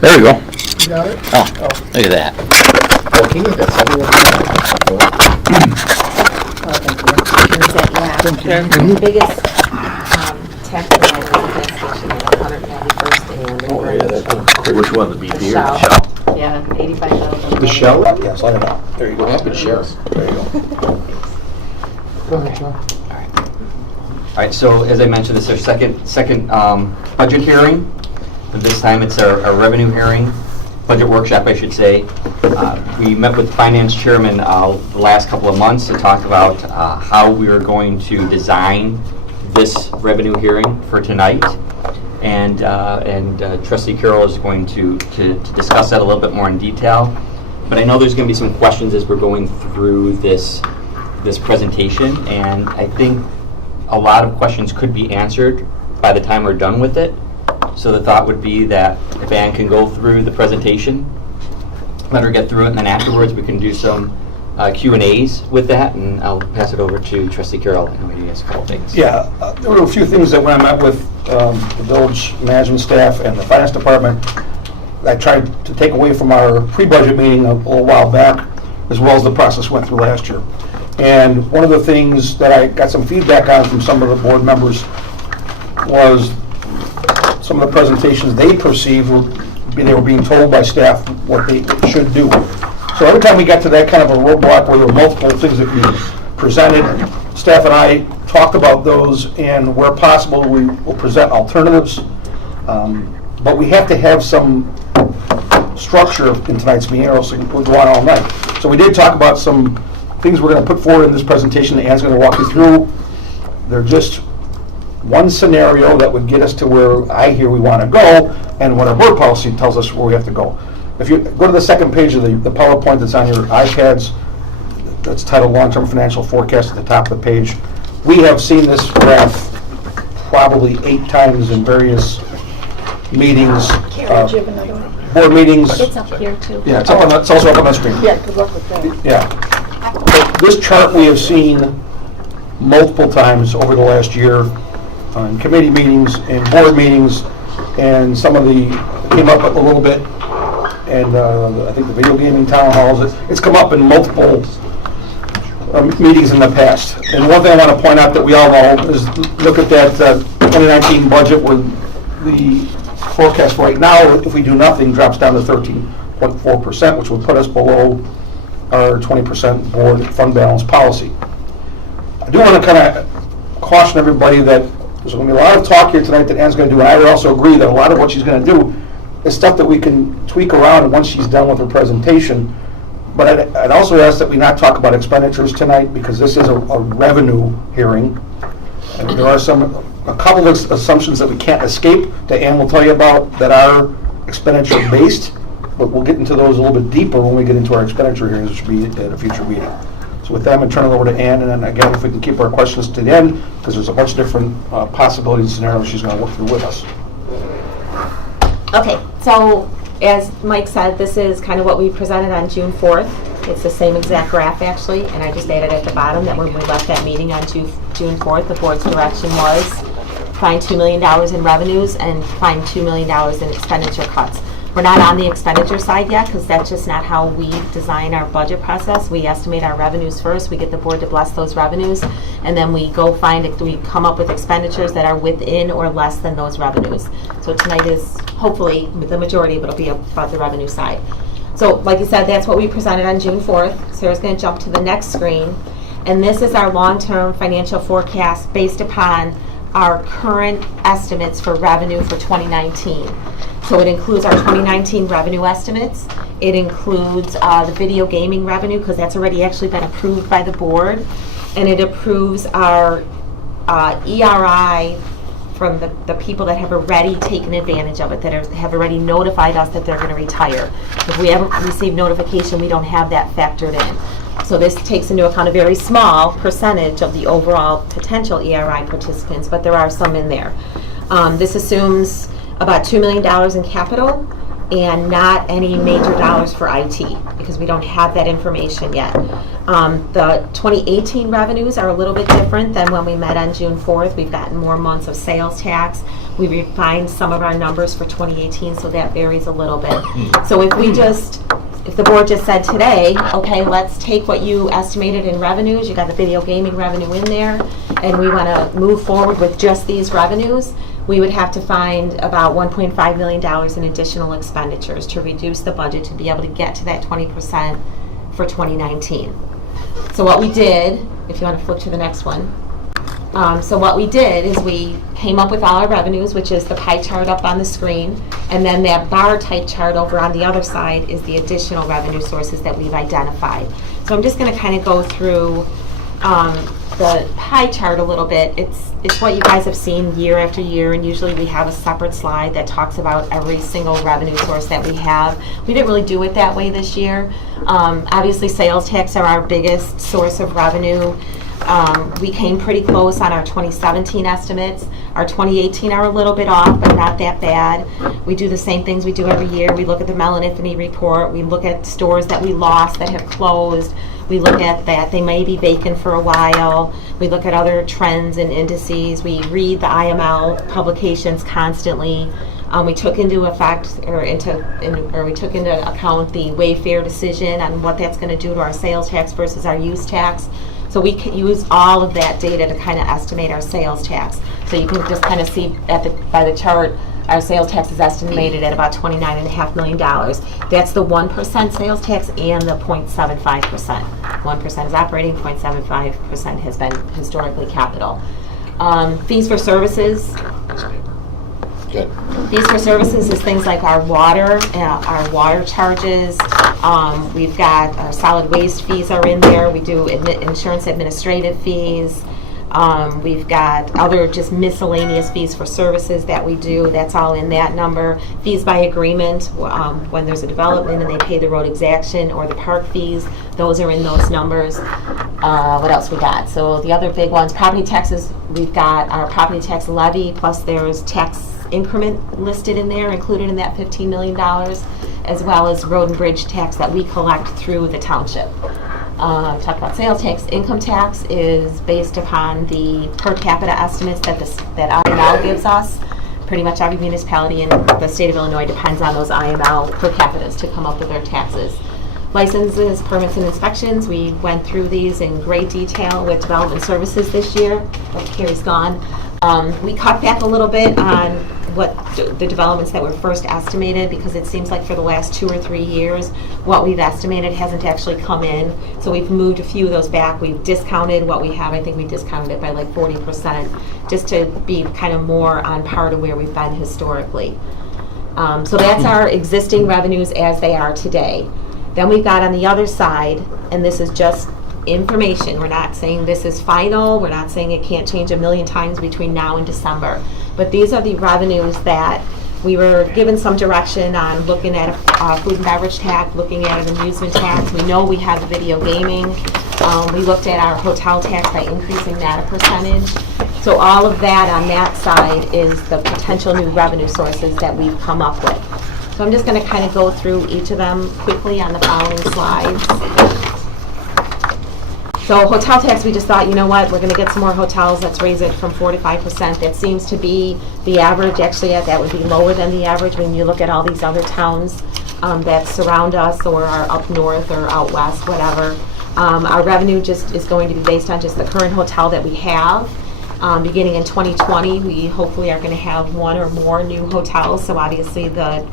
There we go. You got it? Oh, look at that. Okay, that's everyone. The biggest tax provider is the gas station at 191st and Oh, yeah, that's cool. Which one, the BP or the Shell. Shell? Yeah, 85,000. The Shell? Yes, I know. There you go. Good share. There you go. Go ahead, John. All right, so as I mentioned, this is our second budget hearing. But this time it's our revenue hearing, budget workshop, I should say. We met with Finance Chairman the last couple of months to talk about how we are going to design this revenue hearing for tonight. And Trustee Carroll is going to discuss that a little bit more in detail. But I know there's going to be some questions as we're going through this presentation, and I think a lot of questions could be answered by the time we're done with it. So the thought would be that if Ann can go through the presentation, let her get through it, and then afterwards we can do some Q&As with that, and I'll pass it over to Trustee Carroll. I know he has a couple things. Yeah, there were a few things that when I met with the village management staff and the finance department, I tried to take away from our pre-budget meeting a little while back, as well as the process went through last year. And one of the things that I got some feedback on from some of the board members was some of the presentations they perceived they were being told by staff what they should do. So every time we got to that kind of a roadblock where there were multiple things that we presented, staff and I talked about those, and where possible we will present alternatives. But we have to have some structure in tonight's meeting, or else we'll go on all night. So we did talk about some things we're going to put forward in this presentation that Ann's going to walk you through. They're just one scenario that would get us to where I hear we want to go, and what our board policy tells us where we have to go. If you go to the second page of the PowerPoint that's on your iPads, that's titled Long-Term Financial Forecast at the top of the page. We have seen this graph probably 8 times in various meetings, Karen, do you have another one? board meetings. It's up here too. Yeah, it's also up on the screen. Yeah, good luck with that. Yeah. This chart we have seen multiple times over the last year on committee meetings and board meetings, and some of the came up a little bit, and I think the video gaming town halls. It's come up in multiple meetings in the past. And one thing I want to point out that we all know is look at that 2019 budget where the forecast right now, if we do nothing, drops down to 13.4%, which would put us below our 20% board fund balance policy. I do want to kind of caution everybody that there's going to be a lot of talk here tonight that Ann's going to do, and I would also agree that a lot of what she's going to do is stuff that we can tweak around once she's done with her presentation. But I'd also ask that we not talk about expenditures tonight, because this is a revenue hearing. And there are a couple of assumptions that we can't escape that Ann will tell you about that are expenditure based, but we'll get into those a little bit deeper when we get into our expenditure hearings, which will be at a future meeting. So with that, I'm going to turn it over to Ann, and then again, if we can keep our questions to the end, because there's a bunch of different possibilities and scenarios she's going to work through with us. Okay, so as Mike said, this is kind of what we presented on June 4th. It's the same exact graph actually, and I just added at the bottom that when we left that meeting on June 4th, the board's direction was find $2 million in revenues and find $2 million in expenditure cuts. We're not on the expenditure side yet, because that's just not how we design our budget process. We estimate our revenues first, we get the board to bless those revenues, and then we go we come up with expenditures that are within or less than those revenues. So tonight is hopefully, with the majority of it will be about the revenue side. So like you said, that's what we presented on June 4th. Sarah's going to jump to the next screen, and this is our long-term financial forecast based upon our current estimates for revenue for 2019. So it includes our 2019 revenue estimates. It includes the video gaming revenue, because that's already actually been approved by the board. And it approves our ERI from the people that have already taken advantage of it, that have already notified us that they're going to retire. If we haven't received notification, we don't have that factored in. So this takes into account a very small percentage of the overall potential ERI participants, but there are some in there. This assumes about $2 million in capital, and not any major dollars for IT, because we don't have that information yet. The 2018 revenues are a little bit different than when we met on June 4th. We've gotten more months of sales tax. We refined some of our numbers for 2018, so that varies a little bit. So if the board just said today, okay, let's take what you estimated in revenues, you got the video gaming revenue in there, and we want to move forward with just these revenues, we would have to find about $1.5 million in additional expenditures to reduce the budget to be able to get to that 20% for 2019. So what we did, if you want to flip to the next one, so what we did is we came up with all our revenues, which is the pie chart up on the screen, and then that bar type chart over on the other side is the additional revenue sources that we've identified. So I'm just going to kind of go through the pie chart a little bit. It's what you guys have seen year after year, and usually we have a separate slide that talks about every single revenue source that we have. We didn't really do it that way this year. Obviously, sales tax are our biggest source of revenue. We came pretty close on our 2017 estimates. Our 2018 are a little bit off, but not that bad. We do the same things we do every year. We look at the Melaniphony report. We look at stores that we lost that have closed. We look at that they may be vacant for a while. We look at other trends and indices. We read the IML publications constantly. We took into account the Wayfair decision on what that's going to do to our sales tax versus our use tax. So we can use all of that data to kind of estimate our sales tax. So you can just kind of see by the chart, our sales tax is estimated at about $29.5 million. That's the 1% sales tax and the 0.75%. 1% is operating, 0.75% has been historically capital. Fees for services. Good. Fees for services is things like our water charges. We've got our solid waste fees are in there. We do insurance administrative fees. We've got other just miscellaneous fees for services that we do. That's all in that number. Fees by agreement, when there's a development and they pay the road exaction or the park fees, those are in those numbers. What else we got? So the other big ones, property taxes, we've got our property tax levy, plus there's tax increment listed in there, included in that $15 million, as well as road and bridge tax that we collect through the township. Talk about sales tax. Income tax is based upon the per capita estimates that IML gives us. Pretty much every municipality in the state of Illinois depends on those IML per capitas to come up with their taxes. Licenses, permits, and inspections. We went through these in great detail with development services this year. But Carrie's gone. We cut back a little bit on what the developments that were first estimated, because it seems like for the last 2 or 3 years, what we've estimated hasn't actually come in. So we've moved a few of those back. We've discounted what we have. I think we discounted it by like 40%, just to be kind of more on par to where we've been historically. So that's our existing revenues as they are today. Then we've got on the other side, and this is just information. We're not saying this is final. We're not saying it can't change a million times between now and December. But these are the revenues that we were given some direction on, looking at a food and beverage tax, looking at an amusement tax. We know we have the video gaming. We looked at our hotel tax by increasing that a percentage. So all of that on that side is the potential new revenue sources that we've come up with. So I'm just going to kind of go through each of them quickly on the following slides. So hotel tax, we just thought, you know what, we're going to get some more hotels. Let's raise it from 4 to 5%. That seems to be the average. Actually, that would be lower than the average when you look at all these other towns that surround us or are up north or out west, whatever. Our revenue just is going to be based on just the current hotel that we have. Beginning in 2020, we hopefully are going to have 1 or more new hotels, so obviously the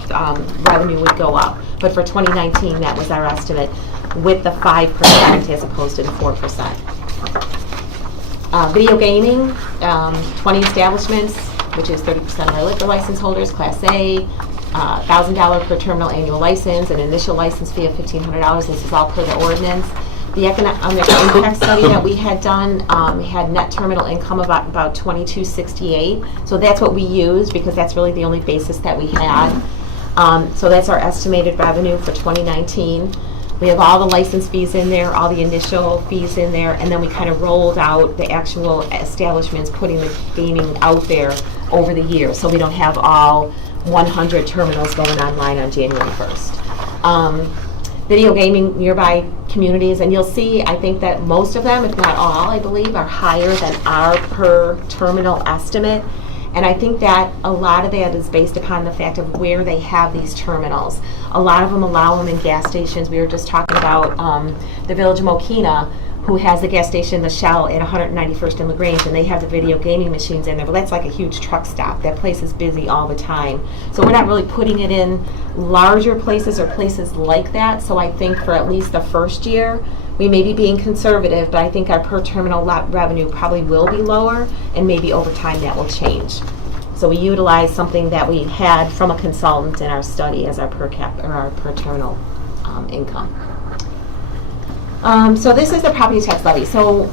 revenue would go up. But for 2019, that was our estimate, with the 5% as opposed to the 4%. Video gaming, 20 establishments, which is 30% of our liquor license holders, Class A, $1,000 per terminal annual license, an initial license fee of $1,500. This is all per the ordinance. The economic impact study that we had done had net terminal income of about $22.68. So that's what we used, because that's really the only basis that we had. So that's our estimated revenue for 2019. We have all the license fees in there, all the initial fees in there, and then we kind of rolled out the actual establishments putting the gaming out there over the years. So we don't have all 100 terminals going online on January 1st. Video gaming nearby communities, and you'll see, I think that most of them, if not all, I believe, are higher than our per terminal estimate. And I think that a lot of that is based upon the fact of where they have these terminals. A lot of them allow them in gas stations. We were just talking about the Village of Mokina, who has the gas station, the Shell, at 191st and LaGrange, and they have the video gaming machines in there. Well, that's like a huge truck stop. That place is busy all the time. So we're not really putting it in larger places or places like that. So I think for at least the first year, we may be being conservative, but I think our per terminal revenue probably will be lower, and maybe over time that will change. So we utilize something that we had from a consultant in our study as our per terminal income. So this is the property tax levy. So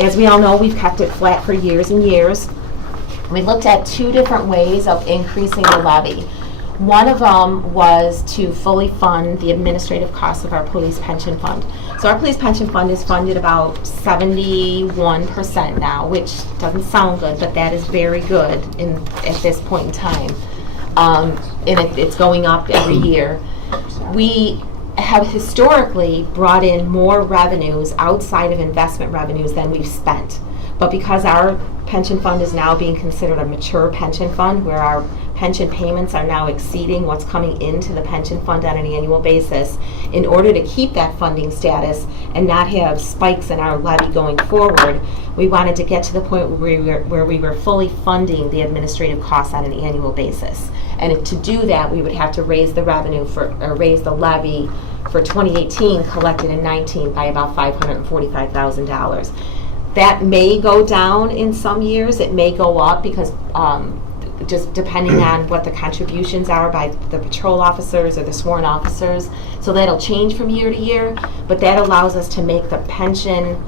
as we all know, we've kept it flat for years and years. We looked at two different ways of increasing the levy. One of them was to fully fund the administrative costs of our police pension fund. So our police pension fund is funded about 71% now, which doesn't sound good, but that is very good at this point in time. And it's going up every year. We have historically brought in more revenues outside of investment revenues than we've spent. But because our pension fund is now being considered a mature pension fund, where our pension payments are now exceeding what's coming into the pension fund on an annual basis, in order to keep that funding status and not have spikes in our levy going forward, we wanted to get to the point where we were fully funding the administrative costs on an annual basis. And to do that, we would have to raise the raise the levy for 2018 collected in 19 by about $545,000. That may go down in some years. It may go up because just depending on what the contributions are by the patrol officers or the sworn officers. So that'll change from year to year, but that allows us to make the pension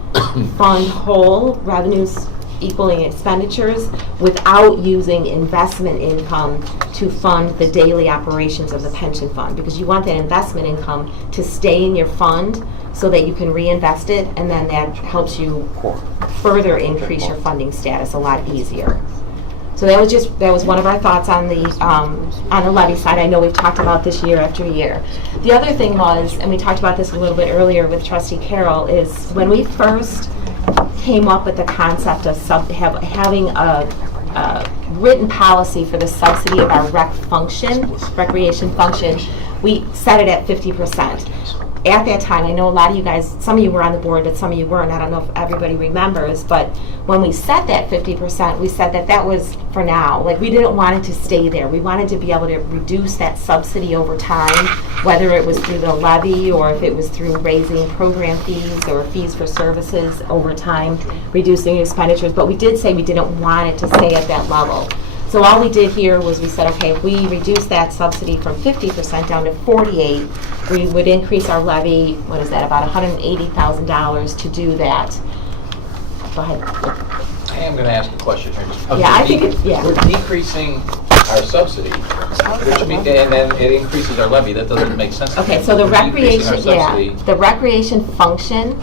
fund whole, revenues equaling expenditures, without using investment income to fund the daily operations of the pension fund, because you want that investment income to stay in your fund so that you can reinvest it, and then that helps you further increase your funding status a lot easier. So that was one of our thoughts on the levy side. I know we've talked about this year after year. The other thing was, and we talked about this a little bit earlier with Trustee Carroll, is when we first came up with the concept of having a written policy for the subsidy of our recreation function, we set it at 50%. At that time, I know a lot of you guys, some of you were on the board, but some of you weren't. I don't know if everybody remembers, but when we set that 50%, we said that was for now. Like, we didn't want it to stay there. We wanted to be able to reduce that subsidy over time, whether it was through the levy or if it was through raising program fees or fees for services over time, reducing expenditures. But we did say we didn't want it to stay at that level. So all we did here was we said, okay, if we reduce that subsidy from 50% down to 48%, we would increase our levy, what is that, about $180,000 to do that. Go ahead. I am going to ask a question here. Yeah, I think We're decreasing our subsidy, and then it increases our levy. That doesn't make sense. Okay, so the recreation function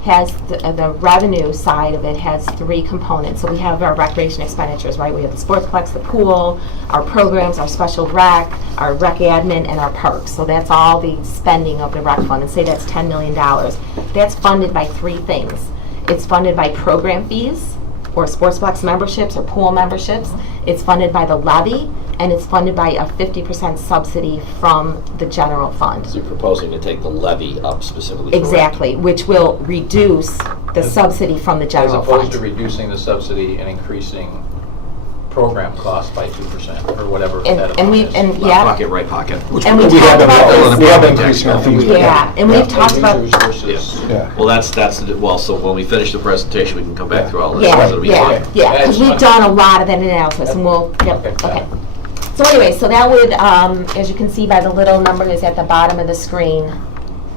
has the revenue side of it has three components. So we have our recreation expenditures, right? We have the sportsplex, the pool, our programs, our special rec admin, and our parks. So that's all the spending of the rec fund, and say that's $10 million. That's funded by three things. It's funded by program fees, or sportsplex memberships, or pool memberships. It's funded by the levy, and it's funded by a 50% subsidy from the general fund. So you're proposing to take the levy up specifically? Exactly, which will reduce the subsidy from the general fund. As opposed to reducing the subsidy and increasing program costs by 2% or whatever that amount is. Yeah. Pocket, right pocket. We have increasing our fees. Yeah, and we've talked about. Yeah. Well, so when we finish the presentation, we can come back through all this. Yeah, It'll be fine. because we've done a lot of that analysis, and we'll. Yep. Okay. So anyway, so that would, as you can see by the little numbers at the bottom of the screen,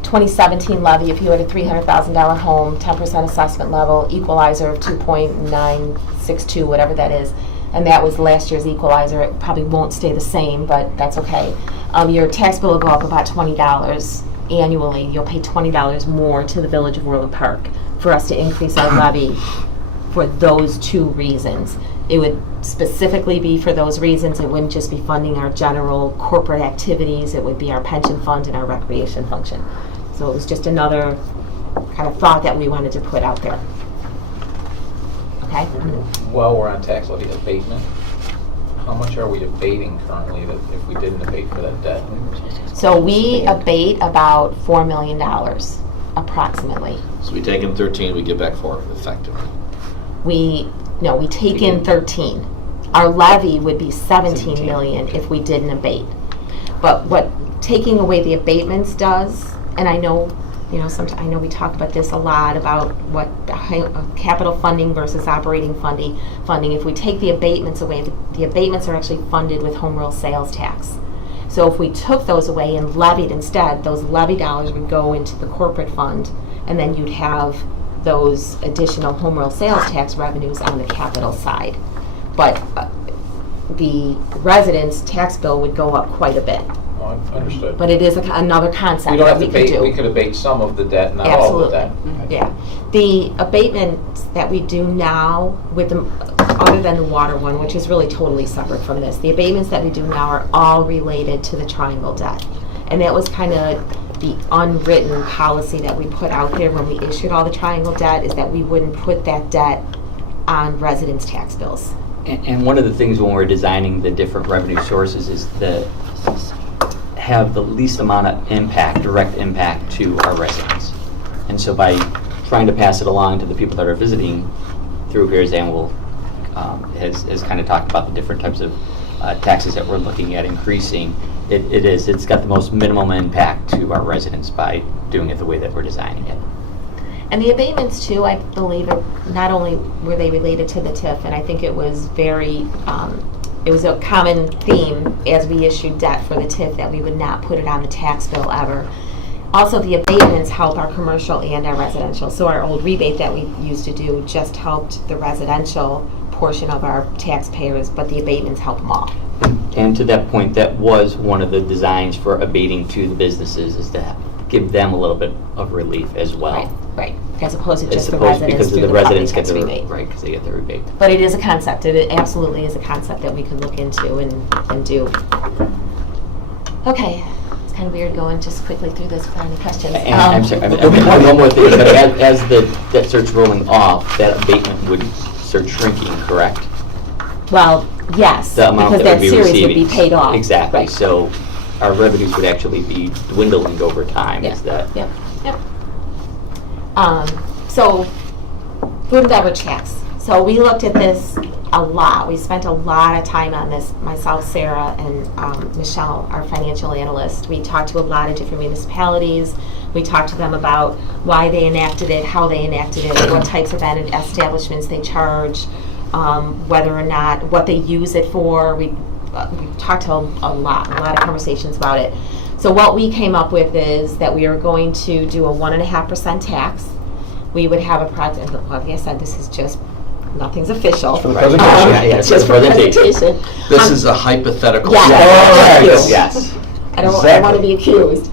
2017 levy, if you had a $300,000 home, 10% assessment level, equalizer of 2.962, whatever that is, and that was last year's equalizer. It probably won't stay the same, but that's okay. Your tax bill will go up about $20 annually. You'll pay $20 more to the Village of Orland Park for us to increase our levy for those two reasons. It would specifically be for those reasons. It wouldn't just be funding our general corporate activities. It would be our pension fund and our recreation function. So it was just another kind of thought that we wanted to put out there. Okay? While we're on tax levy abatement, how much are we abating currently that if we didn't abate for that debt? So we abate about $4 million, approximately. So we take in 13, we give back 4, effectively. We take in 13. Our levy would be 17 million if we didn't abate. But what taking away the abatements does, and I know, I know we talk about this a lot about what capital funding versus operating funding. If we take the abatements away, the abatements are actually funded with home rule sales tax. So if we took those away and levied instead, those levy dollars would go into the corporate fund, and then you'd have those additional home rule sales tax revenues on the capital side. But the residents' tax bill would go up quite a bit. Oh, I understood. But it is another concept We don't that have to we could do. abate, we could abate some of the debt, not all of the debt. Yeah. The abatements that we do now, other than the water one, which is really totally separate from this, the abatements that we do now are all related to the triangle debt. And that was kind of the unwritten policy that we put out there when we issued all the triangle debt, is that we wouldn't put that debt on residents' tax bills. And one of the things when we're designing the different revenue sources is to have the least amount of direct impact to our residents. And so by trying to pass it along to the people that are visiting through here, Zan has kind of talked about the different types of taxes that we're looking at increasing. It's got the most minimum impact to our residents by doing it the way that we're designing it. And the abatements too, I believe, not only were they related to the TIF, and I think it was it was a common theme as we issued debt for the TIF that we would not put it on the tax bill ever. Also, the abatements help our commercial and our residential. So our old rebate that we used to do just helped the residential portion of our taxpayers, but the abatements help them all. And to that point, that was one of the designs for abating to the businesses, is to give them a little bit of relief as well. Right. As opposed to As just the opposed residents because through the the residents property get tax the rebate. right, because they get the rebate. But it is a concept. It absolutely is a concept that we could look into and do. Okay. It's kind of weird going just quickly through this without any questions. And I'm sorry, one more thing, but as the debt starts rolling off, that abatement would start shrinking, correct? Well, yes, The amount because that that would be series would receiving. be paid off. Exactly, Right. so our revenues would actually be dwindling over time, is that? Yep. So, food and beverage tax. So we looked at this a lot. We spent a lot of time on this, myself, Sarah, and Michelle, our financial analyst. We talked to a lot of different municipalities. We talked to them about why they enacted it, how they enacted it, what types of establishments they charge, whether or not, what they use it for. We talked to a lot of conversations about it. So what we came up with is that we are going to do a 1.5% tax. We would have approximately, like I said, this is just, nothing's official. For the presentation. It's Just for for the presentation. This is a hypothetical. Yeah. All right. Yes. I don't want Exactly. to be accused.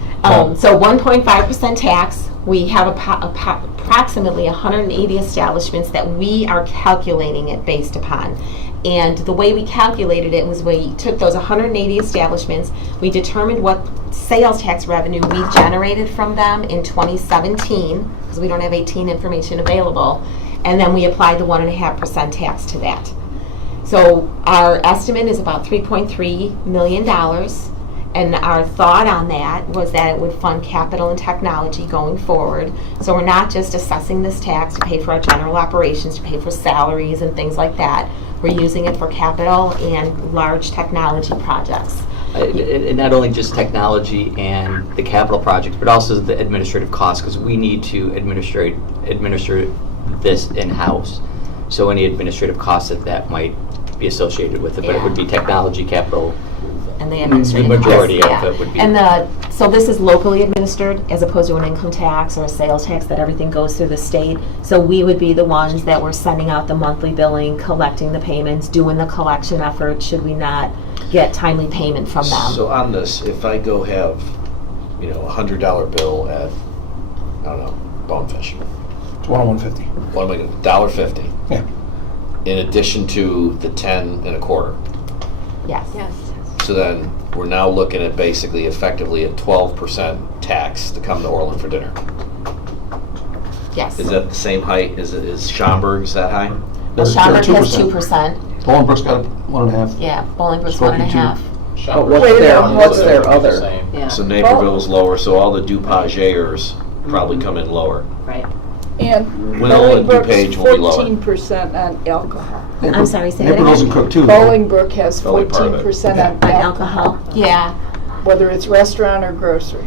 So 1.5% tax. We have approximately 180 establishments that we are calculating it based upon. And the way we calculated it was we took those 180 establishments, we determined what sales tax revenue we generated from them in 2017, because we don't have 18 information available, and then we applied the 1.5% tax to that. So our estimate is about $3.3 million, and our thought on that was that it would fund capital and technology going forward. So we're not just assessing this tax to pay for our general operations, to pay for salaries and things like that. We're using it for capital and large technology projects. And not only just technology and the capital projects, but also the administrative costs, because we need to administer this in-house. So any administrative costs that might be associated with it, but it would be technology, capital. And the administrative The majority costs, of it would be. And so this is locally administered as opposed to an income tax or a sales tax that everything goes through the state. So we would be the ones that were sending out the monthly billing, collecting the payments, doing the collection effort should we not get timely payment from them. So on this, if I go have, a $100 bill at, I don't know, Bonefish, It's 101.50. what am I going to, $1.50? Yeah. in addition to the 10.25. Yes. Yes. So then, we're now looking at basically effectively a 12% tax to come to Orland for dinner. Yes. Is that the same height, is Schaumburg's that high? They're Schaumburg has 2%. 2%. Bolingbrook's got 1.5. Yeah, Bolingbrook's Skokie 1.5. Schaumburg- what's their- Schaumburg what's is their the other? same. Yeah. So Naperville's lower, so all the DuPagers probably come in lower. Right. And Will and Bolingbrook's DuPage will be lower. 14% on alcohol. I'm sorry, say that Naperville's again. and Cook too. Bolingbrook has Only part of it. 14% Okay. on On alcohol, alcohol, yeah. whether it's restaurant or grocery.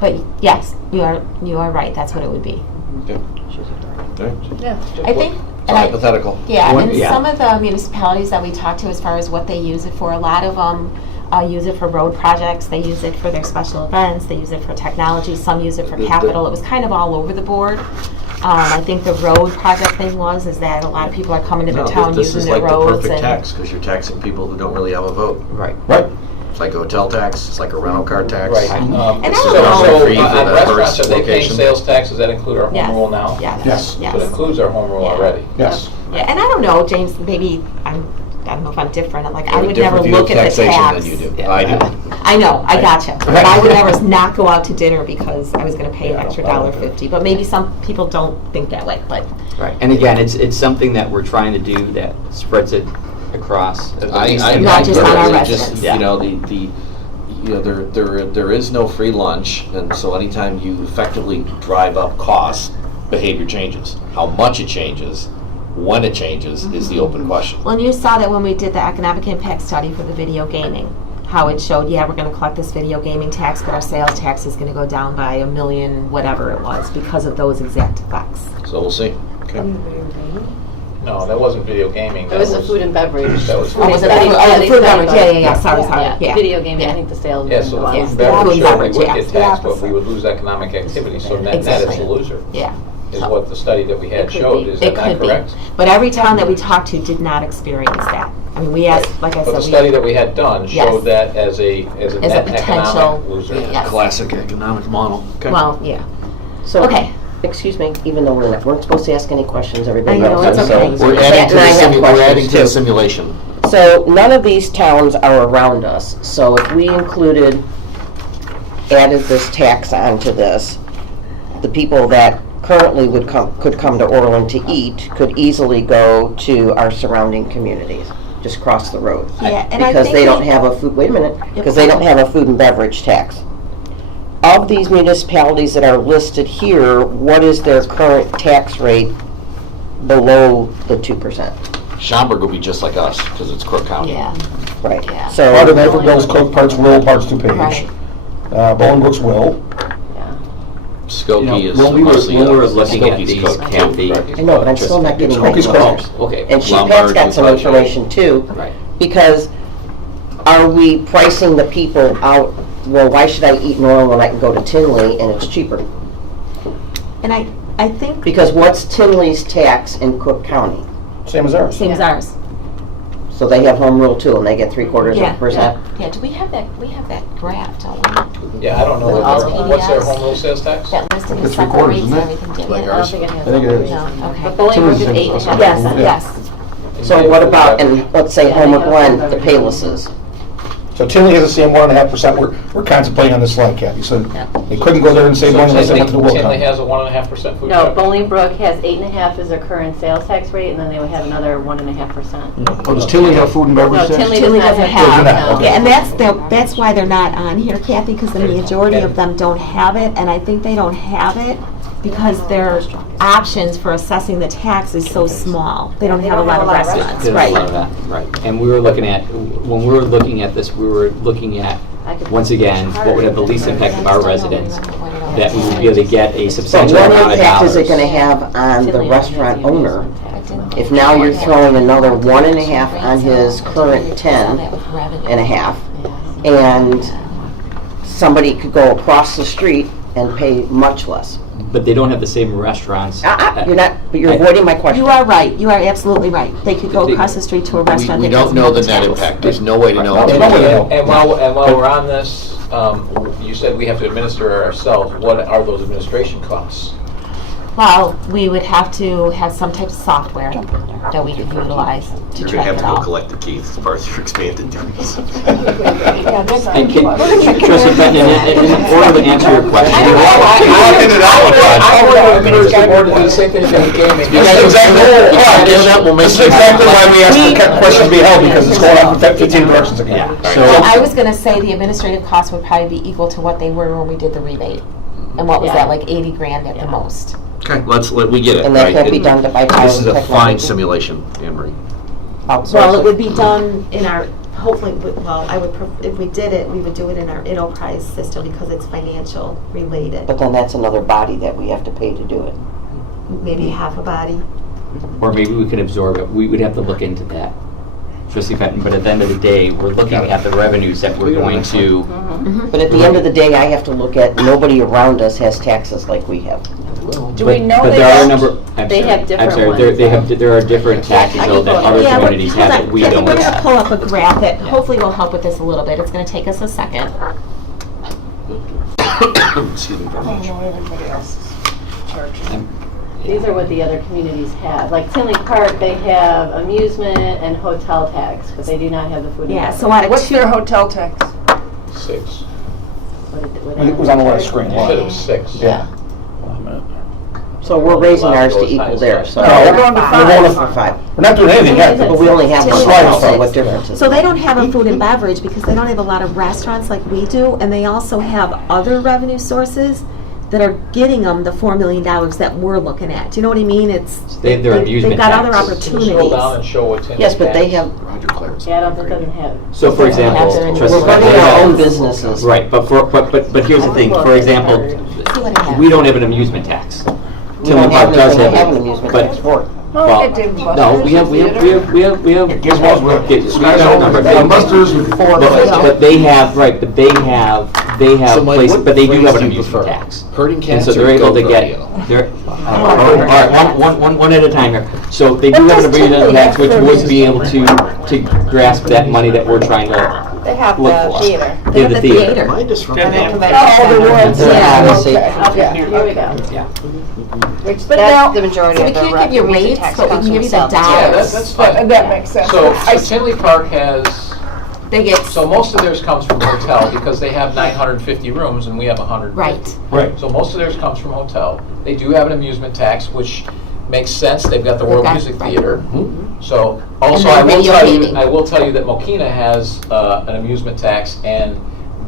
But yes, you are right, that's what it would be. Yeah. I think, It's and I, hypothetical. yeah, One- and yeah. some of the municipalities that we talked to as far as what they use it for, a lot of them use it for road projects, they use it for their special events, they use it for technology, some use it for capital. It was kind of all over the board. I think the road project thing is that a lot of people are coming to the town This using is their like the roads perfect and. tax, because you're taxing people who don't really have a vote. Right. Right. It's like a hotel tax, it's like a rental car tax. Right. And This I is don't So, know. also free for on the restaurants, first are they paying location. sales tax? Does that include our Yes. home rule now? Yeah, Yes. yes. So it includes our home rule Yeah. already. Yes. Yeah, and I don't know, James, maybe, I don't know if I'm different, I'm like, I Have a would never different view of look at the taxation tax. than you do. Yeah. I do. I know, I gotcha, but I would never not go out to dinner because I was gonna pay an extra $1.50, but maybe some people don't think that way, but. Right. And again, it's something that we're trying to do that spreads it across. at least in Not just on our literally residents. You know, there is no free lunch, and so anytime you effectively drive up costs, behavior changes. How much it changes, when it changes, is the open question. Well, and you saw that when we did the economic impact study for the video gaming, how it showed, yeah, we're gonna collect this video gaming tax, but our sales tax is gonna go down by $1 million, whatever it was, because of those exact effects. So we'll see. Okay. No, that wasn't video gaming. It was the food and beverage. That was. Oh, was it, Yeah, oh, the food and beverage, exactly. yeah, sorry, yeah. Video gaming, Yeah. I think the sales. Yeah, so the were food Yes, and the beverage food and show we beverage, would yeah. get taxed, but we would lose economic activity, so net it's a Exactly. loser, Yeah. is what the study that we had It could showed. be. Is It that could not be, correct? but every town that we talked to did not experience that. I mean, we asked, like I But the said, study that we had done Yes. showed that as a As a net potential- economic loser. Yes. Classic economic model. Okay. well, yeah. So, Okay. excuse me, even though we're supposed to ask any questions, everybody I know, else. it's So okay. We're Pat adding to and I the have we're questions adding to the too. simulation. So none of these towns are around us, so if we added this tax onto this, the people that currently could come to Orland to eat could easily go to our surrounding communities, just cross the road. Yeah, and I Because think they don't we- have a food, wait a minute, Yep. because they don't have a food and beverage tax. Of these municipalities that are listed here, what is their current tax rate below the 2%? Schaumburg will be just like us, because it's Crook County. Yeah, Right, Yeah. so. Part of Naperville's Cook, parts will, parts DuPage. right. Bolingbrook's will. Skokie is When we mostly. were looking at Skokie's these, Cook. Kathy. I know, but I'm still not getting my Skokie Cook. answers. Okay. And Pat's Lombard, got some DuPage. information too, Right. because are we pricing the people out, well, why should I eat in Orland when I can go to Tinley and it's cheaper? And I think, Because what's Tinley's tax in Cook County? Same as ours. same as ours. So they have home rule too, and they get 0.75%? Yeah, do we have that graph, don't we? Yeah, I don't know, With all the what's their PDFs? home rule sales tax? That listing It's is separate recorded, rates and isn't it? everything, didn't Like it? I don't ours? think it has. I think it is. No, But okay. Bolingbrook is Tinley's 8.5%. Yes, Yeah. yes. So what about, and let's say Homer Glen, the Paylesses? So Tinley has the same 1.5%. We're contemplating on this slide, Kathy. So Yeah. they couldn't go there and save money unless they went to the Will Tinley County. has a 1.5% food No, tax. Bolingbrook has 8.5 as their current sales tax rate, and then they would have another 1.5%. Oh, does Tinley have food and No, beverage tax? Tinley Tinley does doesn't not have, that, okay. yeah, and that's why they're not on here, Kathy, because the majority of them don't have it, and I think they don't have it because their options for assessing the tax is so small. They don't have a lot of restaurants, There's a right? lot of that, right. And we were looking at, when we were looking at this, we were looking at, once again, what would have the least impact of our residents, that we would be able to get a So substantial what amount of impact is it dollars. gonna have on the Tinley restaurant has the owner amusement tax. if now you're throwing another 1.5 on his current 10.5, and somebody could go across the street and pay much less? But they don't have the same restaurants. You're not, but you're avoiding my question. You are right, you are absolutely right. They could go They- across the street to a restaurant We that don't doesn't know have the the net tax. impact. There's no way to know. Right. And No way to and know. while we're on this, you said we have to administer it ourselves. What are those administration costs? Well, we would have to have some type of software that we could utilize to You're track gonna have it to go all. collect the keys as far as your expanded duties. Yeah, that's not And fun. Trustee Benton, in order to answer your question. Working it out, bud. I want to encourage the board to do the same thing as in gaming. That's exactly, this is exactly why we asked the questions be held, because it's going up 15 directions again. So, I was gonna say the administrative costs would probably be equal to what they were when we did the rebate. And what was Yeah. that, like 80 grand at the Yeah. most? Okay, we get it. And that right? can't be done by time This is a fine technology. simulation, Anne Marie. Outsource Well, it would be done in our, hopefully, well, if we did it, we would do it in our enterprise system because it's financial related. But then that's another body that we have to pay to do it. Maybe half a body. or maybe we could absorb it. We would have to look into that. Trustee Benton, but at the end of the day, we're looking at the revenues that we're going to. But at the end of the day, I have to look at, nobody around us has taxes like we have. Do we know But they there are a don't? number, I'm They sorry, have different I'm sorry, ones, there are different taxes though that other Yeah, communities have that we hold don't on. We're gonna have. pull up a graph that hopefully will help with this a little bit. It's gonna take us a second. Excuse me very I don't much. know everybody else is charging. These are what the other communities have. Like Tinley Park, they have amusement and hotel tax, but they do not have the food and Yeah, beverage. so out of What's two, their hotel tax? 6. It was on the last screen. You said it was 6. Yeah. So we're raising ours to equal theirs, so. No, we're going to We're five. going to 5. We're not doing anything yet. But we only have a Till slide it's for six. what difference is. so they don't have a food and beverage because they don't have a lot of restaurants like we do, and they also have other revenue sources that are getting them the $4 million that we're looking at. Do you know what I mean? It's Their amusement they've got other tax. Can you scroll down opportunities. and show what Tim Yes, but they have, Roger Clarence. Yeah, I don't think it doesn't have. So for example, We're Trustee we're running Benton, our own businesses. right, but here's the thing, for example, See what I have. we don't have an amusement tax. We don't Tinley Park does have have an it, amusement but- tax for it. Well, it did no, we have. Gizmos will. We got a number. Busters with 4. But they have, right, but they have So, Mike, places, what but they do have an phrase do you amusement prefer? tax. Herding And cats so or they're able to goat get, rodeo? they're, all right, one at a time here. So they do have an amusement tax, which would be able to grasp that money that we're trying to They have look the for. theater. They have the theater. Mind us from Oh, that. the ones, Yeah, yeah, I see. okay. Okay, here we go. Yeah. Which, But now, that's the majority So we of the can't give you amusement rates, tax but we comes can from give you the sales. Yeah, dollars. that's fine. that makes sense. So I- Tinley Park has, They get, so most of theirs comes from hotel because they have 950 rooms and we have 100. right. Right. So most of theirs comes from hotel. They do have an amusement tax, which makes sense. They've got the World got- Music right. Theater. So also then I will radio tell you, gaming. I will tell you that Mokina has an amusement tax, and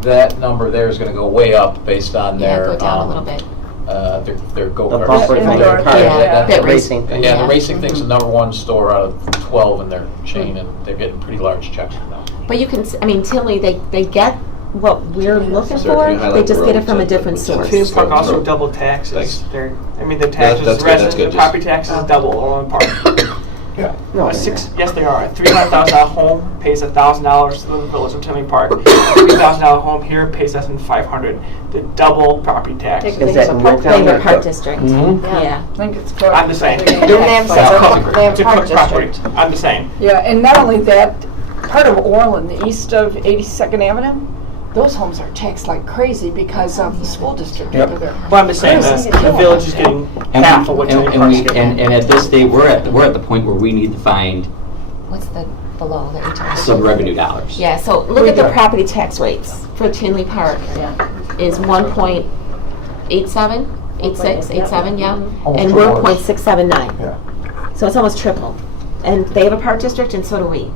that number there is going to go way up based on Yeah, their go down a little bit. their The go-karts. bumper thing, Indoor, the car, yeah. the racing thing. Yeah, the Yeah. racing thing's the number one store out of 12 in their chain, and they're getting pretty large checks now. But you can, I mean, Tinley, they get what we're looking Sir, can you for, they highlight just the get it roads from a that- different that- source. Tinley Park also Road. double taxes. Thanks. Their, I mean, the taxes, that's good, that's residents, good, the property taxes is double Orland Park. Yeah. No, Yes, they are. A $300,000 home pays $1,000 to the village of Tinley Park. A $3,000 home here pays less than $500. The double property tax. Yeah, 'cause Is they that have a in park Yorktown? Favorite there. Park District. Yeah. I think it's I'm the same. They're They have gonna separate- have they have To park Cook property. district. I'm the same. Yeah, and not only that, part of Orland, the east of 82nd Avenue, those homes are taxed like crazy because of the school district Yep. over there. But I'm just saying the village is getting half of what Tinley Park's getting. And at this stage, we're at the point where we need to find What's the below the HR? sub-revenue dollars. Yeah, so look at the property tax rates for Tinley Park Yeah. is 1.87, 86, 87, yeah? Almost And we're triple ours. 0.679. Yeah. So it's almost triple. And they have a park district and so do we.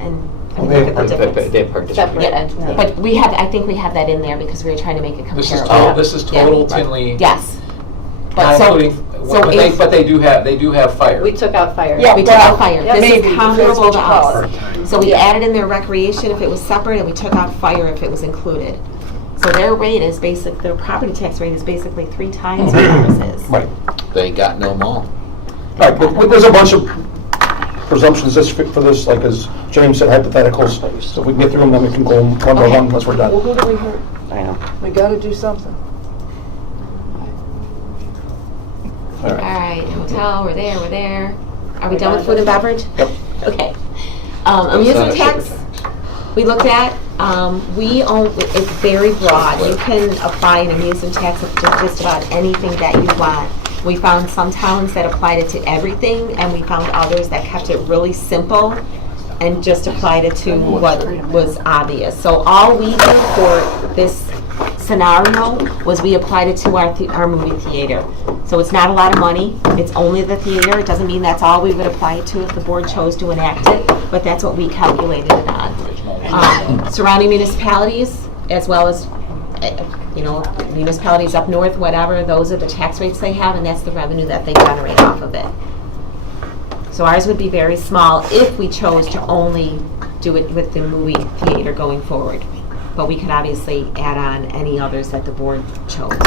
And I mean, They look have at the difference. They have park district. Separate Yeah, entity. but we have, I think we have that in there because we were trying to make it This is comparable. total, this is total Yeah. Tinley. Yes. Not But so, including, so if- but they do have fire. We took out fire. Yeah. we took out Well, fire. yeah, This maybe, is that's comparable what to you call us. So we added in their recreation if it was separate, and we took out fire if it was included. So their rate is their property tax rate is basically 3 times what ours is. Right. They ain't got no mall. Right, but there's a bunch of presumptions for this, like as James said, hypotheticals. So if we can get through them, then we can go one by one once we're Well, done. who do we hurt? I know. We gotta do something. All All right. right, hotel, we're there. Are we done with food and beverage? Yep. Okay. Amusement tax, we looked at, it's very broad. You can apply an amusement tax of just about anything that you want. We found some towns that applied it to everything, and we found others that kept it really simple and just applied it to what was obvious. So all we did for this scenario was we applied it to our movie theater. So it's not a lot of money, it's only the theater. It doesn't mean that's all we would apply it to if the board chose to enact it, but that's what we calculated it on. Surrounding municipalities, as well as municipalities up north, whatever, those are the tax rates they have, and that's the revenue that they generate off of it. So ours would be very small if we chose to only do it with the movie theater going forward. But we could obviously add on any others that the board chose.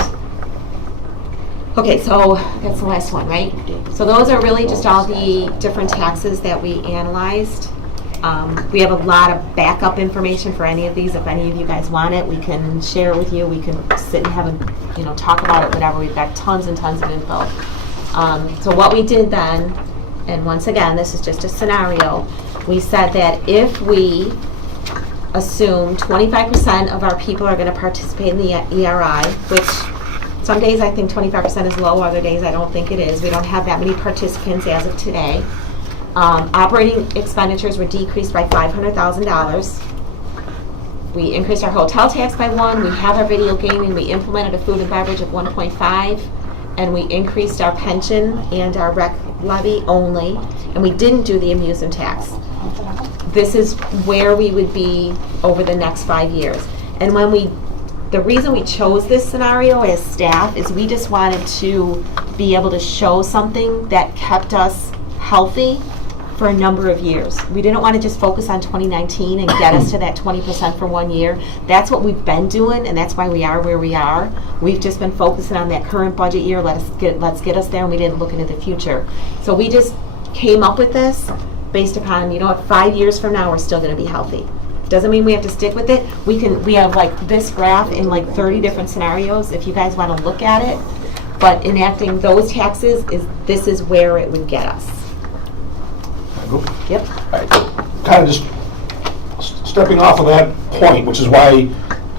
Okay, so that's the last one, right? So those are really just all the different taxes that we analyzed. We have a lot of backup information for any of these. If any of you guys want it, we can share it with you. We can sit and have a, talk about it, whatever. We've got tons and tons of info. So what we did then, and once again, this is just a scenario, we said that if we assume 25% of our people are going to participate in the ERI, which some days I think 25% is low, other days I don't think it is. We don't have that many participants as of today. Operating expenditures were decreased by $500,000. We increased our hotel tax by 1. We have our video gaming. We implemented a food and beverage of 1.5. And we increased our pension and our rec levy only. And we didn't do the amusement tax. This is where we would be over the next 5 years. And the reason we chose this scenario as staff is we just wanted to be able to show something that kept us healthy for a number of years. We didn't want to just focus on 2019 and get us to that 20% for 1 year. That's what we've been doing, and that's why we are where we are. We've just been focusing on that current budget year. Let's get us there, and we didn't look into the future. So we just came up with this based upon, 5 years from now we're still going to be healthy. Doesn't mean we have to stick with it. We have like this graph in like 30 different scenarios if you guys want to look at it. But enacting those taxes this is where it would get us. Yep. Kind of just stepping off of that point, which is why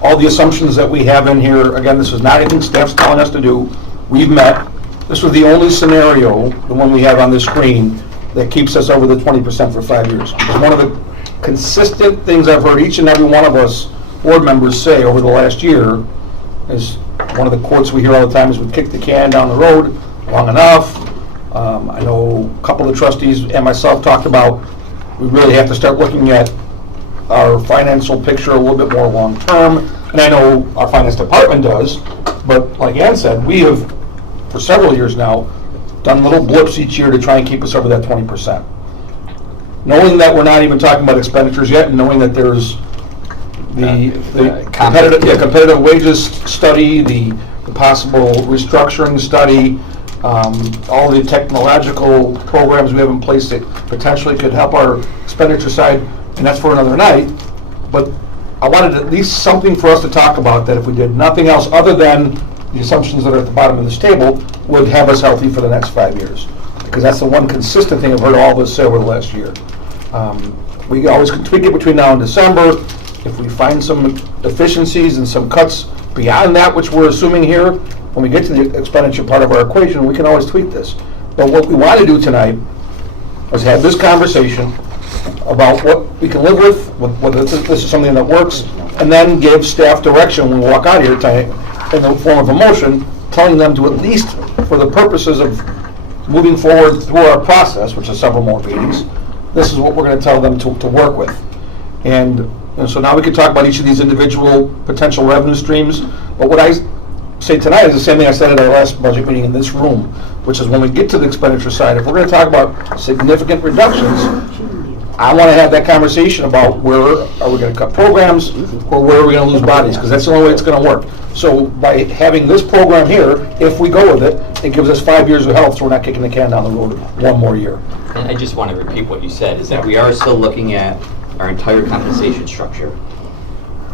all the assumptions that we have in here, again, this is not anything staff's telling us to do. We've met. This was the only scenario, the one we have on the screen, that keeps us over the 20% for 5 years. It's one of the consistent things I've heard each and every one of us board members say over the last year is one of the quotes we hear all the time is we've kicked the can down the road long enough. I know a couple of the trustees and myself talked about we really have to start looking at our financial picture a little bit more long-term. And I know our finance department does, but like Ann said, we have, for several years now, done little blips each year to try and keep us over that 20%. Knowing that we're not even talking about expenditures yet, and knowing that there's the competitive wages study, the possible restructuring study, all the technological programs we have in place that potentially could help our expenditure side, and that's for another night. But I wanted at least something for us to talk about that if we did nothing else other than the assumptions that are at the bottom of this table would have us healthy for the next 5 years. Because that's the one consistent thing I've heard all of us say over the last year. We always can tweak it between now and December. If we find some efficiencies and some cuts beyond that, which we're assuming here, when we get to the expenditure part of our equation, we can always tweak this. But what we want to do tonight is have this conversation about what we can live with, whether this is something that works, and then give staff direction when we walk out of here tonight in the form of a motion, telling them to at least, for the purposes of moving forward through our process, which is several more meetings, this is what we're going to tell them to work with. And so now we can talk about each of these individual potential revenue streams. But what I say tonight is the same thing I said at our last budget meeting in this room, which is when we get to the expenditure side, if we're going to talk about significant reductions, I want to have that conversation about where are we going to cut programs or where are we going to lose bodies, because that's the only way it's going to work. So by having this program here, if we go with it, it gives us 5 years of health, so we're not kicking the can down the road one more year. And I just want to repeat what you said, is that we are still looking at our entire compensation structure.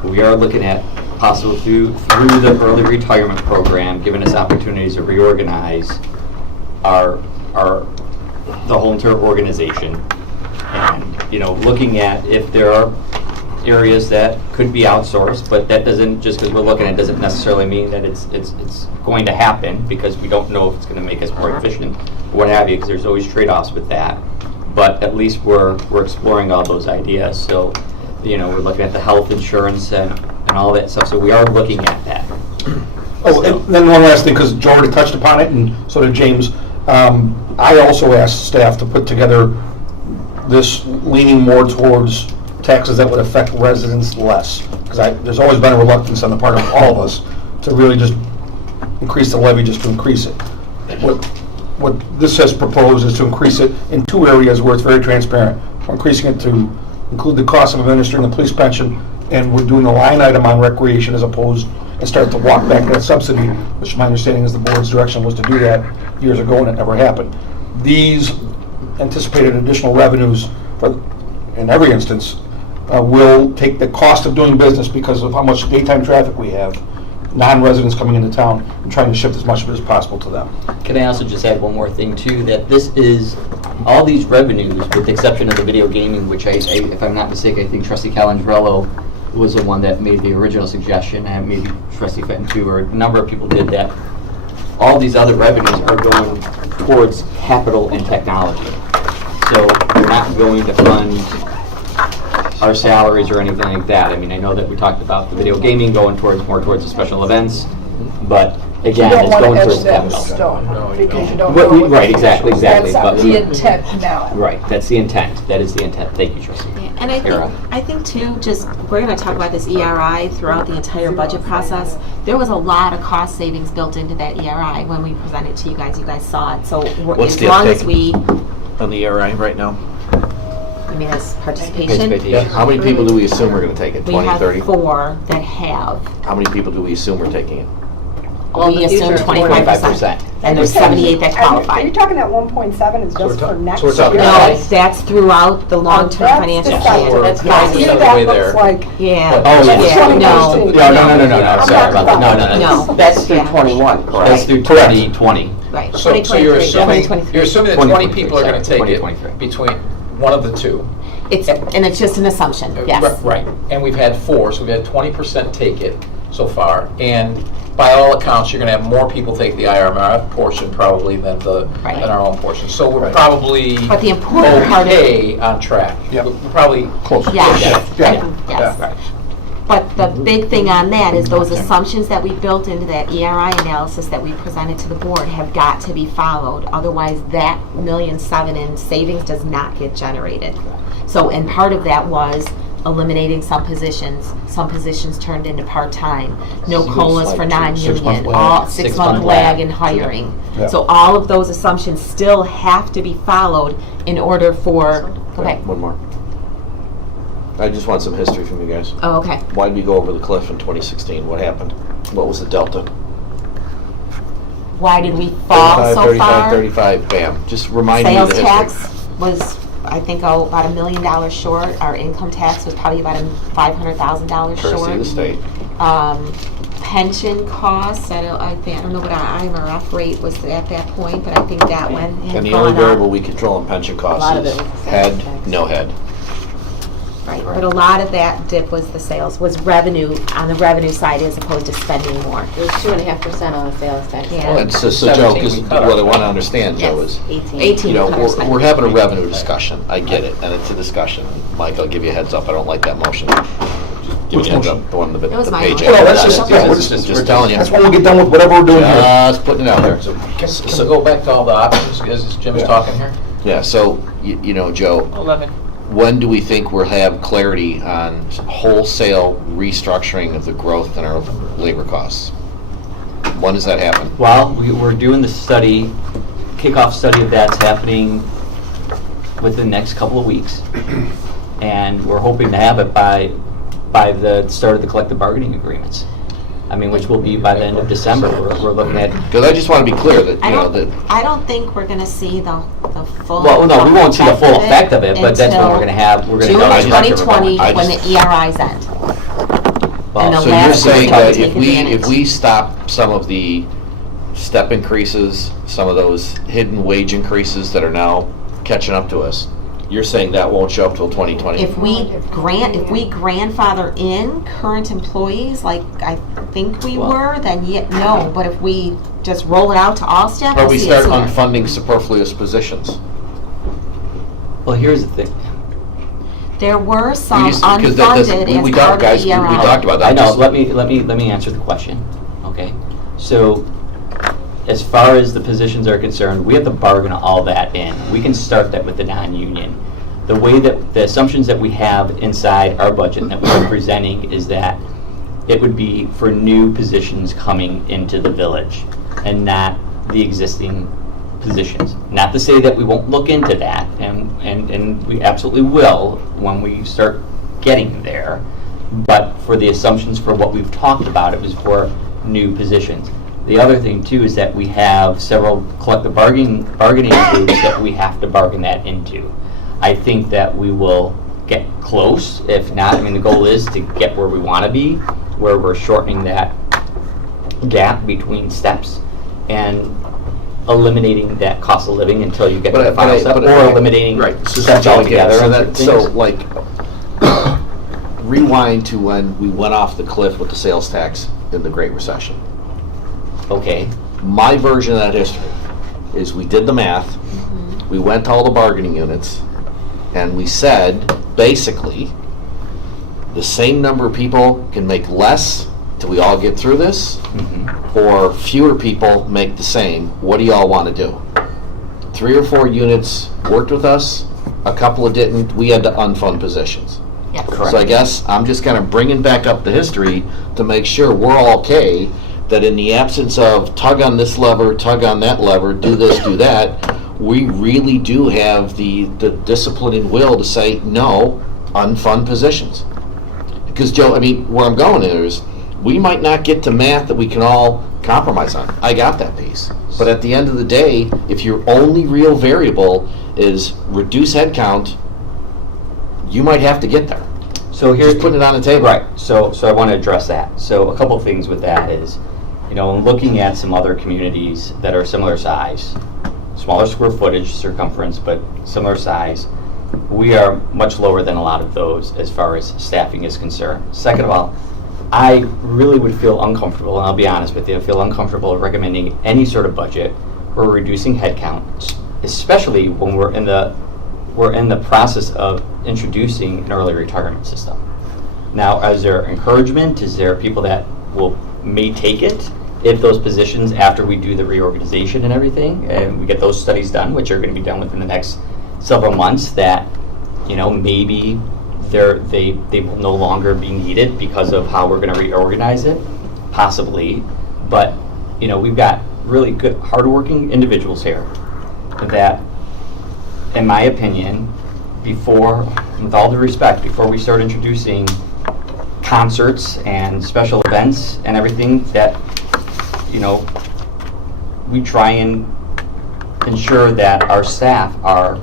We are looking at possible through the early retirement program, giving us opportunities to reorganize the whole entire organization. And, looking at if there are areas that could be outsourced, but that doesn't, just because we're looking at it, doesn't necessarily mean that it's going to happen, because we don't know if it's going to make us more efficient, or what have you, because there's always trade-offs with that. But at least we're exploring all those ideas. So, we're looking at the health insurance and all that stuff. So we are looking at that. Oh, and then one last thing, because Joe already touched upon it, and so did James. I also asked staff to put together this leaning more towards taxes that would affect residents less. Because there's always been a reluctance on the part of all of us to really just increase the levy just to increase it. What this has proposed is to increase it in 2 areas where it's very transparent. We're increasing it to include the cost of administering the police pension, and we're doing a line item on recreation as opposed, and start to walk back that subsidy, which my understanding is the board's direction was to do that years ago, and it never happened. These anticipated additional revenues, in every instance, will take the cost of doing business because of how much daytime traffic we have, non-residents coming into town, and trying to shift as much of it as possible to them. Can I also just add one more thing too, that this is, all these revenues, with the exception of the video gaming, which if I'm not mistaken, I think Trustee Calandrello was the one that made the original suggestion, and maybe Trustee Fenton too, or a number of people did that. All these other revenues are going towards capital and technology. So we're not going to fund our salaries or anything like that. I mean, I know that we talked about the video gaming going more towards the special events, but again, You don't it's want going to towards etch that in capital. stone, because you don't Right, know. what right, the exactly, future- exactly, That's but- the intent now. Right, that's the intent. That is the intent. Thank you, Trustee. And I think too, just, we're gonna talk about this ERI throughout the entire budget process. There was a lot of cost savings built into that ERI when we presented to you guys saw it. So What's as the long as uptake? we, On the ERI right now? I mean, as participation, Participation. How many people do we assume are going to take it? we 20, have 30? 4 that have. How many people do we assume are taking it? Well, in We the assume future, 25%. And there's 78 that Are you qualify. talking that 1.7 is just for next so we're year? talking- No, that's throughout the long-term That's financial the plan. second. That's Yes. fine. Yeah, See, Another way that there. looks like, yeah, Oh, no, No, sorry about that. No. That's through 21, That's correct? through 2020. right. So you're 2023. assuming that 20 people are going to take it 2023. between one of the two. And it's just an assumption, yes. Right, and we've had 4, so we've had 20% take it so far, and by all accounts, you're going to have more people take the IRMF portion probably than Right. our own portion. So we're probably But the important part of okay on track. Yep. We're probably Close. Yes, Yeah. yes. Right. But the big thing on that is those assumptions that we built into that ERI analysis that we presented to the board have got to be followed. Otherwise, that $1.7 million in savings does not get generated. So, and part of that was eliminating some positions turned into part-time, no COLAs for non-union, all 6-month lag in hiring. Yeah. So all of those assumptions still have to be followed in order for, okay, One more. I just want some history from you guys. oh, okay. Why did we go over the cliff in 2016? What happened? What was the delta? Why did we fall so 35, far? 35, bam. Just remind me of Sales the history. tax was, I think, about $1 million short. Our income tax was probably about $500,000 Courtesy of the short. state. Pension costs, I don't know what our IMRF rate was at that point, but I think that one had And the only gone variable up. we control in pension lot costs of is it was the head, sales tax. no head. Right, but a lot of that dip was the sales, was revenue, on the revenue side as opposed to spending more. It was 2.5% on the sales tax. Yeah. And so Joe, 17 because we cut what I off. want to understand, Joe, Yes. is 18. you know, $100. we're having a revenue discussion. I get it, and it's a discussion. Mike, I'll give you a heads up. I don't like that motion. Give Which me a heads motion? up, the one, the It was my page. motion. Well, that's just- yeah, we're Just telling you. That's when we get done with whatever we're doing here. Just putting it out there. Can we go back to all the options as Jim's Yeah. talking here? Yeah, so, you know, Joe, 11. when do we think we'll have clarity on wholesale restructuring of the growth in our labor costs? When does that happen? Well, we're doing the study, kickoff study of that's happening within the next couple of weeks. And we're hoping to have it by the start of the collective bargaining agreements. I mean, which will be by the end of December. We're looking at, Because I just want to be clear that, you know, that I don't think we're gonna see the full. well, no, we won't see the full effect of it, but that's when we're until gonna have, we're gonna June know. of exactly 2020, I when the just- ERIs end. Well, And the So you're last saying one to that take if we advantage. stop some of the step increases, some of those hidden wage increases that are now catching up to us, You're saying that won't show up till 2020? If we grandfather in current employees, like I think we were, then no. But if we just roll it out to all staff, Or I'll we see start it sooner. unfunding superfluous positions? Well, here's the thing. There were We some just- because that doesn't- unfunded we as talked, part guys, of the we ERL. talked about that. I know, Just- let me answer the question, okay? So, as far as the positions are concerned, we have to bargain all that in. We can start that with the non-union. The way that, the assumptions that we have inside our budget that we're presenting is that it would be for new positions coming into the village and not the existing positions. Not to say that we won't look into that, and we absolutely will when we start getting there, but for the assumptions for what we've talked about, it was for new positions. The other thing too is that we have several collective bargaining groups that we have to bargain that into. I think that we will get close. If not, I mean, the goal is to get where we want to be, where we're shortening that gap between steps and eliminating that cost of living until you get to the final step, or eliminating steps altogether. So like, rewind to when we went off the cliff with the sales tax in the Great Recession. Okay. My version of that history is we did the math, we went to all the bargaining units, and we said, basically, the same number of people can make less till we all get through this, or fewer people make the same. What do y'all want to do? 3 or 4 units worked with us, a couple of didn't. We had to unfund positions. Yes. So I guess I'm just kind of bringing back up the history to make sure we're all okay, that in the absence of tug on this lever, tug on that lever, do this, do that, we really do have the discipline and will to say, no, unfund positions. Because, Joe, I mean, where I'm going is, we might not get to math that we can all compromise on. I got that piece. But at the end of the day, if your only real variable is reduce headcount, you might have to get there. So here's Just putting it on the table. Right. So I want to address that. So a couple of things with that is, looking at some other communities that are similar size, smaller square footage, circumference, but similar size, we are much lower than a lot of those as far as staffing is concerned. Second of all, I really would feel uncomfortable, and I'll be honest with you, I feel uncomfortable recommending any sort of budget or reducing headcount, especially when we're in the process of introducing an early retirement system. Now, is there encouragement? Is there people that may take it if those positions, after we do the reorganization and everything, and we get those studies done, which are going to be done within the next several months, that maybe they will no longer be needed because of how we're going to reorganize it, possibly. But we've got really good, hardworking individuals here that, in my opinion, with all due respect, before we start introducing concerts and special events and everything, that we try and ensure that our staff are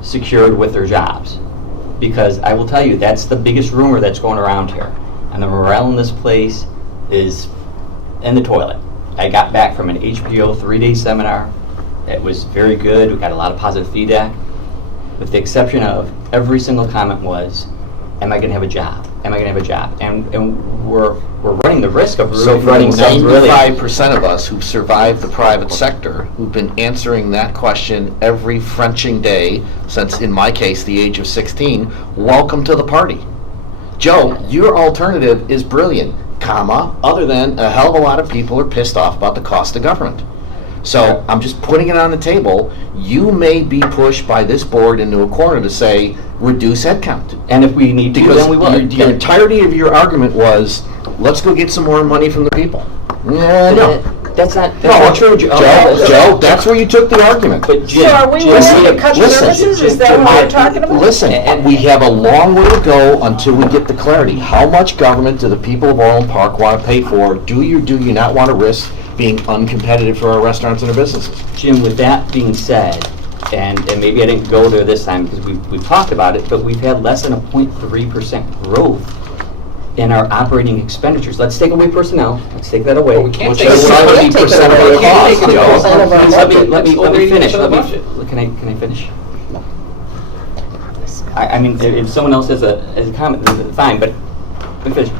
secured with their jobs. Because I will tell you, that's the biggest rumor that's going around here. And the morale in this place is in the toilet. I got back from an HBO 3-day seminar. It was very good. We got a lot of positive feedback. With the exception of every single comment was, am I going to have a job? Am I going to have a job? And we're running the risk of running 95% of us who've survived the private sector, who've been answering that question every Frenching day since, in my case, the age of 16, welcome to the party. Joe, your alternative is brilliant, other than a hell of a lot of people are pissed off about the cost of government. So I'm just putting it on the table. You may be pushed by this board into a corner to say, reduce headcount. And if we need to, then we will. The entirety of your argument was, let's go get some more money from the people. No. That's not true, Joe. Joe, that's where you took the argument. But Jim, So are we willing to cut services? Is that what we're talking about? Listen, we have a long way to go until we get the clarity. How much government do the people of Orland Park want to pay for? Do you not want to risk being uncompetitive for our restaurants and our businesses? Jim, with that being said, and maybe I didn't go there this time because we've talked about it, but we've had less than a 0.3% growth in our operating expenditures. Let's take away personnel. Let's take that away. Well, we can't Which take is it away. 70% of our cost, Joe. Let me finish. Of the budget. Can I finish? I mean, if someone else has a comment, then fine, but let me finish.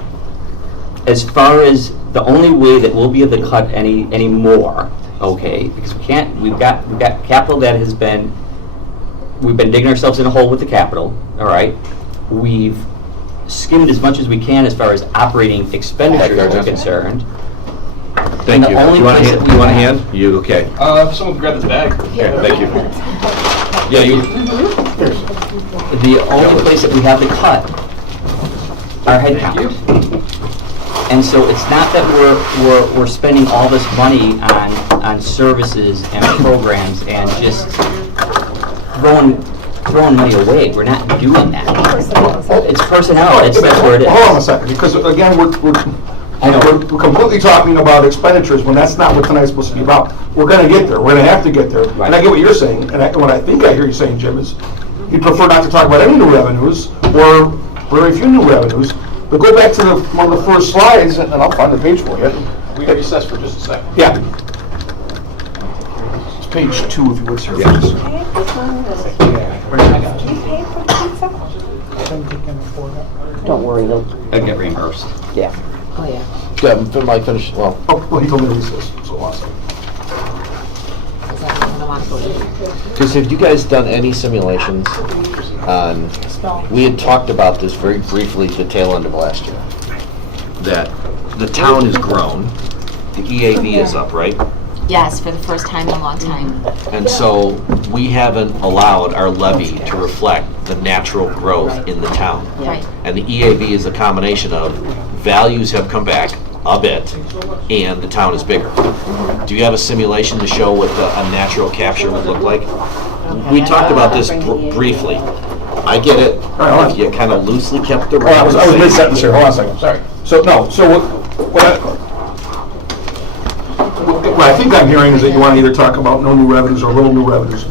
As far as the only way that we'll be able to cut any more, okay, because we can't, we've got capital that has been, we've been digging ourselves in a hole with the capital, all right? We've skimmed as much as we can as far as operating expenditures are concerned. Thank And you. the only You want a place hand? that we You want a have- hand? You, okay. Someone grab this bag. Okay, thank you. Yeah, you, The only place that we have to cut our headcount. And so it's not that we're spending all this money on services and programs and just throwing money away. We're not doing that. It's personnel. That's where it is. Hold on a second, because again, I know. we're completely talking about expenditures when that's not what tonight's supposed to be about. We're gonna get there, we're gonna have to get there. And I get what you're saying, and what I think I hear you saying, Jim, is you'd prefer not to talk about any new revenues or very few new revenues. But go back to one of the first slides, and I'll find the page for you. We recess for just a second. Yeah. It's page 2, if you would, sir. You paid for pizza? Don't worry, they'll, I get reimbursed. yeah. Oh, yeah. yeah, Mike, finish, well, Oh, well, he told me to recess, so awesome. Is that what I want to go eat? because have you guys done any simulations on, we had talked about this very briefly at the tail end of last year, that the town has grown, the EAV is up, right? Yes, for the first time in a long time. And so we haven't allowed our levy to reflect the natural growth in the town. Right. And the EAV is a combination of values have come back a bit and the town is bigger. Do you have a simulation to show what a natural capture would look like? We talked about this briefly. I get it. If you kind of loosely kept the. Oh, I was mid-sentence here, hold on a second. Sorry. So, no, so what I think I'm hearing is that you want to either talk about no new revenues or little new revenues.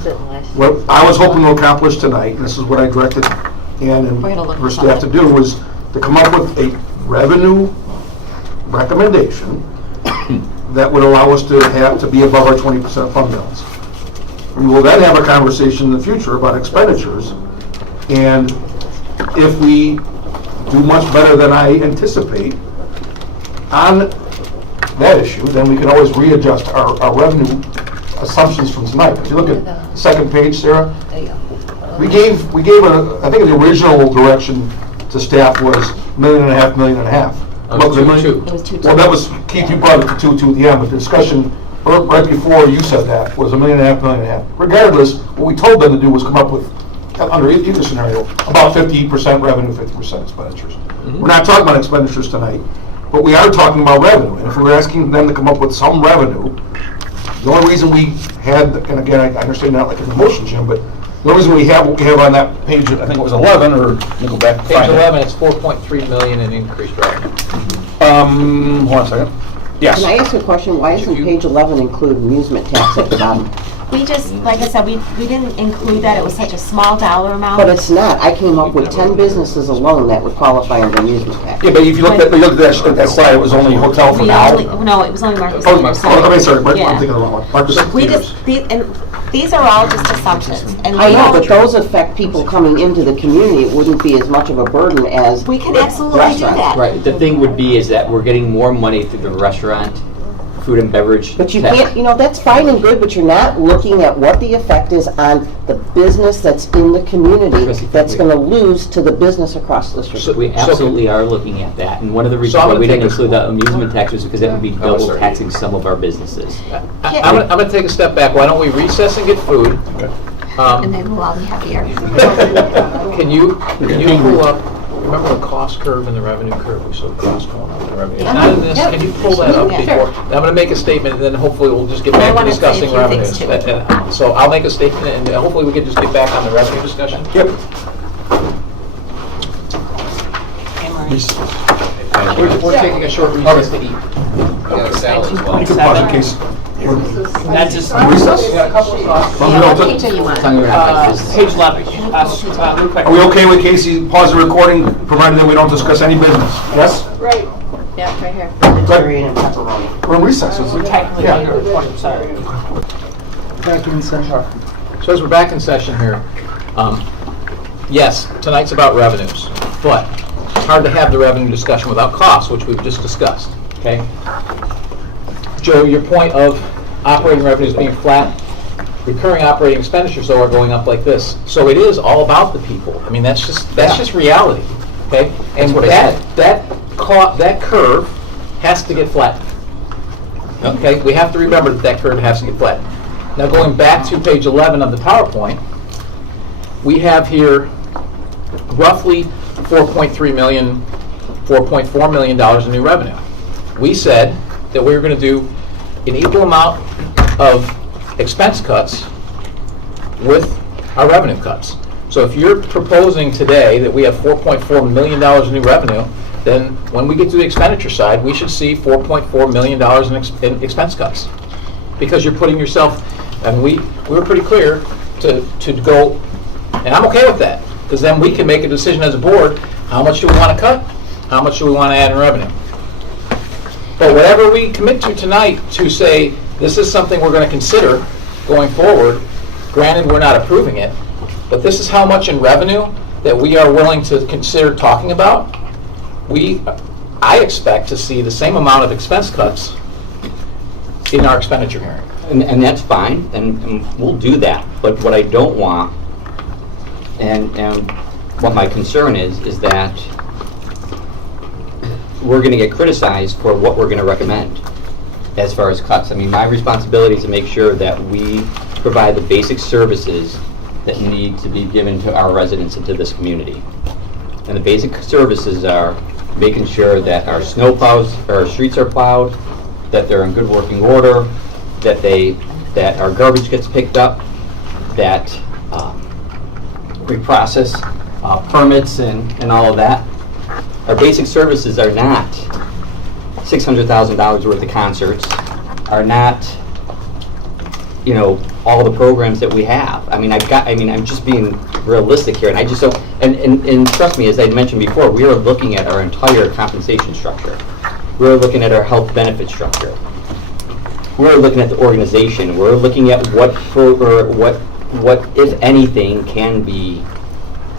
What I was hoping to accomplish tonight, and this is what I directed Ann and We're gonna look her at staff to do, was to come up with a revenue recommendation that would allow us to be above our 20% fund balance. We will then have a conversation in the future about expenditures, and if we do much better than I anticipate on that issue, then we can always readjust our revenue assumptions from tonight. If you look at the second page, Sarah, we gave I think the original direction to staff was $1.5 million, $1.5 million. It was 2.2. It was 2.2. Well, that was, Keith, you brought it to 2.2 at the end, but the discussion right before you said that was $1.5 million. Regardless, what we told them to do was come up with, under either scenario, about 50% revenue, 50% expenditures. We're not talking about expenditures tonight, but we are talking about revenue. And if we're asking them to come up with some revenue, the only reason we had, and again, I understand not like an emotion, Jim, but the only reason we have what we have on that page, I think it was 11, or let me go back and Page find it. 11, it's 4.3 million in increased revenue. Hold on a second. Yes. Can I ask a question? Why doesn't page 11 include amusement tax at the bottom? We just, like I said, we didn't include that. It was such a small dollar amount. But it's not. I came up with 10 businesses alone that would qualify under amusement tax. Yeah, but if you look at that slide, it was only hotel for We now. no, it was only Marcus Oh, Senior I'm sorry, I'm Yeah. thinking of the wrong one. Marcus We Theaters. just, these are all just assumptions. And I we know, don't- but those affect people coming into the community. It wouldn't be as much of a burden as We can absolutely do restaurants. that. Right, the thing would be is that we're getting more money through the restaurant, food and beverage. But you tax. can't, that's fine and good, but you're not looking at what the effect is on the business that's in the community that's gonna lose to the business across the street. We absolutely are looking at that, and one of the reasons I'm why gonna we didn't take a- include the amusement tax was because that would be double sorry. taxing some of our businesses. I'm gonna take a step back. Why don't we recess and get food? And then we'll all be happier. Can you pull up, remember the cost curve and the revenue curve? We saw the cost going up and the revenue. Yeah. Not in this, can you pull that up Yeah, before? sure. I'm gonna make a statement and then hopefully we'll just get I back to wanna say a discussing few revenues. things, too. And so I'll make a statement and hopefully we can just get back on the revenue discussion. Yep. We're taking a short recess to eat. Yeah, salad as well. You could pause in case. That's just. Recess? Yeah, what page are you on? Page 11. Real quick. Are we okay with Casey pause the recording, provided that we don't discuss any business? Yes? Right. Yeah, right here. Vegetarian and pepperoni. We're in recess. We're technically Yeah. under 20%. So as we're back in session here, yes, tonight's about revenues, but it's hard to have the revenue discussion without costs, which we've just discussed, okay? Joe, your point of operating revenues being flat, recurring operating expenditures, though, are going up like this. So it is all about the people. I mean, that's just reality, okay? And what I said. that curve has to get flattened. Okay, we have to remember that curve has to get flattened. Now, going back to page 11 of the PowerPoint, we have here roughly $4.3 million, $4.4 million in new revenue. We said that we were going to do an equal amount of expense cuts with our revenue cuts. So if you're proposing today that we have $4.4 million in new revenue, then when we get to the expenditure side, we should see $4.4 million in expense cuts. Because you're putting yourself, and we were pretty clear to go, and I'm okay with that, because then we can make a decision as a board, how much do we want to cut, how much do we want to add in revenue. But whatever we commit to tonight to say, this is something we're going to consider going forward, granted we're not approving it, but this is how much in revenue that we are willing to consider talking about, I expect to see the same amount of expense cuts in our expenditure hearing. And that's fine, and we'll do that. But what I don't want, and what my concern is that we're going to get criticized for what we're going to recommend as far as cuts. I mean, my responsibility is to make sure that we provide the basic services that need to be given to our residents and to this community. And the basic services are making sure that our snow plows, our streets are plowed, that they're in good working order, that our garbage gets picked up, that we process permits and all of that. Our basic services are not $600,000 worth of concerts, are not, all the programs that we have. I mean, I'm just being realistic here, and I just don't, and trust me, as I mentioned before, we are looking at our entire compensation structure. We're looking at our health benefit structure. We're looking at the organization. We're looking at what, if anything, can be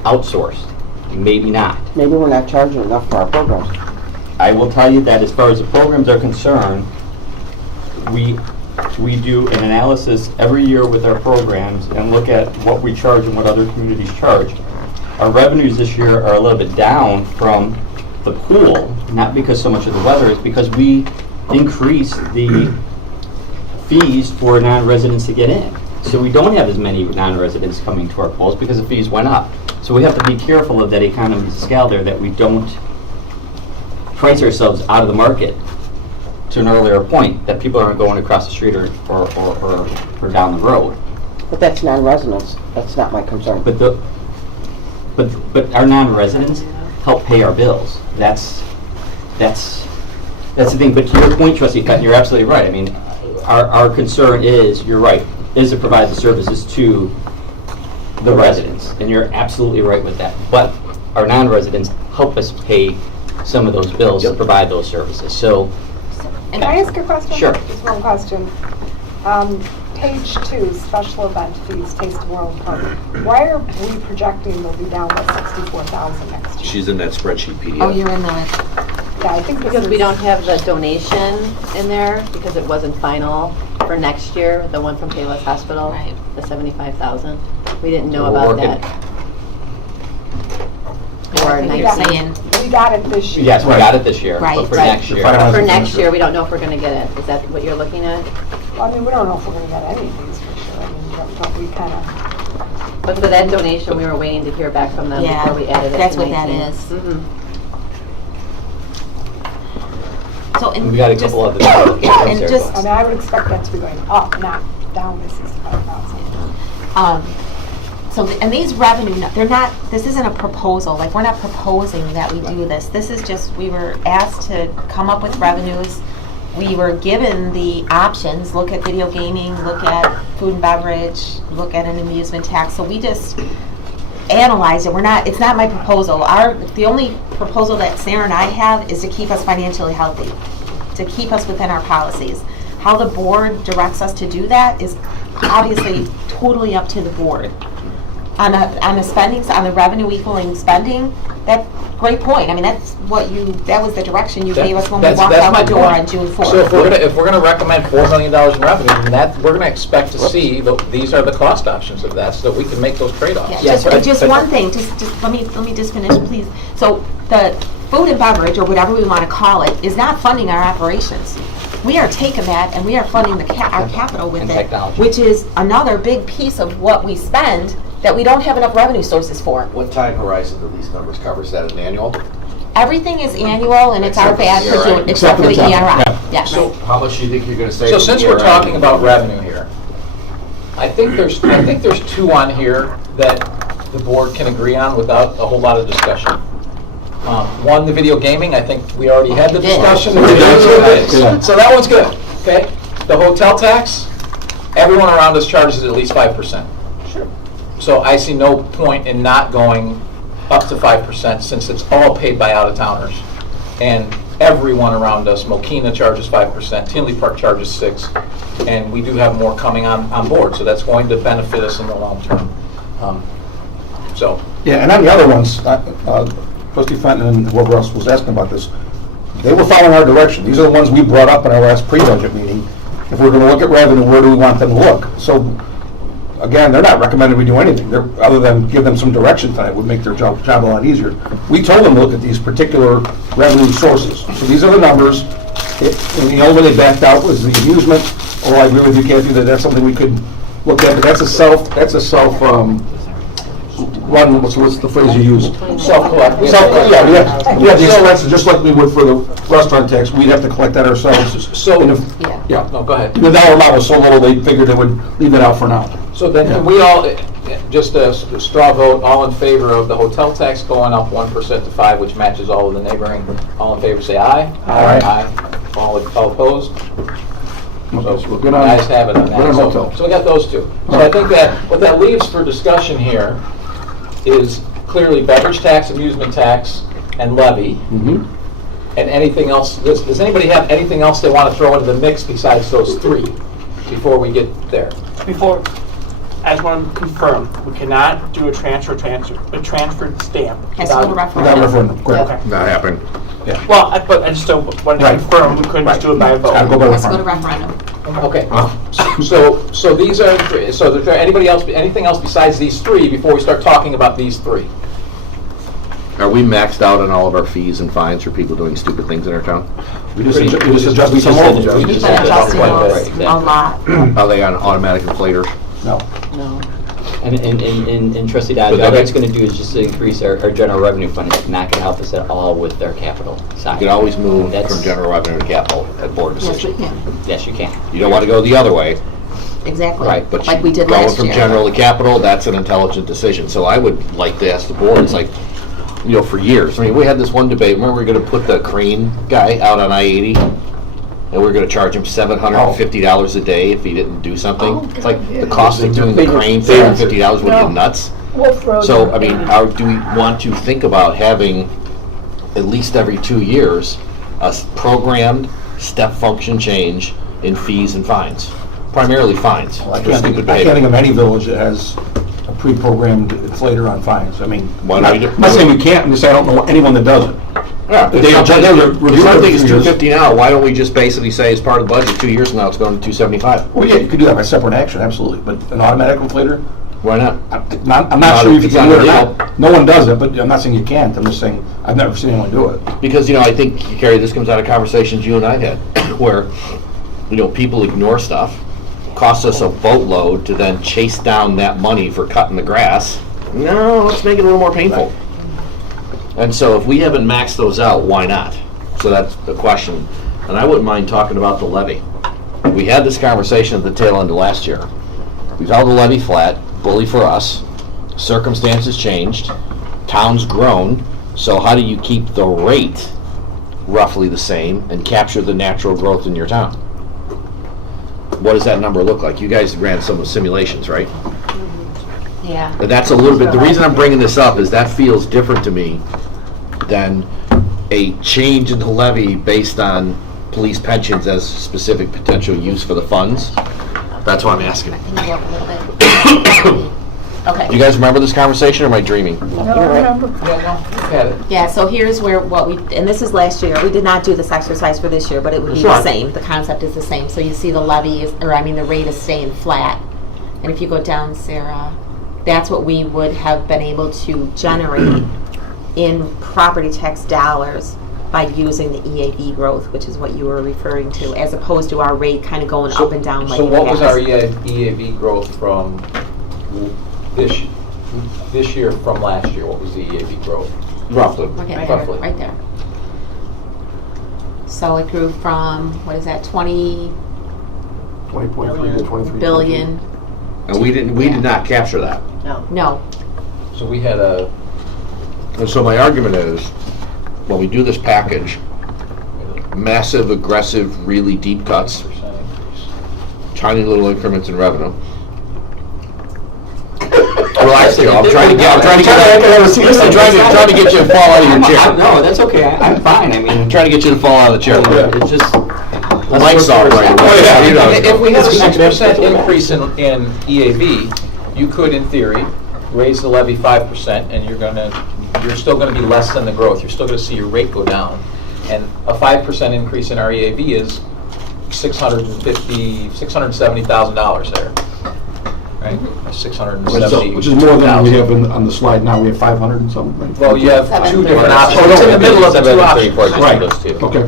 outsourced. Maybe not. Maybe we're not charging enough for our programs. I will tell you that as far as the programs are concerned, we do an analysis every year with our programs and look at what we charge and what other communities charge. Our revenues this year are a little bit down from the pool, not because so much of the weather, it's because we increased the fees for non-residents to get in. So we don't have as many non-residents coming to our pools because the fees went up. So we have to be careful of that economy of scale there, that we don't price ourselves out of the market to an earlier point, that people aren't going across the street or down the road. But that's non-residents. That's not my concern. But our non-residents help pay our bills. That's the thing. But to your point, Trustee Cotton, you're absolutely right. I mean, our concern is, you're right, is to provide the services to the residents, and you're absolutely right with that. But our non-residents help us pay some of those bills to provide those services. So, Can I ask a question? Sure. Just one question. Page 2, special event fees, Taste of Orland Park. Why are we projecting they'll be down by $64,000 next year? She's in that spreadsheet PDF. Oh, you're in the, Yeah, I think this Because we is- don't have the donation in there, because it wasn't final for next year, the one from Payless Hospital, Right. the $75,000. We didn't know We're about working. that. I Or think you're 19. saying, We got it this year. yes, we got it this year, but Right. for Right. next year. Right. For next year, we don't know if we're gonna get it. Is that what you're looking at? Well, I mean, we don't know if we're gonna get any of these for sure. I mean, but we kind of, But for that donation, we were waiting to hear back from them Yeah, before we added it that's to what that 19. is. Mhm. so, and We got a just- couple other. yeah, and just, I mean, I would expect that to be going up, not down by 65,000. So, and these revenue, they're not, this isn't a proposal, like, we're not proposing that we do this. This is just, we were asked to come up with revenues. We were given the options, look at video gaming, look at food and beverage, look at an amusement tax. So we just analyzed it. It's not my proposal. The only proposal that Sarah and I have is to keep us financially healthy, to keep us within our policies. How the board directs us to do that is obviously totally up to the board. on the spending, on the revenue equaling spending, that, great point. I mean, that's that was the direction you gave us when we walked out the door on June 4th. So if we're gonna recommend $4 million in revenue, then we're gonna expect to see, these are the cost options of that, so that we can make those trade-offs. Yeah, just one thing, just let me just finish, please. So the food and beverage, or whatever we want to call it, is not funding our operations. We are taking that and we are funding our capital with And it, technology. which is another big piece of what we spend that we don't have enough revenue sources for. What time horizon do these numbers cover? Is that an annual? Everything is annual, and it's our Except bad for for the doing, ERI. except for the Except for the ERI. Yes. So how much do you think you're gonna save? So with since the we're ERI? talking about revenue here, I think there's two on here that the board can agree on without a whole lot of discussion. One, the video gaming, I think we already had the discussion. So that one's good, okay? The hotel tax, everyone around us charges at least 5%. Sure. So I see no point in not going up to 5% since it's all paid by out-of-towners. And everyone around us, Mokina charges 5%, Tinley Park charges 6%, and we do have more coming on board, so that's going to benefit us in the long term. Yeah, and on the other ones, Trustee Fenton and whoever else was asking about this, they were following our direction. These are the ones we brought up in our last pre-budget meeting. If we're gonna look at revenue, where do we want them to look? So, again, they're not recommending we do anything, other than give them some direction tonight, would make their job a lot easier. We told them to look at these particular revenue sources. So these are the numbers. And the only one they backed out was the amusement. Oh, I agree with you, Kathy, that that's something we could look at, but that's a self, run, what's the phrase you use? Self-collect. Yeah, the expenses, just like we would for the restaurant tax, we'd have to collect that ourselves. So- And if- Yeah. Yeah. No, go ahead. The dollar amount was so little, they figured they would leave it out for now. So then can we all, just a straw vote, all in favor of the hotel tax going up 1% to 5%, which matches all of the neighboring, all in favor say aye. Aye. All opposed? Okay, so we're good on. Guys have it on Good on that. hotel. So we got those two. So I think that what that leaves for discussion here is clearly beverage tax, amusement tax, and levy. Mhm. And anything else, does anybody have anything else they want to throw into the mix besides those three before we get there? Before, I just want to confirm, we cannot do a transfer stamp. Has to go to without- Without referendum. referendum, correct. Okay. Not happened. Well, but I just don't want to Right. confirm, we couldn't just do it by a vote. Gotta go by Has to go to referendum. referendum. Okay, so these are, so is there anybody else, anything else besides these three before we start talking about these three? Are we maxed out on all of our fees and fines for people doing stupid things in our town? We just adjusted some more. We We've just been said adjusting quite a bit. those a lot. Are they on automatic inflators? No. And Trustee Dodge, all that's going to do is just increase our general revenue fund. It's not going to help us at all with our capital side. You can always move That's- from general revenue to capital at board Yes, we decision. can. Yes, you can. You don't want to go the other way, Exactly. right? But Like we did going last from year. general to capital, that's an intelligent decision. So I would like to ask the board, it's like, you know, for years, I mean, we had this one debate, remember we were going to put the crane guy out on I-80? And we were going to charge him $750 a day if he didn't do something? It's like the cost of doing the crane, $750, would get nuts. Wolf Road. So, I mean, do we want to think about having, at least every 2 years, a programmed step function change in fees and fines? Primarily fines I for can't stupid think behavior. of any village that has a pre-programmed inflator on fines. I mean, Why I'm don't you do- not saying we can't, I'm just saying I don't know anyone that does it. Yeah, They if something- they're if reviewing something it is for years. $250 now, why don't we just basically say as part of the budget, 2 years from now, it's going to $275? Well, yeah, you could do that by separate action, absolutely, but an automatic inflator, Why not? I'm not sure if you It's can not do it or illegal. not. No one does it, but I'm not saying you can't, I'm just saying, I've never seen anyone do it. Because, you know, I think, Carrie, this comes out of conversations you and I had, where, you know, people ignore stuff, costs us a boatload to then chase down that money for cutting the grass. No, let's make it a little more painful. And so if we haven't maxed those out, why not? So that's the question. And I wouldn't mind talking about the levy. We had this conversation at the tail end of last year. We've held the levy flat, bully for us. Circumstances changed. Town's grown. So how do you keep the rate roughly the same and capture the natural growth in your town? What does that number look like? You guys ran some simulations, right? Yeah. And that's a little bit, the reason I'm bringing this up is that feels different to me than a change in the levy based on police pensions as specific potential use for the funds. That's why I'm asking. Can you go up a little bit? Okay. Do you guys remember this conversation, or am I dreaming? Yeah, no, we've had it. Yeah, so here's where what we, and this is last year, we did not do this exercise for this year, but it would be Sure. the same, the concept is the same. So you see the levy is, or I mean the rate is staying flat. And if you go down, Sarah, that's what we would have been able to generate in property tax dollars by using the EAV growth, which is what you were referring to, as opposed to our rate kind of going up and down like So it what was has. our EAV growth from this year from last year? What was the EAV growth? Roughly. Look at Roughly. there, right there. So it grew from, what is that, 20 20.3 to 23. billion? And we did not capture that. No. So we had a, And so my argument is, when we do this package, massive, aggressive, really deep cuts, percent increase. tiny little increments in revenue. Relax, here, I'm trying to get you to fall out of your chair. No, that's okay, I'm fine, I mean. I'm trying to get you to fall out of the chair. It's just. Mike's all right. Oh, yeah, you know. If we have a 6% increase in EAV, you could, in theory, raise the levy 5%, and you're still gonna be less than the growth. You're still gonna see your rate go down. And a 5% increase in our EAV is $670,000 there, right? Which is more than we have on the slide now. We have 500 and something. Well, you have two different 730. options. It's in the middle of the two options. Right, okay.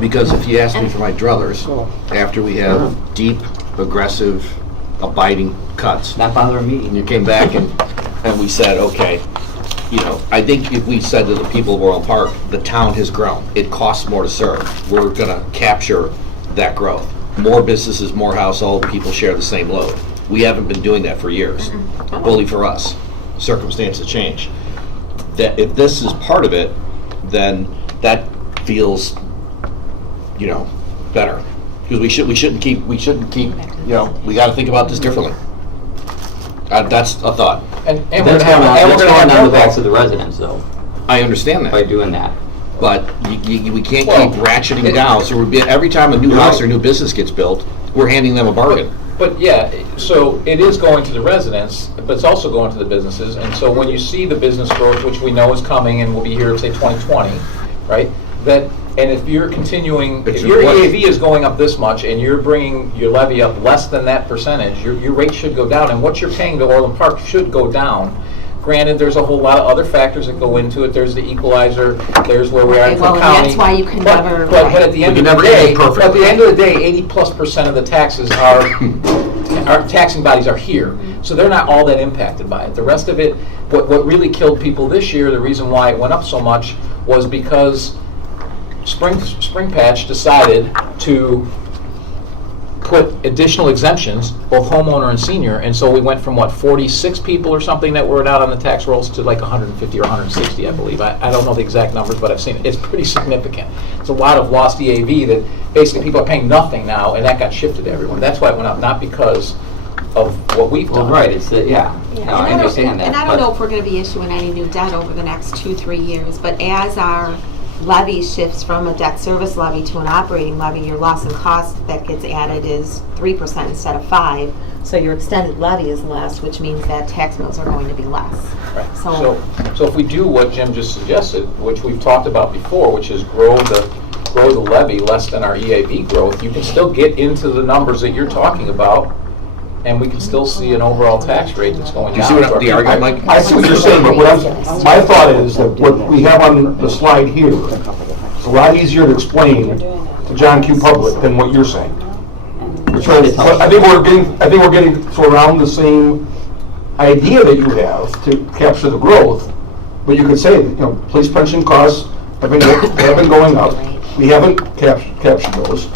Because if you ask me for my druthers, after we have deep, aggressive, abiding cuts, Not bothering me. and you came back and we said, okay, you know, I think if we said to the people of Orland Park, the town has grown, it costs more to serve, we're gonna capture that growth. More businesses, more household, people share the same load. We haven't been doing that for years, bully for us, circumstances change. That if this is part of it, then that feels, you know, better. Because we shouldn't keep, you know, we gotta think about this differently. That's a thought. And we're That's gonna have, going on the backs of the residents, though, I understand by that, doing that. but we can't Well, keep ratcheting down, so every time a new house or new business gets built, we're handing them a bargain. But yeah, so it is going to the residents, but it's also going to the businesses. And so when you see the business growth, which we know is coming and will be here, say 2020, right? And if you're continuing, if your EAV is going up this much and you're bringing your levy up less than that percentage, your rate should go down, and what you're paying to Orland Park should go down. Granted, there's a whole lot of other factors that go into it. There's the equalizer, there's where we are in Well, Cook and County. that's why you can never. But at the end of the never day, get it perfect. at the end of the day, 80+% of the taxes our taxing bodies are here. So they're not all that impacted by it. The rest of it, what really killed people this year, the reason why it went up so much was because Spring Patch decided to put additional exemptions, both homeowner and senior, and so we went from, 46 people or something that were out on the tax rolls to like 150 or 160, I believe. I don't know the exact numbers, but I've seen it. It's pretty significant. It's a lot of lost EAV that basically people are paying nothing now, and that got shifted to everyone. That's why it went up, not because of what we've done. Well, right, it's, no, I understand that. And I don't but- know if we're gonna be issuing any new debt over the next 2-3 years, but as our levy shifts from a debt service levy to an operating levy, your loss and cost that gets added is 3% instead of 5%. So your extended levy is less, which means that tax bills are going to be less. Right. So- So if we do what Jim just suggested, which we've talked about before, which is grow the levy less than our EAV growth, you can still get into the numbers that you're talking about, and we can still see an overall tax rate that's going down. Do you see what the argument, Mike? I see what you're saying, but my thought is that what we have on the slide here is a lot easier to explain to John Q. Public than what you're saying. We're trying to tell. But I think we're getting to around the same idea that you have to capture the growth. But you could say, police pension costs have been going up. We haven't captured those,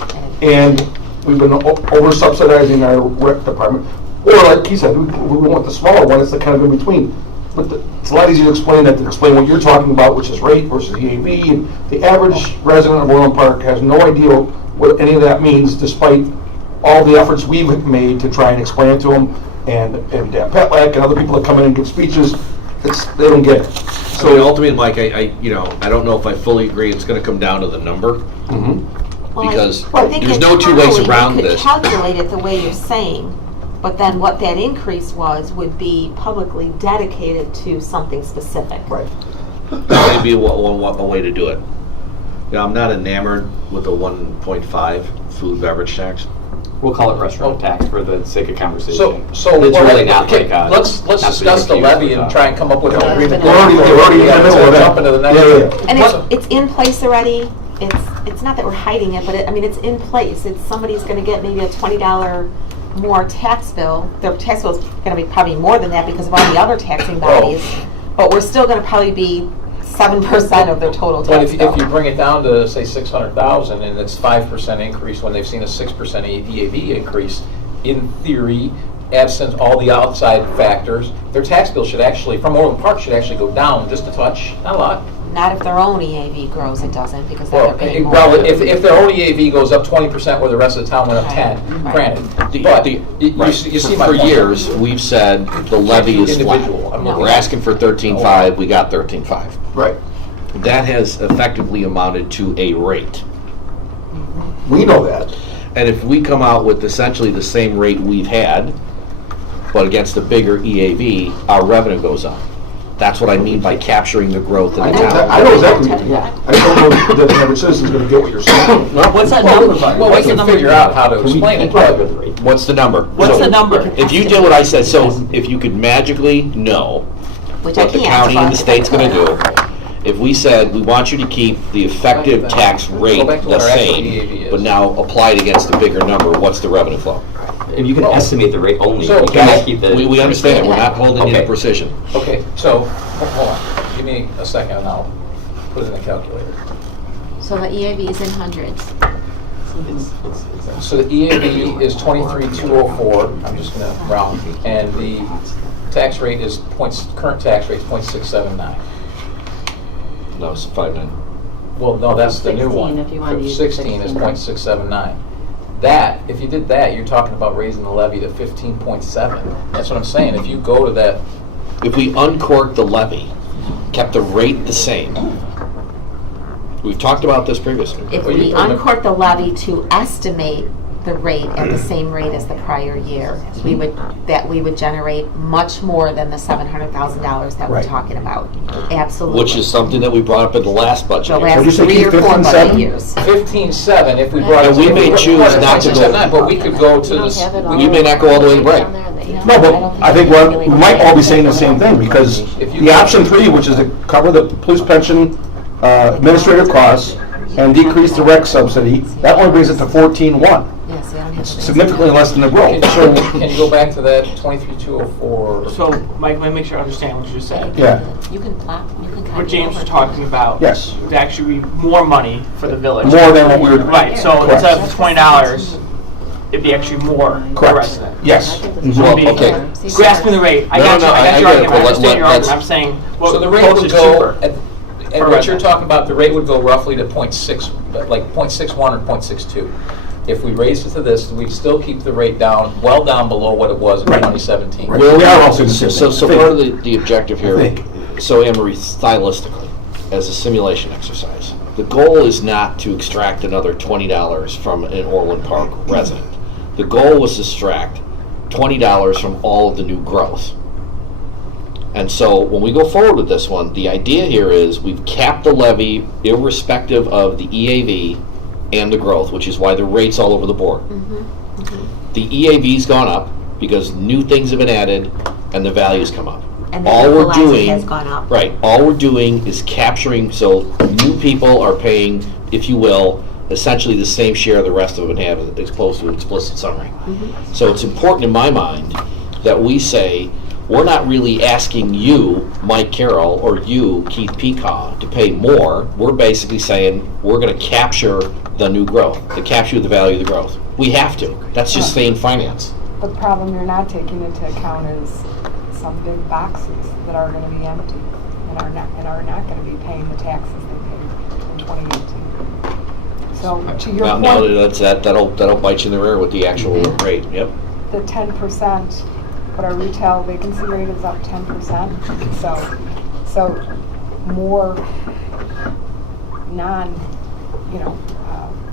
and we've been over subsidizing our rec department. Or like he said, we want the smaller one. It's the kind of in between. But it's a lot easier to explain that than explain what you're talking about, which is rate versus EAV. And the average resident of Orland Park has no idea what any of that means, despite all the efforts we've made to try and explain it to them. And Dan Petlak and other people that come in and give speeches, they don't get it. So ultimately, Mike, I don't know if I fully agree. It's going to come down to the number. Well, Because I think there's no two ways internally around you could this. calculate it the way you're saying, But then what that increase would be publicly dedicated to something specific. Right. That may be a way to do it. You know, I'm not enamored with the 1.5 food beverage tax. We'll call it restaurant tax for the sake of So, conversation. so It's we're- really not okay, like a- let's not discuss the big levy deal. and try and come up with an agreement. We're already in the middle of that. Jump into the next. Yeah. And it's in place already. It's not that we're hiding it, but it's in place. It's somebody's going to get maybe a $20 more tax bill. Their tax bill is going to be probably more than that because of all the other taxing bodies. But we're still going to probably be 7% of their total But tax if bill. you bring it down to, say, 600,000, and it's 5% increase when they've seen a 6% EAV increase, in theory, absent all the outside factors, their tax bill should actually, from Orland Park, should actually go down just a touch, not a lot. Not if their own EAV grows, it doesn't, because then Well, they're paying more. if their own EAV goes up 20% where the rest of the town went up 10, Right. granted. The- But the- you right. see my For point. years, we've said the levy is flat. Individual. I'm looking We're at- asking for 13.5, we got 13.5. Right. That has effectively amounted to a rate. We know that. And if we come out with essentially the same rate we've had, but against a bigger EAV, our revenue goes up. That's what I mean by capturing the growth in the town. I know exactly what you mean. I don't know that the average citizen's gonna get what you're saying. What's that number, Mark? Well, we can figure out how to explain it, but What's the number? What's So, the number? If you did what I said, so if you could magically know Which I what the can't, county and the but- state's gonna do, if we said, we want you to keep the effective tax rate back to the what our actual same, EAV is. but now apply it against a bigger number, what's the revenue flow? If you can estimate the rate only, So- you cannot keep the. We understand it, we're not holding you to Okay. precision. Okay, so, hold on, give me a second and I'll put it in the calculator. So the EAV is in hundreds. So the EAV is 23,204, I'm just gonna round, and the tax rate is current tax rate is .679. No, it's 5.9. Well, no, that's the new 16 one. if you wanted to use 16 is 16. .679. That, if you did that, you're talking about raising the levy to 15.7. That's what I'm saying, if you go to that, If we uncorked the levy, kept the rate the same, we've talked about this previously. If Well, you we put them- uncork the levy to estimate the rate at the same rate as the prior year, we would generate much more than the $700,000 that we're Right. talking about. Absolutely. Which is something that we brought up in the last budget. The hearing. last What'd you say, 3 or keep 4 budget 15.7? years. 15.7 if we brought it. And we may choose not to go- 15.79, but we could go to You don't this. have it all. We may not go all the way to break. Down there that you- No, but I think we might all be saying the same thing, because the option 3, which is to cover the police pension administrative costs and decrease the rec subsidy, that only brings it to 14.1, Yes, I don't have to- significantly less than the growth. So, can you go back to that 23,204? So, Mike, let me make sure I understand what you just said. Yeah. You can plot, you can copy What James was over. talking about. Yes. Would actually be more money for the village. More than what we were. Right, so Correct. instead of $20, it'd be actually more per Correct. resident. Yes. So Mhm. it'd be okay. Grasping the rate. I No, got no, you, I I got your get it, argument, but I understand your let's- argument, I'm saying, So what the rate close would is go, cheaper? and per what you're resident. talking about, the rate would go roughly to 0.6, like 0.61 or 0.62. If we raised it to this, we'd still keep the rate down, well down below what it was in Right. 2017. Right. We are also the same So thing. part of the objective here, I think. so Anne Marie, stylistically, as a simulation exercise, the goal is not to extract another $20 from an Orland Park resident. The goal was to extract $20 from all of the new growth. And so when we go forward with this one, the idea here is we've capped the levy irrespective of the EAV and the growth, which is why the rate's all over the board. The EAV's gone up because new things have been added and the values come up. And the All we're equalizer doing, has gone up. right, all we're doing is capturing, so new people are paying, if you will, essentially the same share the rest of them have as close to an explicit summary. So it's important in my mind that we say, we're not really asking you, Mike Carroll, or you, Keith Peacaw, to pay more. We're basically saying, we're gonna capture the new growth, to capture the value of the growth. We have to. That's just staying finance. The problem you're not taking into account is some big boxes that are gonna be empty and are not gonna be paying the taxes they paid in 2018. So to your Now, point, that'll bite you in the rear with the actual rate, yep. the 10%, but our retail vacancy rate is up 10%. So more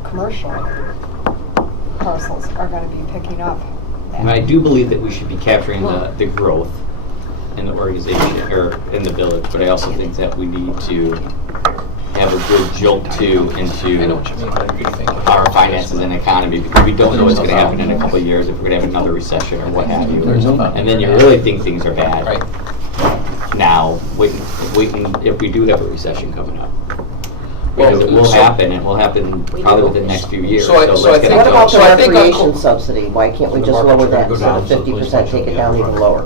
commercial parcels are gonna be picking up And I do believe that we should be capturing the growth in the organization, or in the village, but I also think that we need to have a good jolt into our finances and economy, because we don't know what's going to happen in a couple of years, if we're going to have another recession or what have you. And then you really think things are bad. Now, waiting if we do have a recession coming up. Because it will happen, and it will happen probably within the next few years. So I let's think- get What into about it. the So I think recreation subsidy? Why can't we just lower that instead of 50%, take it down even lower?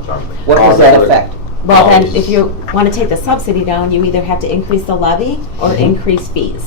What does that affect? Well, then, if you want to take the subsidy down, you either have to increase the levy or increase fees.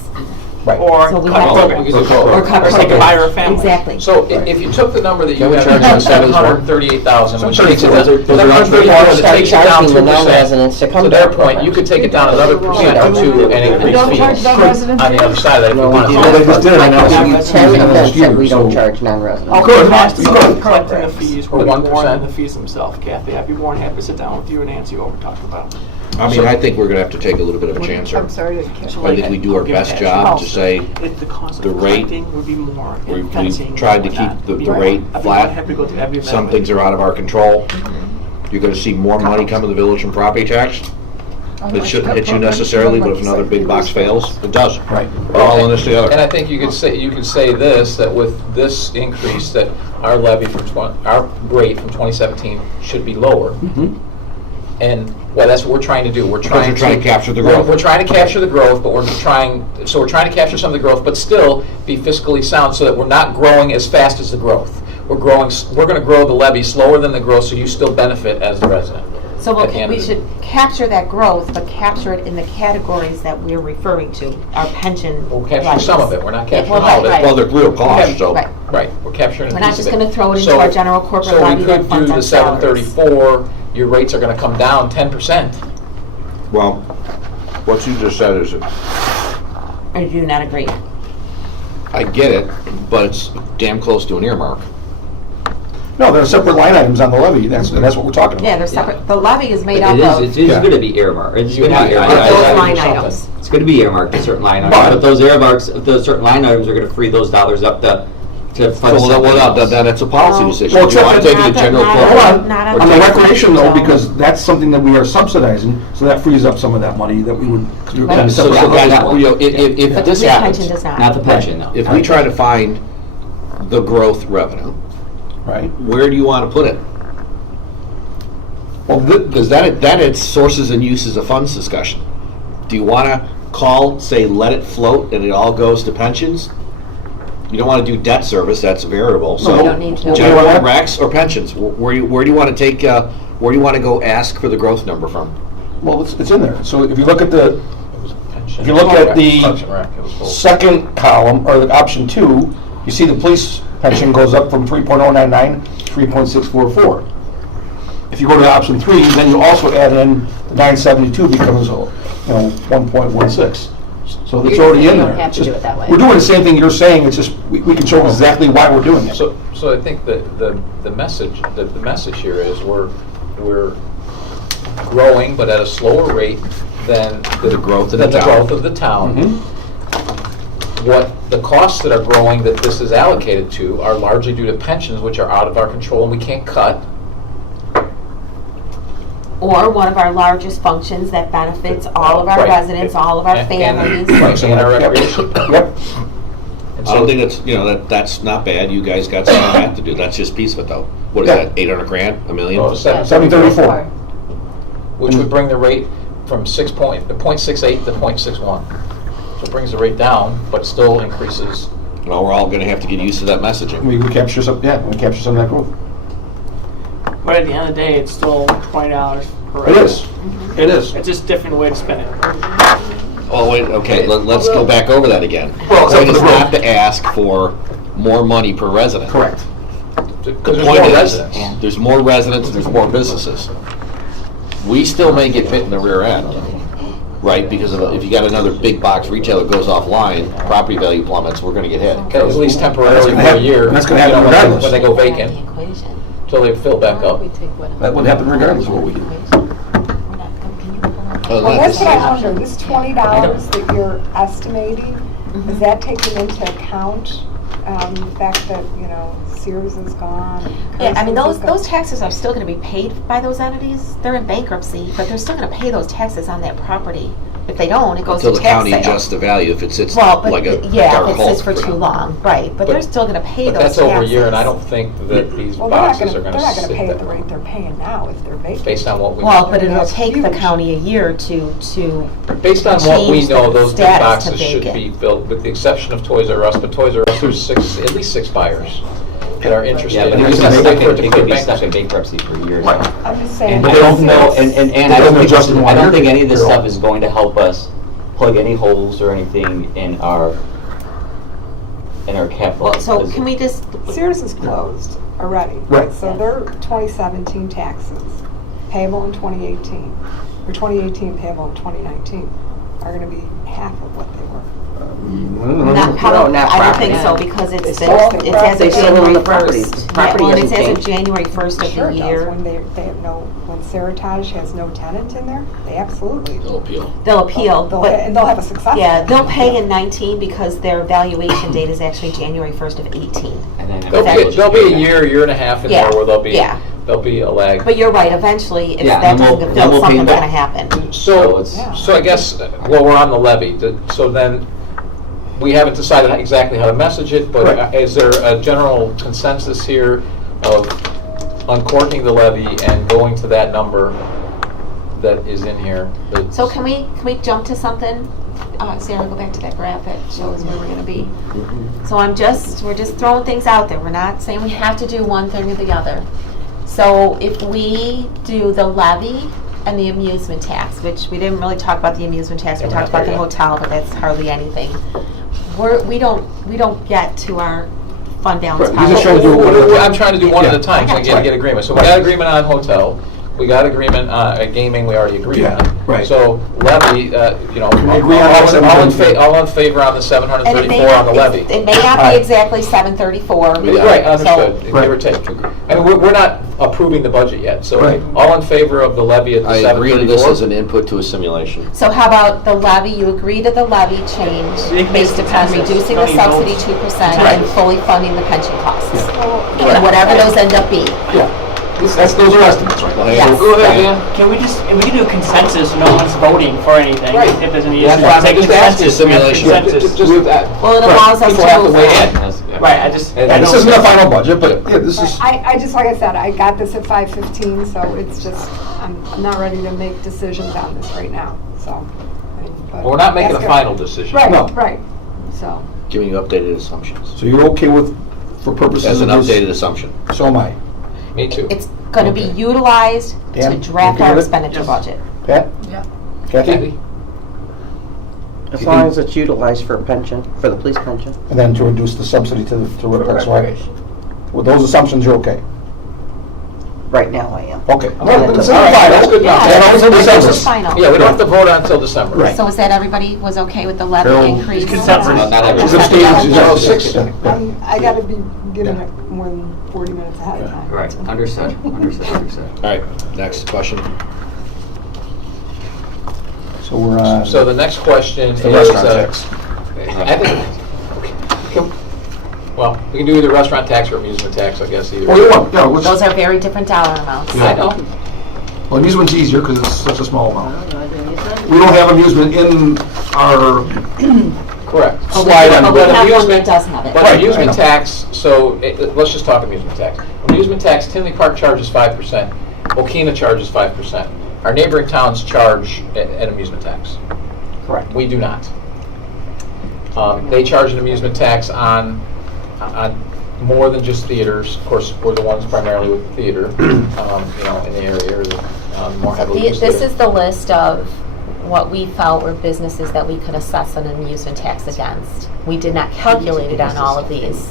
Right. Or So we cut have to- programs. Or cover Or take a programs. buyer family. Exactly. So if you took the number that you Can we have, charge them 738,000, which takes it down, Does it well, not that takes it down Charging the 2%. non-residents to come To their to point, you could take it down another percent or two and increase Don't charge fees non-residents. on the other side of that if you No, wanted we to. Well, they just did it in I'll give you Alabama. 10% that we don't charge non-residents. Good. Cost You of could. collecting the fees For would be more 1%. than the fees themselves, Kathy. I'd be more than happy to sit down with you and Nancy over and talk about. I mean, I think we're gonna have to take a little bit of a chance here. I'm sorry, I didn't catch I think we do our best job to say, If the cost the of rate- collecting would be more we- in fencing. we've tried to and keep whatnot. the Be rate I'd be flat. more than happy to go through every some amendment. things are out of our control. You're gonna see more money come to the village from property tax. It shouldn't hit you necessarily, but if another big box fails, it does. Right. We're all in this together. And I think you could say this, that with this increase, that our levy our rate from 2017 should be lower. And, well, that's what we're trying to do. We're trying you're trying to capture the growth. We're trying to capture the growth, but we're trying to capture some of the growth, but still be fiscally sound so that we're not growing as fast as the growth. We're going to grow the levy slower than the growth, so you still benefit as the resident. So at the end we of it. should capture that growth, but capture it in the categories that we're referring to, our pension. We're capturing some of it. We're not capturing well, all of it. right. Well, they're real costs, so. Right. Right, we're capturing a We're not piece just of it. gonna throw it into So- our general corporate levy that So we could funds do our the salaries. 734, your rates are gonna come down 10%. Well, what you just said is, Or do you not agree? I get it, but it's damn close to an earmark. No, there are separate line items on the levy, that's what we're talking about. Yeah, they're separate. The levy is made up of It is going to be earmarked. It's going to be Yeah. earmarked. those line items. It's going to be earmarked to certain line items. But- But those earmarks, those certain line items are going to free those dollars up to fund So, something else. then it's a policy decision. Well, Do you want to take it to not general that- Hold corporate? on, Not on on the the recreation though, zone. because that's something that we are subsidizing, so that frees up some of that money that we would. Right. So guys, you know, if But this the happens, pension does not. Not the pension, though. if we try to find the growth revenue, Right. where do you want to put it? Well, Because that is sources and uses of funds discussion. Do you want to call, say, let it float and it all goes to pensions? You don't want to do debt service, that's variable. So we don't need to. general recs or pensions? Where do you want to take, where do you want to go ask for the growth number from? well, it's in there. So if you look at the, if you look at the second column, or the option 2, you see the police pension goes up from 3.099 to 3.644. If you go to option 3, then you also add in the 972 becomes, 1.16. So it's already in You there. don't have It's to do just- it that way. We're doing the same thing you're saying, it's just, we can show exactly why we're doing it. So I think that the message here is we're growing, but at a slower rate than The growth of the than the town. growth of the town. Mhm. What the costs that are growing that this is allocated to are largely due to pensions, which are out of our control and we can't cut. Or one of our largest functions that benefits all of our Right. residents, all of our And- families. Right, and our recreation. Yep. And I don't so- think that's not bad. You guys got some math to do. That's just piece of it though. What is Yeah. that, 800 grand, a million? Oh, 734. which would bring the rate from 0.68 to 0.61. So it brings the rate down, but still increases. Well, we're all gonna have to get used to that messaging. We capture some, we capture some of that growth. But at the end of the day, it's still $20 per. It is, it is. It's just a different way to spend it. Oh, wait, okay, let's go back over that again. Well, The point except is for the not to ask for more money per resident. Correct. The Because there's point more is, residents. there's more residents, there's more businesses. We still may get bit in the rear end, right? Because if you got another big box retailer goes offline, property value plummets, we're gonna get hit. At least temporarily That's for gonna a happen. year. And that's gonna happen when they- regardless. When they go vacant, till they fill back up. That would happen regardless of what we do. Oh, Well, that's what I that's- wonder, this $20 that you're estimating, is that taking into account the fact that, Sears is gone. Yeah, I mean, Carson's is gone. those taxes are still gonna be paid by those entities. They're in bankruptcy, but they're still gonna pay those taxes on that property. If they don't, it goes to Until the tax county sale. adjusts the value if it sits Well, but, like a yeah, dark if it hole. sits for too long, right, but they're still gonna pay But those taxes. that's over a year, and I don't think that these Well, they're not boxes gonna, are they're gonna not gonna sit pay at the there, rate they're paying now if they're vacant. based on what we. Well, but it'll That's take the huge. county a year to Based on what we change know, the those big status to boxes should vacant. be filled, with the exception of Toys R Us, but Toys R Us, there's at least 6 buyers that are interested. Yeah, but And they're we just stuck, have to wait for it to they clear could be stuck in bankruptcy. bankruptcy for years. Right. I'm just saying. And I they don't don't know, know- and they I don't don't think, adjust in I one don't year. think any of this They're all- stuff is going to help us plug any holes or anything in our capital. Well, so 'cause- can we just, Sears is closed already. Right. So their 2017 taxes payable in 2018, or 2018 payable in 2019, are gonna be half of what they were. not probably, not I don't think property. so, because They it's, still own the it's as They of still own January the property. 1st. Property Yeah, well, and it's hasn't as of changed. January 1st of Sure the it does. year. When they have when Seritage has no tenant in there, they absolutely. They'll appeal. They'll appeal, And they'll have a successful. yeah, they'll pay in 19 because their valuation date is actually January 1st of 18. and then There'll be a year and a half in Yeah, there where yeah. there'll be a lag. But you're right, eventually, if Yeah, that and we'll- doesn't get then filled, we'll pay something's back. gonna happen. So, Yeah. so I guess, well, we're on the levy, so then, we haven't decided exactly how to message it, but Right. is there a general consensus here of uncorking the levy and going to that number that is in here? So can we jump to something? Sarah, go back to that graph that shows where we're gonna be. So we're just throwing things out there. We're not saying we have to do one thing or the other. So if we do the levy and the amusement tax, which we didn't really talk about the amusement tax, we Yeah, we're talked not about the there hotel, but that's hardly anything. We don't get to our fund balance. Right, you're just trying to do policy. one I'm trying to do one at a time, so I I get agreement. So we got agreement on hotel, we got agreement on gaming, we already agreed Yeah, on. right. So levy, Can we agree on that? all in favor on the And it may 734 on the not, levy. it may not be exactly 734. Right, understood, So- give or take. I mean, we're not approving the budget yet, so Right. all in favor of the levy at the I 734? agree to this as an input to a simulation. So how about the levy, you agree to the levy change Make based this upon consensus. reducing the Don't need subsidy votes. 2% Right. and fully funding the pension costs? Right. And whatever those end up being. Yeah. Those are estimates, right? Yes. Go ahead, Dan. Can we can do a consensus, no one's voting for anything, Right. if there's any That's issues. why I'm Make just asking. consensus, we have Simulation. consensus. Well, it allows us People have to to weigh move. in. Right, I just. And I This don't- isn't a final budget, but yeah, this is, I just, like I said, I got this at 5:15, so it's just, I'm not ready to make decisions on this right now, so. I mean, but Well, we're not making a that's good. final decision. No. Right, right, so. Giving you updated assumptions. so you're okay with, for purposes As of an this? updated assumption. So am I. Me too. It's gonna be Okay. utilized to Dan, draft you our good? expenditure Yes. budget. Pat? Yeah. Kathy? Kathy? As long as it's utilized for a pension, for the police pension. And then to reduce the subsidy to repairs, right? With those assumptions, you're okay? Right now I am. Okay. All right, That's all right, that's good enough. Yeah, And also this is consensus. final. Yeah, we don't have to vote until December. Right. So is that everybody was okay with the levy Carol, increase? consensus. Not everyone. She's abstaining, she's at 6. I gotta be given Yeah. it more than 40 minutes ahead of time. Right, understood. All right, next question. So we're on. So the next question is. The restaurant tax. I think, well, we can do either restaurant tax or amusement tax, I guess, either. Oh, you want, yeah, Those are very different dollar amounts. Yeah. I know. well, amusement's easier because it's such a small amount. We don't have amusement in our Correct. slide on. But we But have one amusement- that does have it. But Right, amusement I know. tax, so let's just talk amusement tax. Amusement tax, Tinley Park charges 5%, Okina charges 5%. Our neighboring towns charge an amusement tax. Correct. We do not. They charge an amusement tax on more than just theaters. Of course, we're the ones primarily with theater, in the area, or the more heavily used This theater. is the list of what we felt were businesses that we could assess an amusement tax against. We did not calculate it on all of these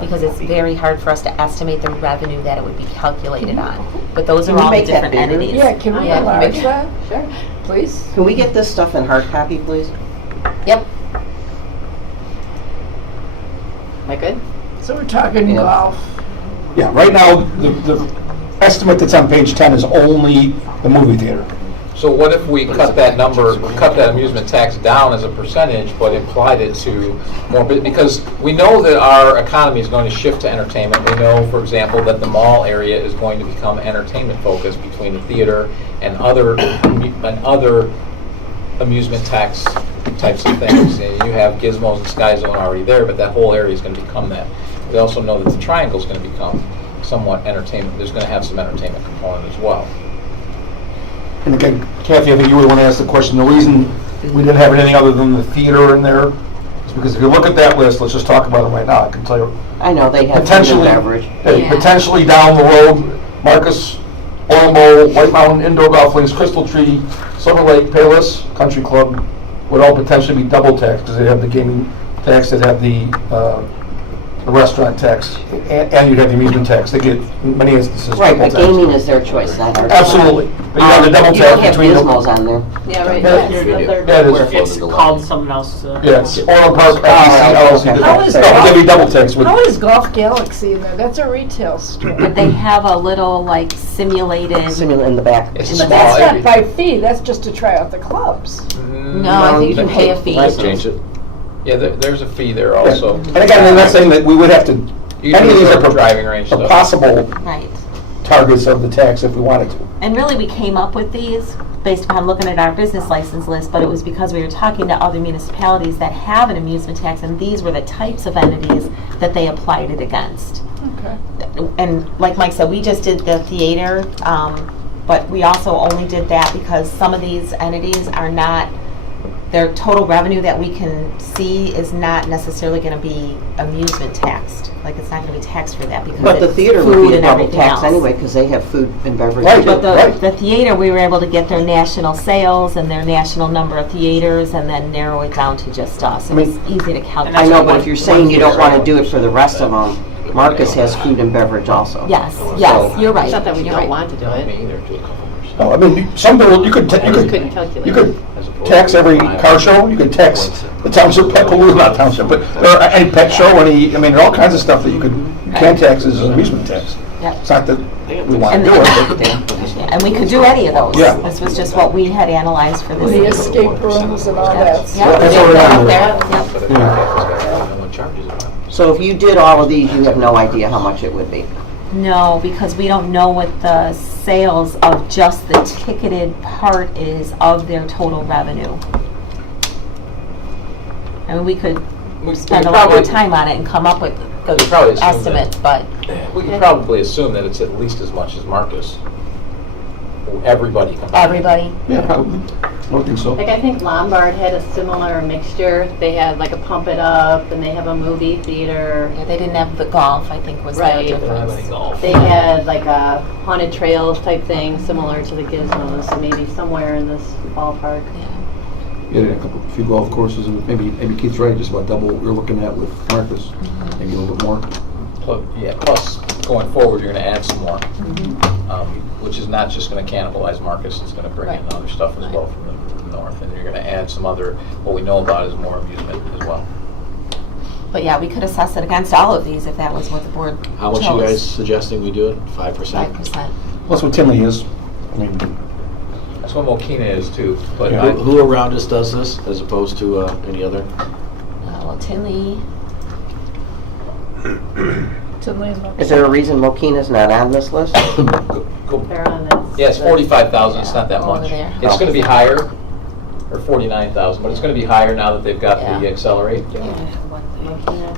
because it's very hard for us to estimate the revenue that it would be calculated on. But those Can are you all the make that different bigger? entities. Yeah, can we Yeah, enlarge make- that? Sure. Please? Can we get this stuff in hard copy, please? Yep. Am I good? So we're talking Yeah. golf. Yeah, right now, the estimate that's on page 10 is only the movie theater. So what if we cut that number, cut that amusement tax down as a percentage, but applied it to more, because we know that our economy is going to shift to entertainment. We know, for example, that the mall area is going to become entertainment focused between the theater and other amusement tax types of things. You have Gizmos and Sky Zone already there, but that whole area is going to become that. We also know that the Triangle is going to become somewhat entertainment. There's going to have some entertainment component as well. And again, Kathy, I think you were the one to ask the question. The reason we didn't have anything other than the theater in there is because if you look at that list, let's just talk about it right now. I can tell you. I know, they have food and Potentially, beverage. potentially down the road, Marcus, Ormo, White Mountain Indoor Golf Links, Crystal Tree, Silver Lake, Payless Country Club would all potentially be double taxed because they have the gaming tax, they'd have the restaurant tax, and you'd have the amusement tax. They get, in many instances, Right, double but tax. gaming is their choice, not ours. Absolutely. But you have the double You don't tax have between them. gizmos on there. Yeah, right. Yeah, That's you the do. third Yeah, it one. is. It's Called something else. Yeah, it's Orland Park, LCC, LLC. How is No, that? they'd be double taxed with. How is Golf Galaxy in there? That's a retail store. But they have a little like simulated. Similar in the back. It's But small. that's not by fee, that's just to try out the clubs. No, I think you pay a fee. Might change it. Yeah, there's a fee there also. And again, I'm not saying that we would have to, You any of do these the are driving range are stuff. possible Right. targets of the tax if we wanted to. And really, we came up with these based upon looking at our business license list, but it was because we were talking to other municipalities that have an amusement tax, and these were the types of entities that they applied it against. Okay. And like Mike said, we just did the theater, but we also only did that because some of these entities are not, their total revenue that we can see is not necessarily going to be amusement taxed. Like, it's not going to be taxed for that because But the it's theater would food be a and double everything tax else. anyway, because they have food and beverage Right. too. But the theater, we were able to get their national sales and their national number of theaters and then narrow it down to just us. It was easy to calculate. I know, but if you're saying you don't want to do it for the rest of them, Marcus has food and beverage also. Yes, yes, you're right. It's not that we You're don't right. want to do it. Me either, to a couple percent. No, I mean, some people, you could, I just couldn't calculate. you could tax every car show, you could tax the township pet, well, not township, but any pet show, any, I mean, there are all kinds of stuff that you can tax as an amusement tax. Yep. It's not that we want to And do it, Yeah, and we could do any of those. Yeah. This was just what we had analyzed for The this. escape rooms and all that. Yeah, That's yeah, already they're on up there. there. Yep. But if the tax is gonna, no one charges it. So if you did all of these, you have no idea how much it would be. No, because we don't know what the sales of just the ticketed part is of their total revenue. I mean, we could spend a lot more time on it and come up with probably the assume that. estimate, but We can probably assume that it's at least as much as Marcus. Everybody combined. everybody. yeah, probably. I don't think so. Like, I think Lombard had a similar mixture. They had like a Pump It Up, and they have a movie theater. Yeah, they didn't have the golf, I think, was Right. their They don't have difference. any golf. They had like a haunted trails type thing, similar to the Gizmos, so maybe somewhere in this ballpark. Yeah, a few golf courses, and maybe Keith's right, just about double what we're looking at with Marcus, maybe a little bit more. Plus, going forward, you're gonna add some more, which is not just gonna cannibalize Marcus, it's gonna bring in Right. other stuff as well from the north. And you're gonna add some other, what we know about is more amusement as well. But yeah, we could assess it against all of these if that was what the board How much you guys suggesting we do it? 5%? 5%. That's what Tinley is. I mean, That's what Mokina is too, but Yeah. Who around us does this as opposed to any other? Well, Tinley, Is there a reason Mokina's not on this list? They're on this. yeah, it's 45,000, it's not that Over much. there. It's gonna be higher, or 49,000, but it's gonna be higher now that they've got Yeah. the Accelerate.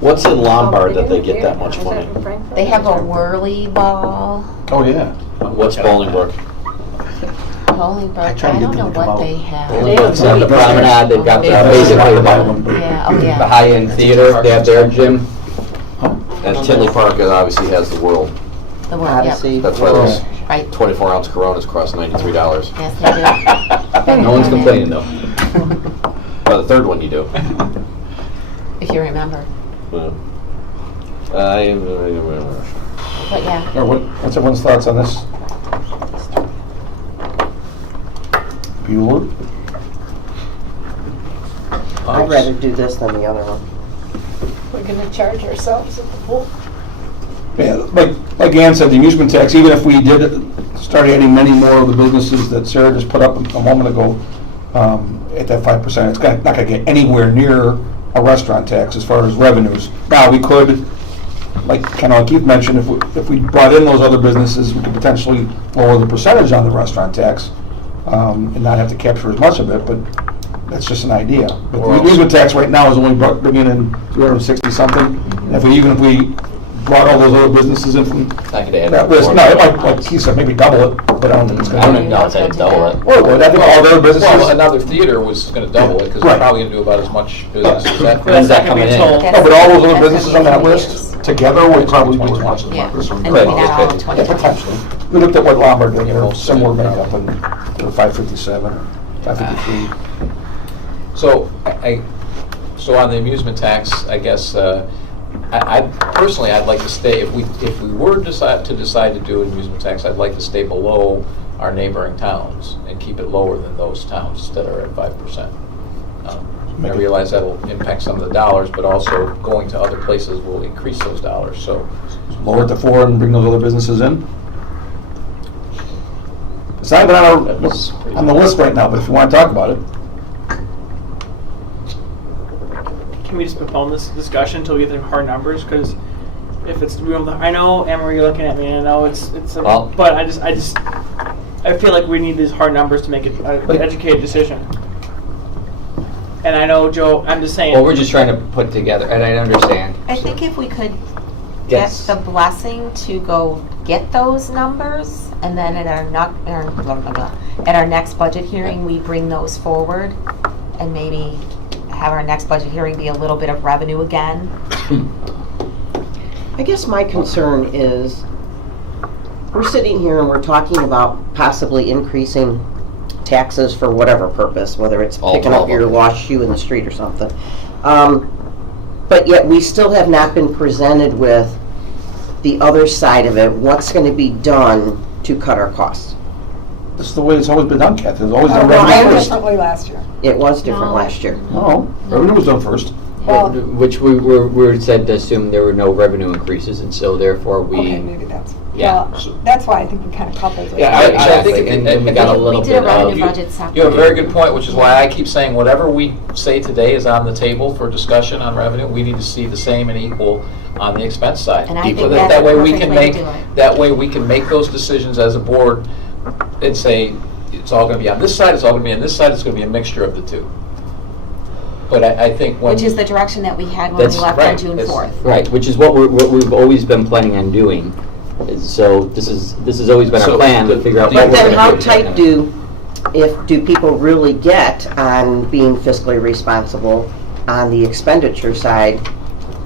What's in Lombard that they get that much money? they have a whirly ball. oh, yeah. What's Bolingbrook? Bolingbrook, I I tried to get don't know them to come what out. they have. Bolingbrook's on the promenade, they've got basically the Yeah, oh the yeah. high-end theater, they have their gym. And Tinley Park obviously has the world. The word, yep, Odyssey. That's why those right. 24-ounce Coronas cost $93. Yes, they do. No one's complaining though. Well, the third one you do. If you remember. Yeah. But yeah, Or what's everyone's thoughts on this? Bueller? I'd rather do this than the other one. We're gonna charge ourselves at the pool. Yeah, like Ann said, the amusement tax, even if we did start adding many more of the businesses that Sarah just put up a moment ago, at that 5%, it's not gonna get anywhere near a restaurant tax as far as revenues. Now, we could, like kind of like you've mentioned, if we brought in those other businesses, we could potentially lower the percentage on the restaurant tax, and not have to capture as much of it, but that's just an idea. But the amusement tax right now is only bringing in 360 something, and if we brought all those other businesses in from Not gonna add that list, no, it might, like he said, maybe double it, but I don't think it's I don't gonna. even know if I'd double it. Well, I think all the other Well, businesses. another theater was gonna double it, because Right. they're probably gonna do about as much business as that. But that's not coming gonna be in. told. No, but all those other That's businesses on gonna that be list together would probably do as much as Yeah, Marcus. and maybe not all in Yeah, 2020. potentially. We looked at what Lombard did, they're similar makeup, and they're 557, 553. So, so on the amusement tax, I guess, personally, I'd like to stay, if we were to decide to do an amusement tax, I'd like to stay below our neighboring towns and keep it lower than those towns that are at 5%. I realize that'll impact some of the dollars, but also going to other places will increase those dollars, so. Lower it to 4 and bring those other businesses in? It's not even on the list right now, but if you want to talk about it. Can we just postpone this discussion until we get the hard numbers? Because if it's real, I know, Emery, you're looking at me, and I know it's Well- but I feel like we need these hard numbers to make an educated decision. And I know, Joe, I'm just saying. Well, we're just trying to put together, and I understand. I think if we could get Yes. the blessing to go get those numbers, and then at our next budget hearing, we bring those forward, and maybe have our next budget hearing be a little bit of revenue again. I guess my concern is, we're sitting here and we're talking about possibly increasing taxes for whatever purpose, whether it's All picking up 12 your of them. lost shoe in the street or something. But yet we still have not been presented with the other side of it, what's going to be done to cut our costs. This is the way it's always been done, Kathy. It's always done well, I revenue understand. first. Differently last year. It was different last year. No, revenue was done first. Well, Which we were said to assume there were no revenue increases, and so therefore we. okay, maybe that's, Yeah. well, that's why I think we kind of coupled it. Yeah, I think Exactly, and then we got a little We did a bit of. revenue budget separate. You have a very good point, which is why I keep saying whatever we say today is on the table for discussion on revenue, we need to see the same and equal on the expense side. And I think So that's that way the we perfect can way to make, do it. that way we can make those decisions as a board and say, it's all gonna be on this side, it's all gonna be on this side, it's gonna be a mixture of the two. But I think when. Which is the direction that we had when we That's left on right. June It's- 4th. Right, which is what we've always been planning on doing. So this has always been our So plan to the- figure out. the- what But we're then gonna how do. tight do people really get on being fiscally responsible on the expenditure side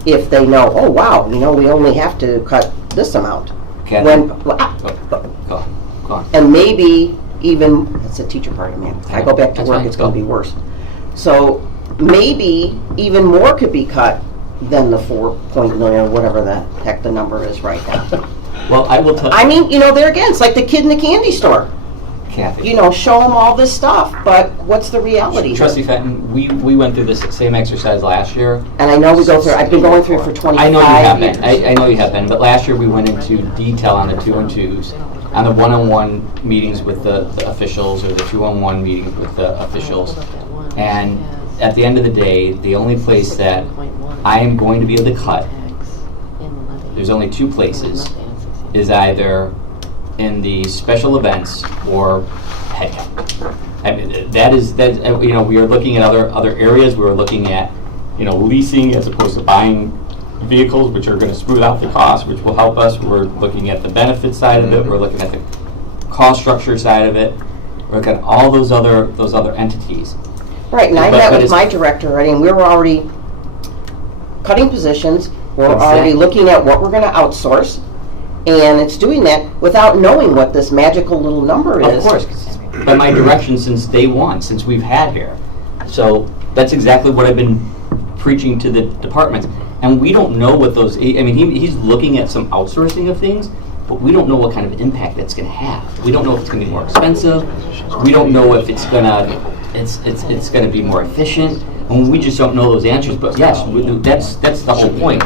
if they know, oh, wow, we only have to cut this amount? Kathy? When, Go on. and maybe even, it's a teacher part of me, if I go back to That's work, fine. it's gonna be worse. So maybe even more could be cut than the 4 million, or whatever the heck the number is right now. Well, I will tell I mean, there again, it's like the kid in the candy store. Kathy. Show them all this stuff, but what's the reality here? Trustee Fenton, we went through this same exercise last year. And I know we go through, I've been going through it for 25 I know you have years. been. I know you have been. But last year we went into detail on the 2-on-2s, on the 1-on-1 meetings with the officials, or the 2-on-1 meetings with the officials. And at the end of the day, the only place that I am going to be able to cut, there's only 2 places, is either in the special events or headcount. I mean, we are looking at other areas. We are looking at, leasing as opposed to buying vehicles, which are going to smooth out the cost, which will help us. We're looking at the benefit side of it. We're looking at the cost structure side of it. We're looking at all those other entities. Right, and I But- met but with it's- my director already, and we were already cutting positions. We're already Exactly. looking at what we're gonna outsource. And it's doing that without knowing what this magical little number Of is. course, 'cause it's been my direction since day one, since we've had here. So that's exactly what I've been preaching to the departments. And we don't know what those, he's looking at some outsourcing of things, but we don't know what kind of impact that's gonna have. We don't know if it's gonna be more expensive. We don't know if it's gonna be more efficient. And we just don't know those answers, but yes, that's the whole point,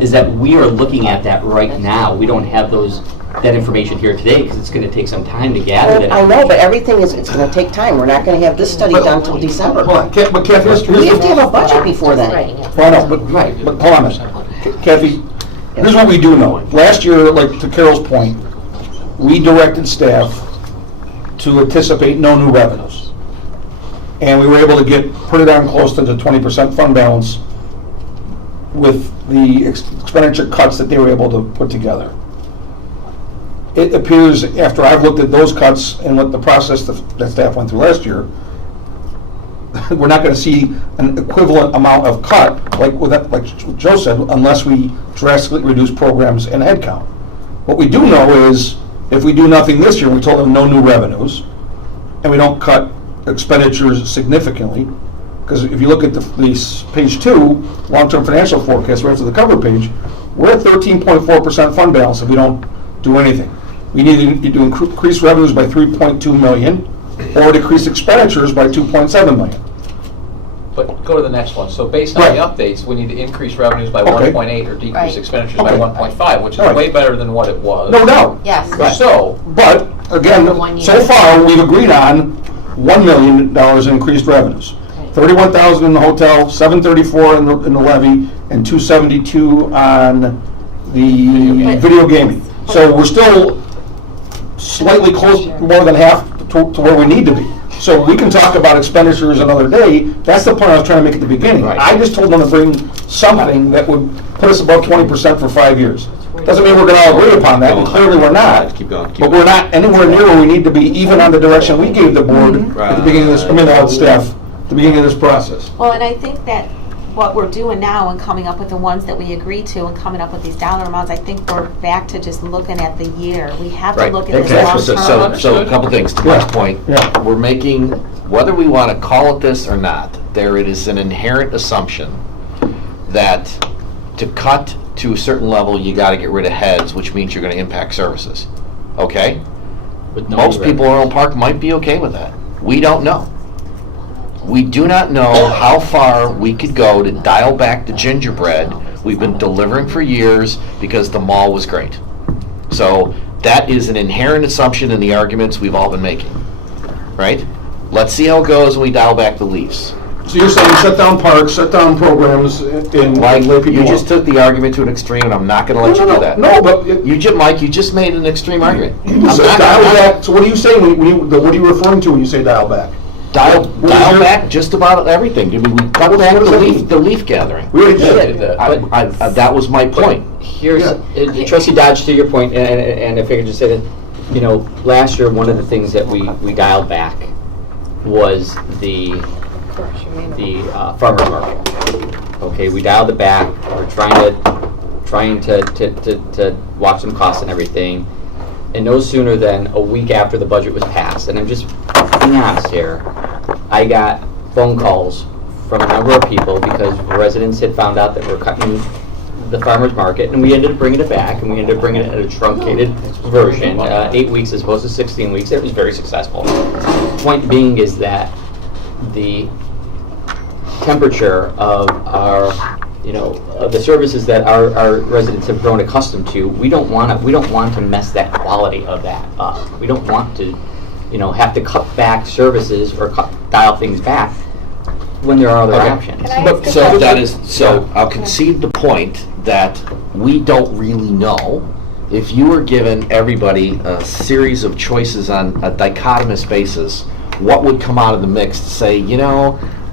is that we are looking at that right now. We don't have that information here today, because it's gonna take some time to gather that. I know, but everything it's gonna take time. We're not gonna have this study done till December. Hold on, but Kathy, We have to have a budget before then. Well, no, but hold on a minute. Kathy, here's what we do know. Last year, like to Carol's point, we directed staff to anticipate no new revenues. And we were able to put it on close to the 20% fund balance with the expenditure cuts that they were able to put together. It appears, after I've looked at those cuts and what the process that staff went through last year, we're not going to see an equivalent amount of cut, like Joe said, unless we drastically reduce programs and headcount. What we do know is, if we do nothing this year, we told them no new revenues, and we don't cut expenditures significantly, because if you look at the page 2, long-term financial forecast, right after the cover page, we're at 13.4% fund balance if we don't do anything. We need to increase revenues by 3.2 million, or decrease expenditures by 2.7 million. But go to the next one. So based on the updates, we need to increase revenues by 1.8 or decrease expenditures by 1.5, which is way better than what it was. No doubt. Yes. Right. So, But, again, so far, we've agreed on $1 million in increased revenues. 31,000 in the hotel, 734 in the levy, and 272 on the video gaming. So we're still slightly close, more than half to where we need to be. So we can talk about expenditures another day. That's the point I was trying to make at the beginning. I just told them to bring something that would put us above 20% for 5 years. Doesn't mean we're going to all agree upon that, and clearly we're not. Keep going. But we're not anywhere near where we need to be, even on the direction we gave the board at the beginning of this, the staff, at the beginning of this process. Well, and I think that what we're doing now and coming up with the ones that we agreed to and coming up with these dollar amounts, I think we're back to just looking at the year. We have to look at this long term. So a couple things, to Mike's point. We're making, whether we want to call it this or not, there it is an inherent assumption that to cut to a certain level, you got to get rid of heads, which means you're going to impact services. Okay? Most people in Orland Park might be okay with that. We don't know. We do not know how far we could go to dial back the gingerbread we've been delivering for years because the mall was great. So that is an inherent assumption in the arguments we've all been making, right? Let's see how it goes when we dial back the leaves. So you're saying shut down parks, shut down programs in Mike, lay people you off. just took the argument to an extreme, and I'm not going to let you do that. No, but Mike, you just made an extreme argument. you said dial back. So what are you saying? What are you referring to when you say dial back? Dial back just about everything. I mean, we cut back the leaf gathering. We already did. That was my point. Here's, Trustee Dodge, to your point, and if I could just say that, last year, one of the things that we dialed back was the farmer's market. Okay, we dialed it back. We're trying to watch some costs and everything. And no sooner than a week after the budget was passed, and I'm just being honest here, I got phone calls from a number of people because residents had found out that we're cutting the farmer's market, and we ended up bringing it back, and we ended up bringing it at a truncated version, 8 weeks as opposed to 16 weeks. It was very successful. Point being is that the temperature of our, of the services that our residents have grown accustomed to, we don't want to mess that quality of that up. We don't want to, have to cut back services or dial things back when there are other options. So I'll concede the point that we don't really know. If you were given everybody a series of choices on a dichotomous basis, what would come out of the mix to say,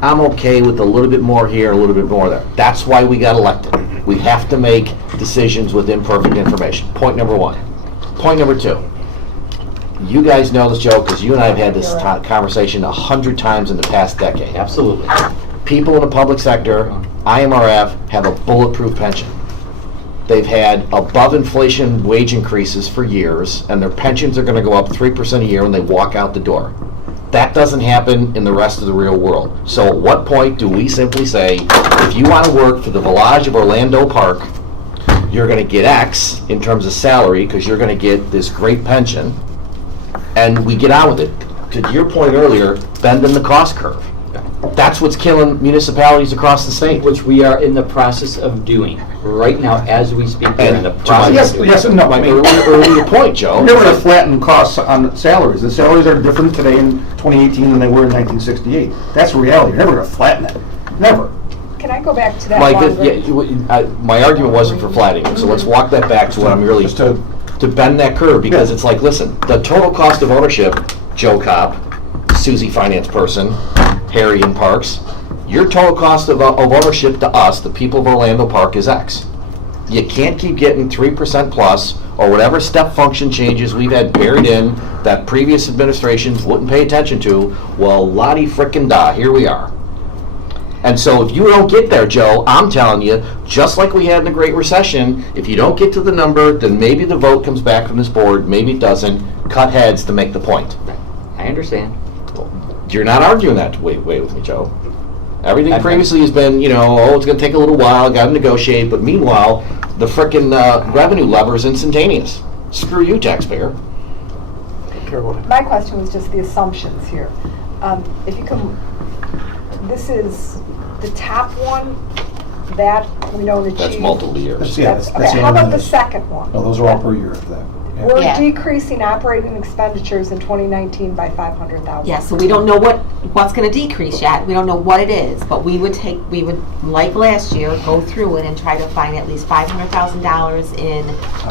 I'm okay with a little bit more here, a little bit more there. That's why we got elected. We have to make decisions with imperfect information. Point number one. Point number two. You guys know this, Joe, because you and I have had this conversation 100 times in the past decade. Absolutely. People in the public sector, IMRF, have a bulletproof pension. They've had above inflation wage increases for years, and their pensions are going to go up 3% a year when they walk out the door. That doesn't happen in the rest of the real world. So at what point do we simply say, if you want to work for the Village of Orland Park, you're going to get X in terms of salary because you're going to get this great pension, and we get on with it. To your point earlier, bend in the cost curve. That's what's killing municipalities across the state. Which we are in the process of doing. Right now, as we speak, we're in the process Yes, of doing. yes and no. My I mean, earlier point, Joe. we're never going to flatten costs on salaries. The salaries are different today in 2018 than they were in 1968. That's reality. You're never going to flatten it. Never. Can I go back to that Mike, longer? my argument wasn't for flattening it, so let's walk that back to what I'm really, Just to- to bend that curve, because it's like, listen, the total cost of ownership, Joe Cobb, Susie Finance Person, Harry in Parks, your total cost of ownership to us, the people of Orlando Park, is X. You can't keep getting 3% plus, or whatever step function changes we've had buried in that previous administrations wouldn't pay attention to. Well, lottie frickin' da, here we are. And so if you don't get there, Joe, I'm telling you, just like we had in the Great Recession, if you don't get to the number, then maybe the vote comes back from this board, maybe it doesn't. Cut heads to make the point. I understand. You're not arguing that way with me, Joe. Everything I'm- previously has been, oh, it's going to take a little while, got to negotiate, but meanwhile, the frickin' revenue lever is instantaneous. Screw you, taxpayer. My question was just the assumptions here. If you can, this is the top one that we don't achieve. That's multiple years. That's- that's Okay, the how about only- the second one? No, those are all per year after that. Yeah. We're Yeah. decreasing operating expenditures in 2019 by 500,000. Yeah, so we don't know what's gonna decrease yet, we don't know what it is, but we would, like last year, go through it and try to find at least $500,000 in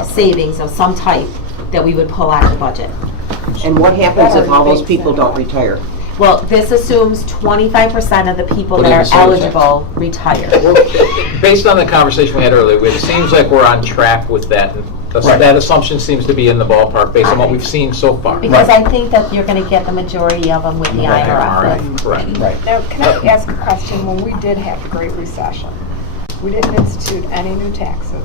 savings of some type that we would pull out of the budget. And what happens if all those people don't retire? Well, this assumes 25% of the people Put that in are the solar tax. eligible retire. Well, based on the conversation we had earlier, it seems like we're on track with that. And Right. that assumption seems to be in the ballpark based on what we've seen so far. Because I think that you're gonna get the majority of them with the IRA. Correct. Right. Now, can I ask a question? When we did have the Great Recession, we didn't institute any new taxes,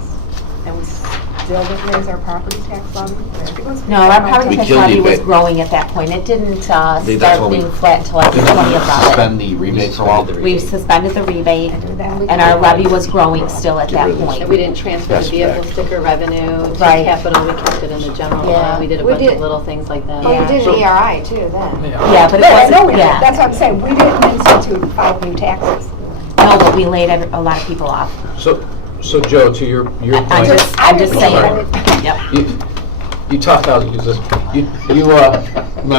and we still didn't raise our property tax levy? It was No, our property We tax killed levy the was rebate. growing at that point. It didn't start That's what we- being flat until like Didn't 20 we of it. suspend the rebate for all? We've suspended the rebate, that. and our levy was growing still at that And point. we didn't transfer the vehicle sticker revenue to Right. capital, we kept it in the general Yeah. fund. We did a We bunch of did. little things like that. Yeah. did ERI too then. Yeah, but it No, I know wasn't, we did. yeah. That's what I'm saying. We didn't institute 5 new taxes. No, but we laid a lot of people off. So Joe, to your point. I'm just I saying. didn't- Yep. You talked about you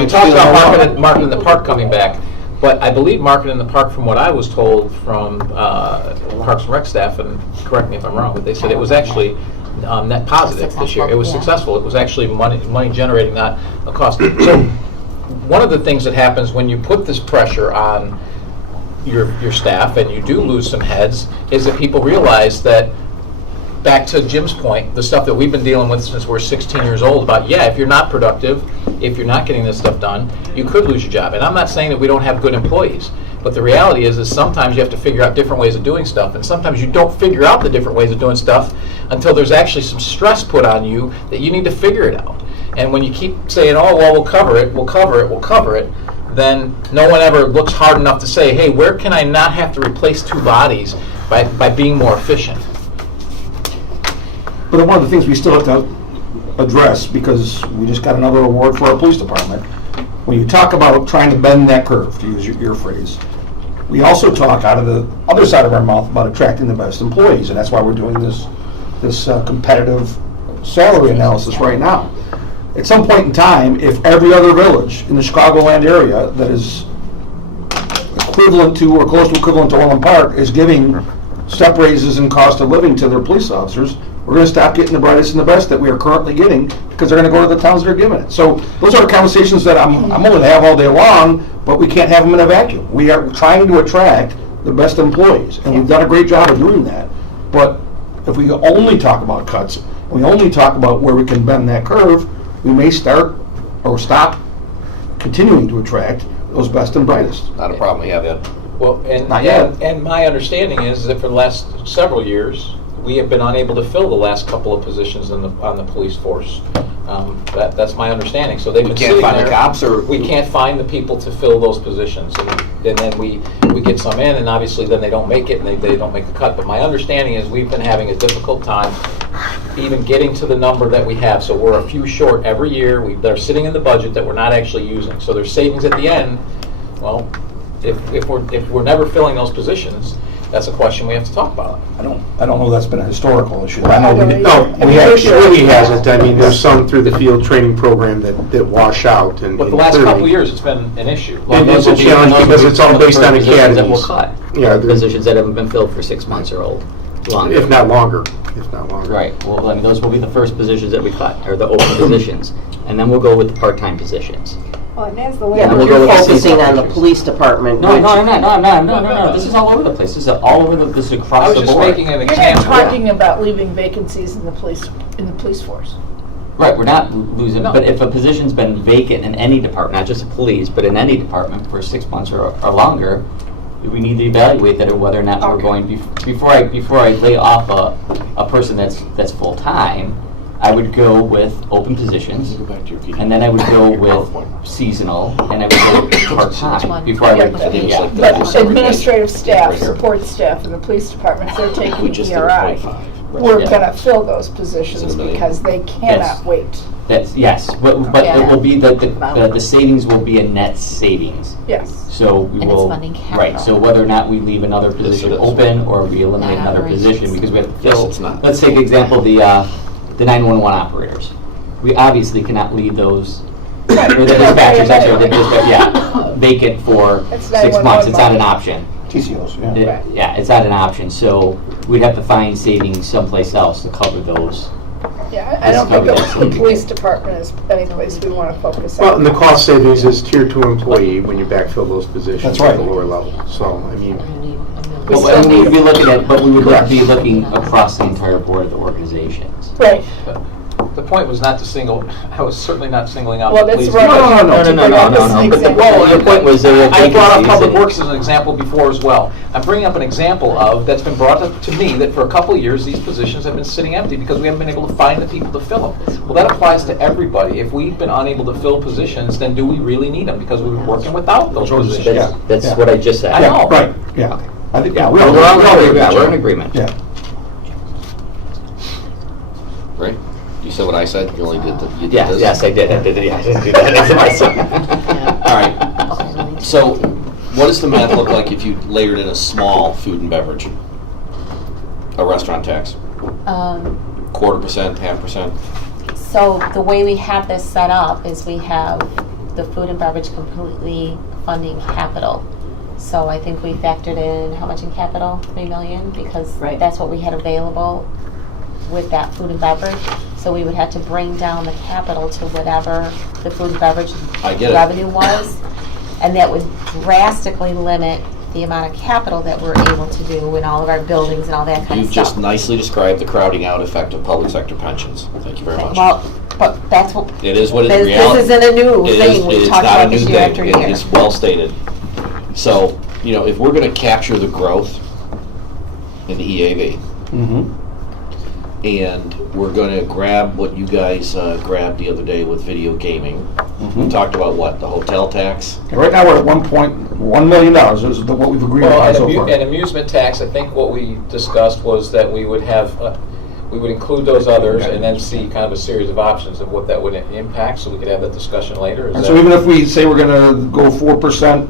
talked about market in the park coming back, but I believe market in the park, from what I was told from Parks and Rec staff, and correct me if I'm wrong, but they said it was actually net positive this year. It was successful. It was actually money generating, not a cost. So one of the things that happens when you put this pressure on your staff and you do lose some heads is that people realize that, back to Jim's point, the stuff that we've been dealing with since we're 16 years old about, if you're not productive, if you're not getting this stuff done, you could lose your job. And I'm not saying that we don't have good employees, but the reality is sometimes you have to figure out different ways of doing stuff, and sometimes you don't figure out the different ways of doing stuff until there's actually some stress put on you that you need to figure it out. And when you keep saying, oh, well, we'll cover it, then no one ever looks hard enough to say, hey, where can I not have to replace 2 bodies by being more efficient? But one of the things we still have to address, because we just got another award for our police department, when you talk about trying to bend that curve, to use your phrase, we also talk out of the other side of our mouth about attracting the best employees, and that's why we're doing this competitive salary analysis right now. At some point in time, if every other village in the Chicagoland area that is equivalent to or close to equivalent to Orland Park is giving step raises and cost of living to their police officers, we're going to stop getting the brightest and the best that we are currently getting, because they're going to go to the towns that are giving it. So those are conversations that I'm willing to have all day long, but we can't have them in a vacuum. We are trying to attract the best employees, and we've done a great job of doing that. But if we only talk about cuts, we only talk about where we can bend that curve, we may start or stop continuing to attract those best and brightest. Not a problem we have yet. Well, Not yet. and my understanding is that for the last several years, we have been unable to fill the last couple of positions on the police force. That's my understanding. So they've We been can't sitting find the there. cops, or We can't find the people to fill those positions, and then we get some in, and obviously then they don't make it, and they don't make the cut. But my understanding is we've been having a difficult time even getting to the number that we have. So we're a few short every year. They're sitting in the budget that we're not actually using. So there's savings at the end. Well, if we're never filling those positions, that's a question we have to talk about. I don't know that's been a historical issue. I know we did. It really hasn't. I mean, there's some through the field training program that wash out. And But the last couple of years, it's been an issue. And it's a challenge because it's all based on Positions that will academies. cut. Yeah, Positions that haven't been filled for 6 months or old, longer. if not longer. Right, well, I mean, those will be the first positions that we cut, or the open positions. And then we'll go with the part-time positions. Well, and that's the way. Yeah, we'll but go you're with the focusing seasonal on the teachers. police department. No, which- I'm not. No. This is all over the place. This is all over this is I across was the just board. making an You're not example. talking about leaving vacancies in the police force. Right, we're not losing, No. but if a position's been vacant in any department, not just the police, but in any department for 6 months or longer, we need to evaluate that, or whether or not we're Okay. going, before I lay off a person that's full-time, I would go with open positions, Go back to your PD. and then I would go Your with PowerPoint. seasonal, and I would go with part-time, before I Yeah, would, but- I think it's yeah. like the But summary administrative page. staff, Right here. support staff in the police department, if they're We taking just did a ERI, 0.5. we're Yeah. gonna fill those Is it positions a million? because they Yes. cannot wait. That's, yes, but it Yeah. will be, the savings will be a net savings. Yes. So we And it's will, funding right, capital. so whether or not we leave another position it is. open, or we eliminate Not another operations. position, because we have to Yes, fill. it's not. Let's take the example, the 911 operators. We obviously cannot leave those, or the dispatchers, I'm sorry, the dispatch, vacant for It's 6 months, 911 it's not an money. option. TCOs, yeah. Yeah, it's not an option, so we'd have to find savings someplace else to cover those. Yeah, I don't think Let's cover the that. police department is any place we wanna focus on. Well, and the cost savings is tier 2 employee when you backfill those positions That's at right. the lower level. So, I mean, But we would be looking at, but we would be looking across the entire board of the organizations. Right, The point was not to single, I was certainly not singling out well, the that's police. right. No. But the point was there were I brought up vacancies Public and- Works as an example before as well. I'm bringing up an example of, that's been brought up to me, that for a couple of years, these positions have been sitting empty because we haven't been able to find the people to fill them. Well, that applies to everybody. If we've been unable to fill positions, then do we really need them? Because we've been working without those positions. Yeah. That's what I just said. I know. Right, yeah. I think, yeah, We're in agreement. Yeah. Right? You said what I said, you only did you did this? Yes, I did do that. All right. So, what does the math look like if you layered in a small food and beverage? A restaurant tax? 1/4%, 0.5%? So the way we have this set up is we have the food and beverage completely funding capital. So I think we factored in, how much in capital? 3 million? Because Right. that's what we had available with that food and beverage. So we would have to bring down the capital to whatever the food and beverage I get it. revenue was. And that would drastically limit the amount of capital that we're able to do in all of our buildings and all that kind You of stuff. just nicely described the crowding out effect of public sector pensions. Thank you very much. Well, but that's what, It is what it is. this isn't a new thing. We've It's talked not a about new this year after thing. year. It's well stated. So, if we're gonna capture the growth in the EAV, Mm-hmm. and we're gonna grab what you guys grabbed the other day with video gaming, we talked about what, the hotel tax? Right now, we're at $1.1 million, is what we've agreed Well, on an so far. amusement tax, I think what we discussed was that we would have, we would include those others and then see kind of a series of options of what that would impact, so we could have that discussion later. Is And that- so even if we say we're gonna go 4%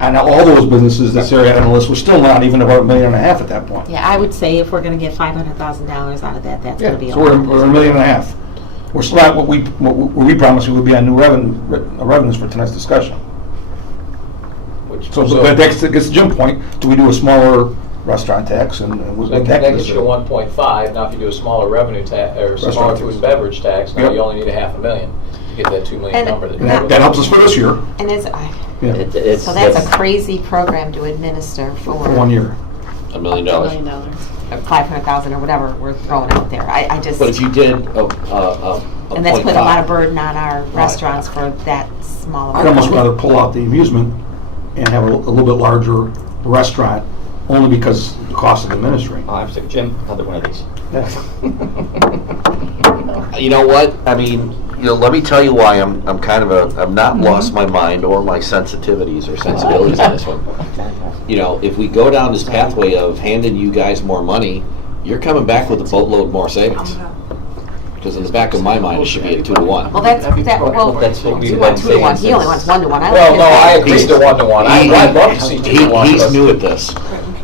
on all those businesses that's area on the list, we're still not even about $1.5 million at that point. Yeah, I would say if we're gonna get $500,000 out of that, that's gonna be Yeah, a so we're lot. $1.5 million. We're still not what we promised we would be on new revenues for tonight's discussion. So but that gets to Jim's point, do we do a smaller restaurant tax and what That that gets you to 1.5, now if you do a smaller revenue tax, or smaller Restaurant food tax. and beverage tax, now Yep. you only need $500,000 to get that 2 million And number. And that helps us for this year, And is, yeah, so that's a crazy program to administer for 1 year. $1 million. $1 million. 500,000 or whatever we're throwing out there. I just, But if you did a and that's putting a lot of 0.5, burden on our restaurants for that small I'd amount. almost rather pull out the amusement and have a little bit larger restaurant, only because the cost of administering. Oh, I'm sick. Jim, another one of these. You know what? I mean, let me tell you why I'm kind of I've not lost my mind or my sensitivities or sensibilities on this one. If we go down this pathway of handing you guys more money, you're coming back with a boatload more savings. Because in the back of my mind, it should be a 2-to-1. Well, that's what we you would want say 2-to-1, he only wants 1-to-1. Well, no, I agree to 1-to-1. I'd love to see 2-to-1. He's new at this.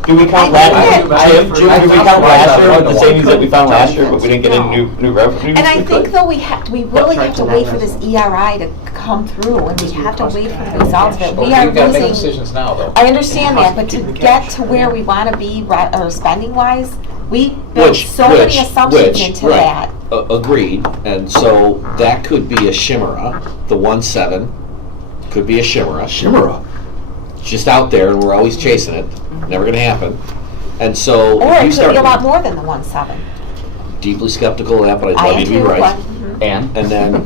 Do we count I last, did. Jim, do we count last year with the savings that we found last year, but we didn't get any new revenues? And I think though we really have to wait for this ERI to come through, and we have to wait for the results of it. We are We've got to make losing. decisions now, though. I understand that, but to get to where we want to be, or spending wise, we built so many assumptions into that. Agreed, and so that could be a chimera, the 1.7 could be a chimera. Chimera. It's just out there, and we're always chasing it, never gonna happen. And so, Or if you it could start be a lot more than the 1.7. deeply skeptical of that, but I'd I love am you to be too, right. but, And? And then,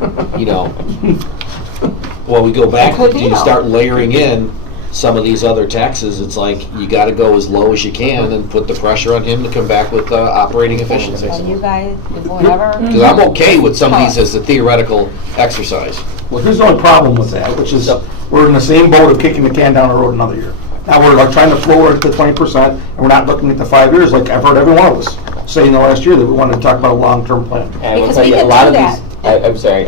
well, we go back, It could be, you though. start layering in some of these other taxes, it's like, you gotta go as low as you can and put the pressure on him to come back with operating efficiencies. and you guys, whatever. Because I'm okay with some of these as a theoretical exercise. Well, here's the only problem with that, which is we're in the same boat of kicking the can down the road another year. Now we're like trying to floor it to 20%, and we're not looking at the 5 years like I've heard every one of us say in the last year that we wanted to talk about a long-term plan. And I will Because tell we you, a can lot do of that. these, I'm sorry,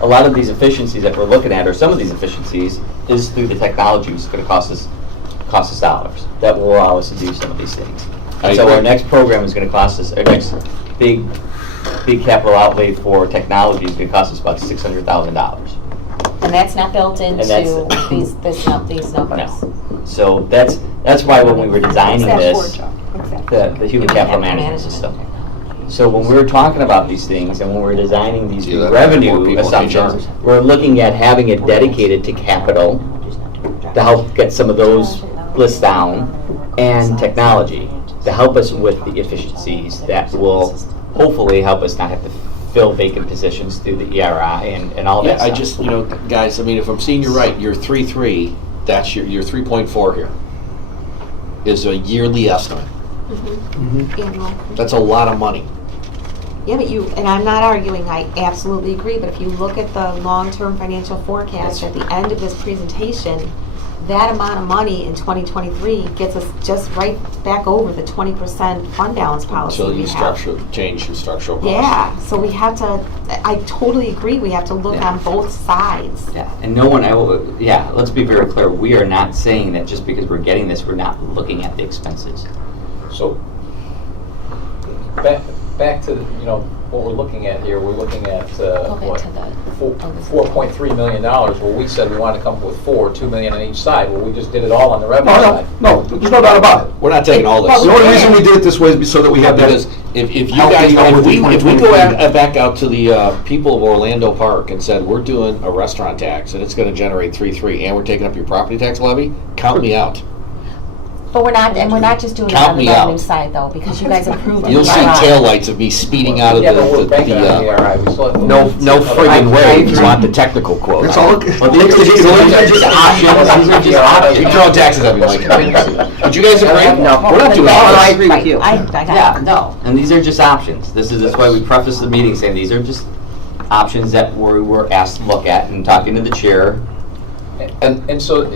a lot of these efficiencies that we're looking at, or some of these efficiencies, is through the technology, which is gonna cost us dollars. That will allow us to do some of these things. I And so agree. our next program is gonna cost us, our next big capital outlay for technology is gonna cost us about $600,000. And that's not built into that's- these numbers. No. So that's why when we were designing this, Exactly. the human capital management system. So when we were talking about these things and when we were designing these Yeah, that- more revenue people in assumptions, HR. we're looking at having it dedicated to capital to help get some of those lists down, and technology to help us with the efficiencies that will hopefully help us not have to fill vacant positions through the ERI and all that Yeah, stuff. I just, guys, I mean, if I'm seeing you right, you're 3.3, that's your 3.4 here, is a yearly estimate. Annual. That's a lot of money. Yeah, but and I'm not arguing, I absolutely agree, but if you look at the long-term financial forecast at the end of this presentation, that amount of money in 2023 gets us just right back over the 20% fund balance policy So we you have. change your structural costs. Yeah, so we have to, I totally agree, we have to look Yeah. on both sides. Yeah, and let's be very clear, we are not saying that just because we're getting this, we're not looking at the expenses. So, back to, what we're looking at here, we're looking at, what? $4.3 million. Well, we said we wanted to come up with $2 million on each side. Well, we just did it all on the revenue side. No, there's no doubt about it. We're not taking all this. The only reason we did it this way is so that we have that. Because if you How guys, can you go with the if we 2023? go back out to the people of Orlando Park and said, we're doing a restaurant tax and it's gonna generate 3.3 and we're taking up your property tax levy, count me out. But we're not just doing it Count on the me revenue out. side though, because you guys approved it. You'll see taillights of me speeding out of Yeah, but we're banking on the the, ERI. We still have to- no friggin' way, if you want the technical quote. It's all. Well, these are just options, these are just options. You're throwing taxes at me, Mike. Would you guys agree? No. We're not doing all I this. agree with you. I got Yeah, it. no, and these are just options. That's why we preface the meeting saying these are just options that we were asked to look at and talking to the chair. And so,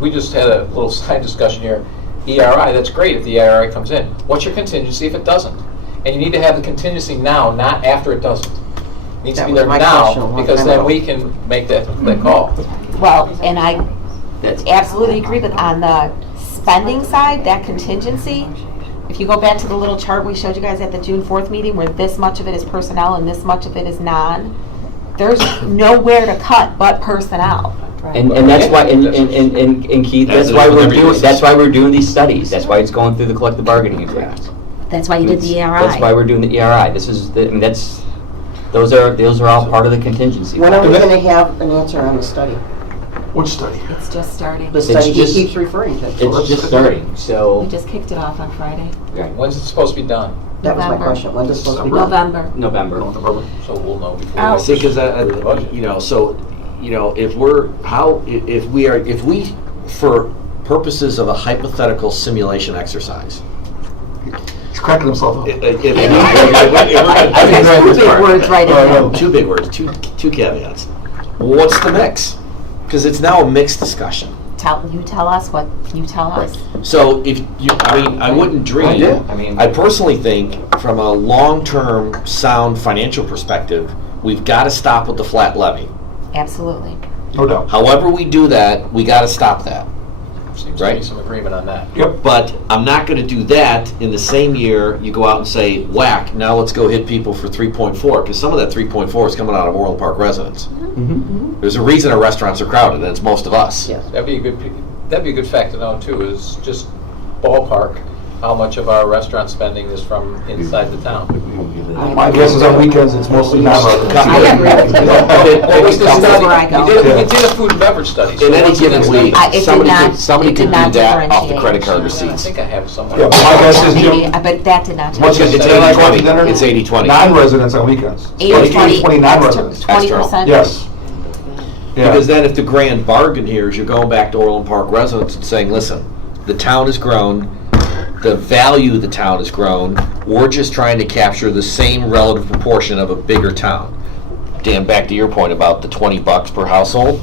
we just had a little side discussion here. ERI, that's great if the ERI comes in. What's your contingency if it doesn't? And you need to have the contingency now, not after it doesn't. It needs to That be was there my now, question a long because time then ago. we can make that call. Well, and I absolutely agree, but on the spending side, that contingency, if you go back to the little chart we showed you guys at the June 4th meeting where this much of it is personnel and this much of it is non, there's nowhere to cut but personnel. And that's why, and Keith, As that's it is with every why we're doing these studies. That's why it's going through the collective bargaining agreements. That's why you did the ERI. That's why we're doing the ERI. Those are all part of the contingency. When are we gonna have an answer on the study? Which study? It's just starting. The study he just- keeps referring to. It's just starting, We so just kicked it off on Friday. When's it supposed to be done? That was my November. question. When does it supposed to be done? November. November. So we'll know before. See, because the budget. if we, for purposes of a hypothetical simulation exercise, He's cracking himself up. if I got two big words right in there. two big words, two caveats. What's the mix? Because it's now a mixed discussion. you tell us what you tell us. So if you, I wouldn't dream. I personally think from a long-term sound financial perspective, we've got to stop with the flat levy. Absolutely. No doubt. However we do that, we got to stop that. Seems to Right. be some agreement on that. Yep. But I'm not going to do that in the same year you go out and say, whack, now let's go hit people for 3.4, because some of that 3.4 is coming out of Orland Park residents. There's a reason our restaurants are crowded, and it's most of us. Yes. That'd be a good fact to know too, is just ballpark, how much of our restaurant spending is from inside the town. My guess is on weekends, it's mostly non-residents. I agree with you. What was the That's study? where I go. We did a food and beverage study. So In any what's the given next week, number? It did somebody not- could, somebody it could did not do that off the differentiate. credit card I receipts. think I have it somewhere. Yeah, but my guess is, Maybe, Jim, but that did not. What's change. your- It's Is that like 80/20. dinner? It's 80/20. non-residents on weekends. 80/20, non-residents. 20%. Yes. Yeah. Because then if the grand bargain here is you're going back to Orland Park residents and saying, listen, the town has grown, the value of the town has grown, we're just trying to capture the same relative proportion of a bigger town. Dan, back to your point about the $20 per household.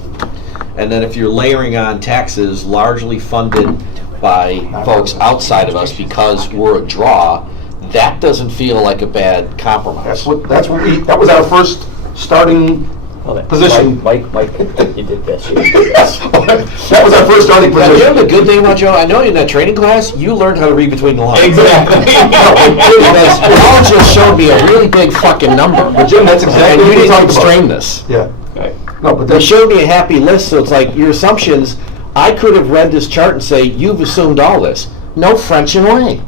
And then if you're layering on taxes largely funded by folks outside of us because we're a draw, that doesn't feel like a bad compromise. That was our first starting position. Mike, you did this. That was our first starting Now, you know position. the good thing about Joe? I know in that training class, you learned how to read between the lines. Exactly. Because y'all just showed me a really big fucking number. But Jim, that's exactly And you what we didn't talked about. constrain this. Yeah. No, but You that's, showed me a happy list, so it's like your assumptions, I could have read this chart and say, you've assumed all this. No French and way.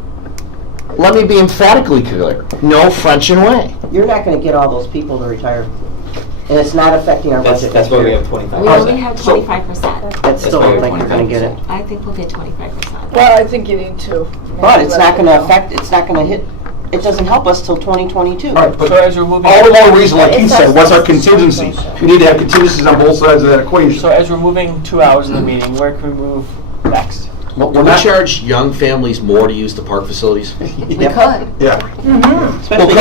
Let me be emphatically clear. No French and way. You're not gonna get all those people to retire. And it's not affecting our budget. That's why we have We 25%. only have So- 25%. I still don't think you're gonna get it. I think we'll get 25%. Well, I think you need to. But it's not gonna affect, it's not gonna hit, it doesn't help us till 2022. all right, but So as we're moving, all the more reason, like you said, what's our contingency? We need to have contingencies on both sides of that equation. so as we're moving 2 hours in the meeting, where can we move next? We're Will we not- charge young families more to use the park facilities? We could. Yeah. Especially We'll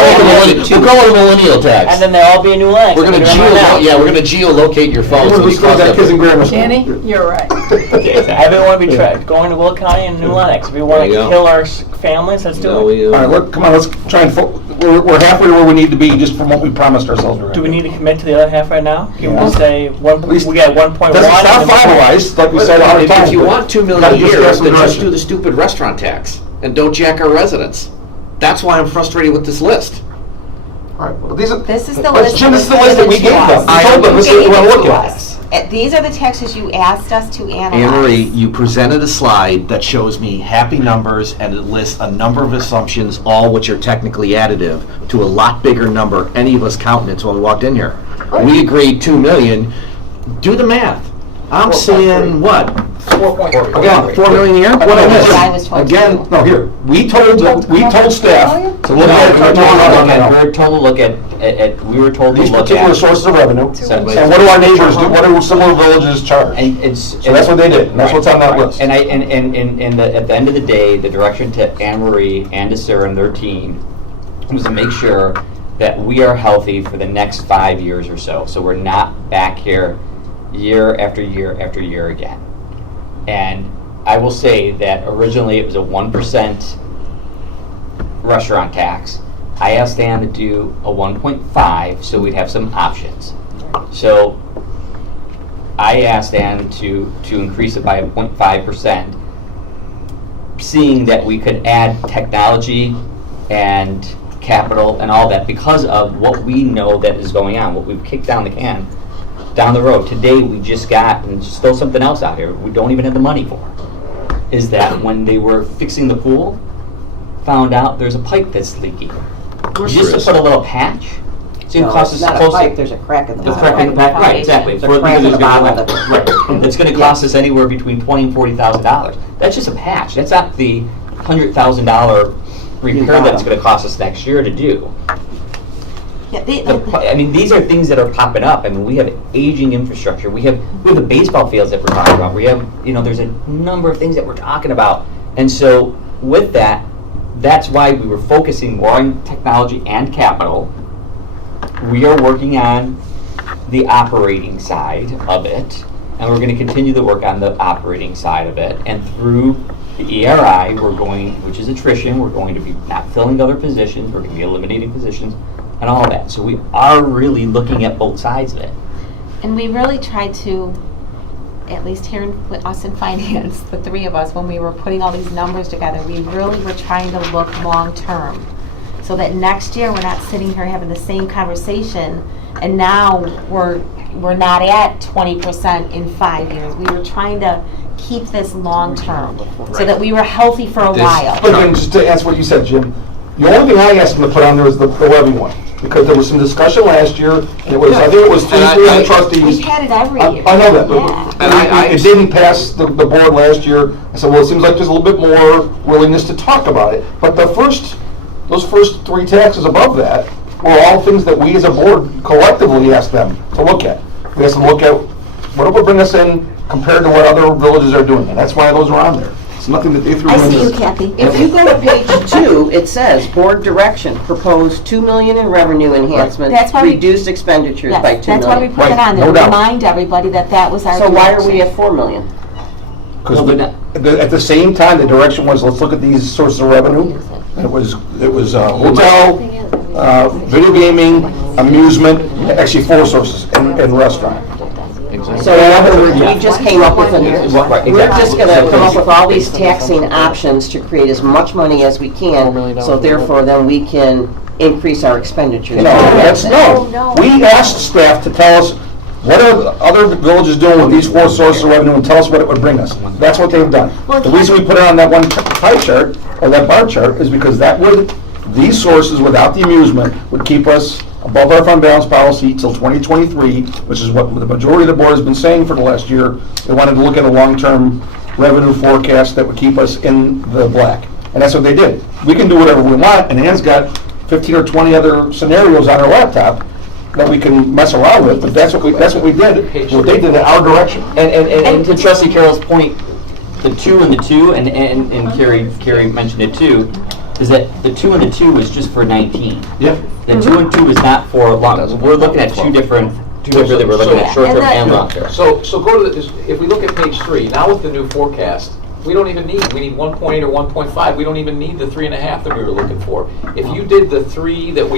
call it a millennial And tax. then there'll all be a new line. We're gonna we're gonna geolocate your phone. so We we still cross got that- kids in grammar school. Danny, you're right. Everyone want to be going to Will County and New Lennox. If we want There you to go. kill our families, let's do No, it. All right, come on, let's try and, we're halfway to where we need to be just from what we promised ourselves we're Do we gonna need to commit to the other half right now? Can we Yeah. just say least- we got 1.1? It's not and then- finalized, like we said a hundred times. If you but want 2 million gotta a just year, have some then just direction. do the stupid restaurant tax and don't jack our residents. That's why I'm frustrated with this list. All right, well, these are, This is the but list. Jim, this is the list that we gave them. We told them, this is You what gave we're it to looking at. us. These are the taxes you asked us to analyze. Anne Marie, you presented a slide that shows me happy numbers and it lists a number of assumptions, all which are technically additive to a lot bigger number any of us counted when we walked in here. We agreed 2 million. Do the math. I'm saying what? 4.4. Again, 4 million a year? What I I missed? was told Again, no, here, we told staff to look No, at, we're told to look at, we were told to these look particular at. sources of revenue. Seven And what do our neighbors do, what do similar villages charge? And it's. So that's what they did, and that's what's on that Right. list. And at the end of the day, the direction to Anne Marie and to Sarah and their team was to make sure that we are healthy for the next 5 years or so. So we're not back here year after year after year again. And I will say that originally it was a 1% restaurant tax. I asked Dan to do a 1.5 so we'd have some options. So I asked Dan to increase it by a 0.5%, seeing that we could add technology and capital and all that because of what we know that is going on, what we've kicked down the can down the road. Today we just got, and just throw something else out here, we don't even have the money for, is that when they were fixing the pool, found out there's a pipe that's leaking. Just to put a little patch, it's gonna No, cost it's us not a close pipe, to... there's a crack in the The bottom. crack in the back, right, exactly. There's a crack in the bottom of the- Right, it's gonna cost us anywhere between $20,000 and $40,000. That's just a patch, that's not the $100,000 repair that's gonna cost us next year to do. Yeah, I mean, these are things that are popping up. I mean, we have aging infrastructure. We have the baseball fields that we're talking about. We have, there's a number of things that we're talking about. And so with that, that's why we were focusing more on technology and capital. We are working on the operating side of it. and we're going to continue to work on the operating side of it. And through the ERI, we're going, which is attrition, we're going to be not filling other positions, we're going to be eliminating positions, and all that. So we are really looking at both sides of it. And we really tried to, at least here with us in finance, the three of us, when we were putting all these numbers together, we really were trying to look long-term. So that next year, we're not sitting here having the same conversation, and now we're not at 20% in 5 years. We were trying to keep this long-term, so that we were healthy for a while. But again, just to answer what you said, Jim, the only thing I asked them to put on there was the levy one, because there was some discussion last year, and it was, I think it was 3 of the trustees. We've had it every year. I know that, Yeah. but it didn't pass the board last year. I said, well, it seems like there's a little bit more willingness to talk about it. But those first 3 taxes above that were all things that we as a board collectively asked them to look at. We asked them to look at what it would bring us in compared to what other villages are doing, and that's why those are on there. It's nothing that they threw in. I see you, Kathy. If you go to page 2, it says, board direction, propose $2 million in revenue enhancement, That's why we- reduce expenditures by $2 That's why we million. put it on there, no doubt. remind everybody that that was our So why are we direction. at $4 million? Because at the same time, the direction was, let's look at these sources of revenue. It was hotel, video gaming, amusement, actually 4 sources, and restaurant. So in other words, we just came up with Right, we're exactly. just gonna come up with all these taxing options to create as much money as we can, so therefore then we can increase our expenditures. No. We asked staff to tell us, what are the other villages doing with these 4 sources of revenue, and tell us what it would bring us. That's what they've done. The reason we put it on that one pie chart, or that bar chart, is because these sources, without the amusement, would keep us above our fund balance policy till 2023, which is what the majority of the board has been saying for the last year. They wanted to look at a long-term revenue forecast that would keep us in the black. And that's what they did. We can do whatever we want, and Ann's got 15 or 20 other scenarios on her laptop that we can mess around with, but that's what we did. What they did in our direction. And to Trustee Carroll's point, the 2 and the 2, and Carrie mentioned it too, is that the 2 and the 2 is just for 19. Yeah. The 2 and 2 is not for long. We're looking at two different, we're looking at short-term and long-term. So go to if we look at page 3, now with the new forecast, we need 1.8 or 1.5. We don't even need the 3.5 that we were looking for. If you did the 3 that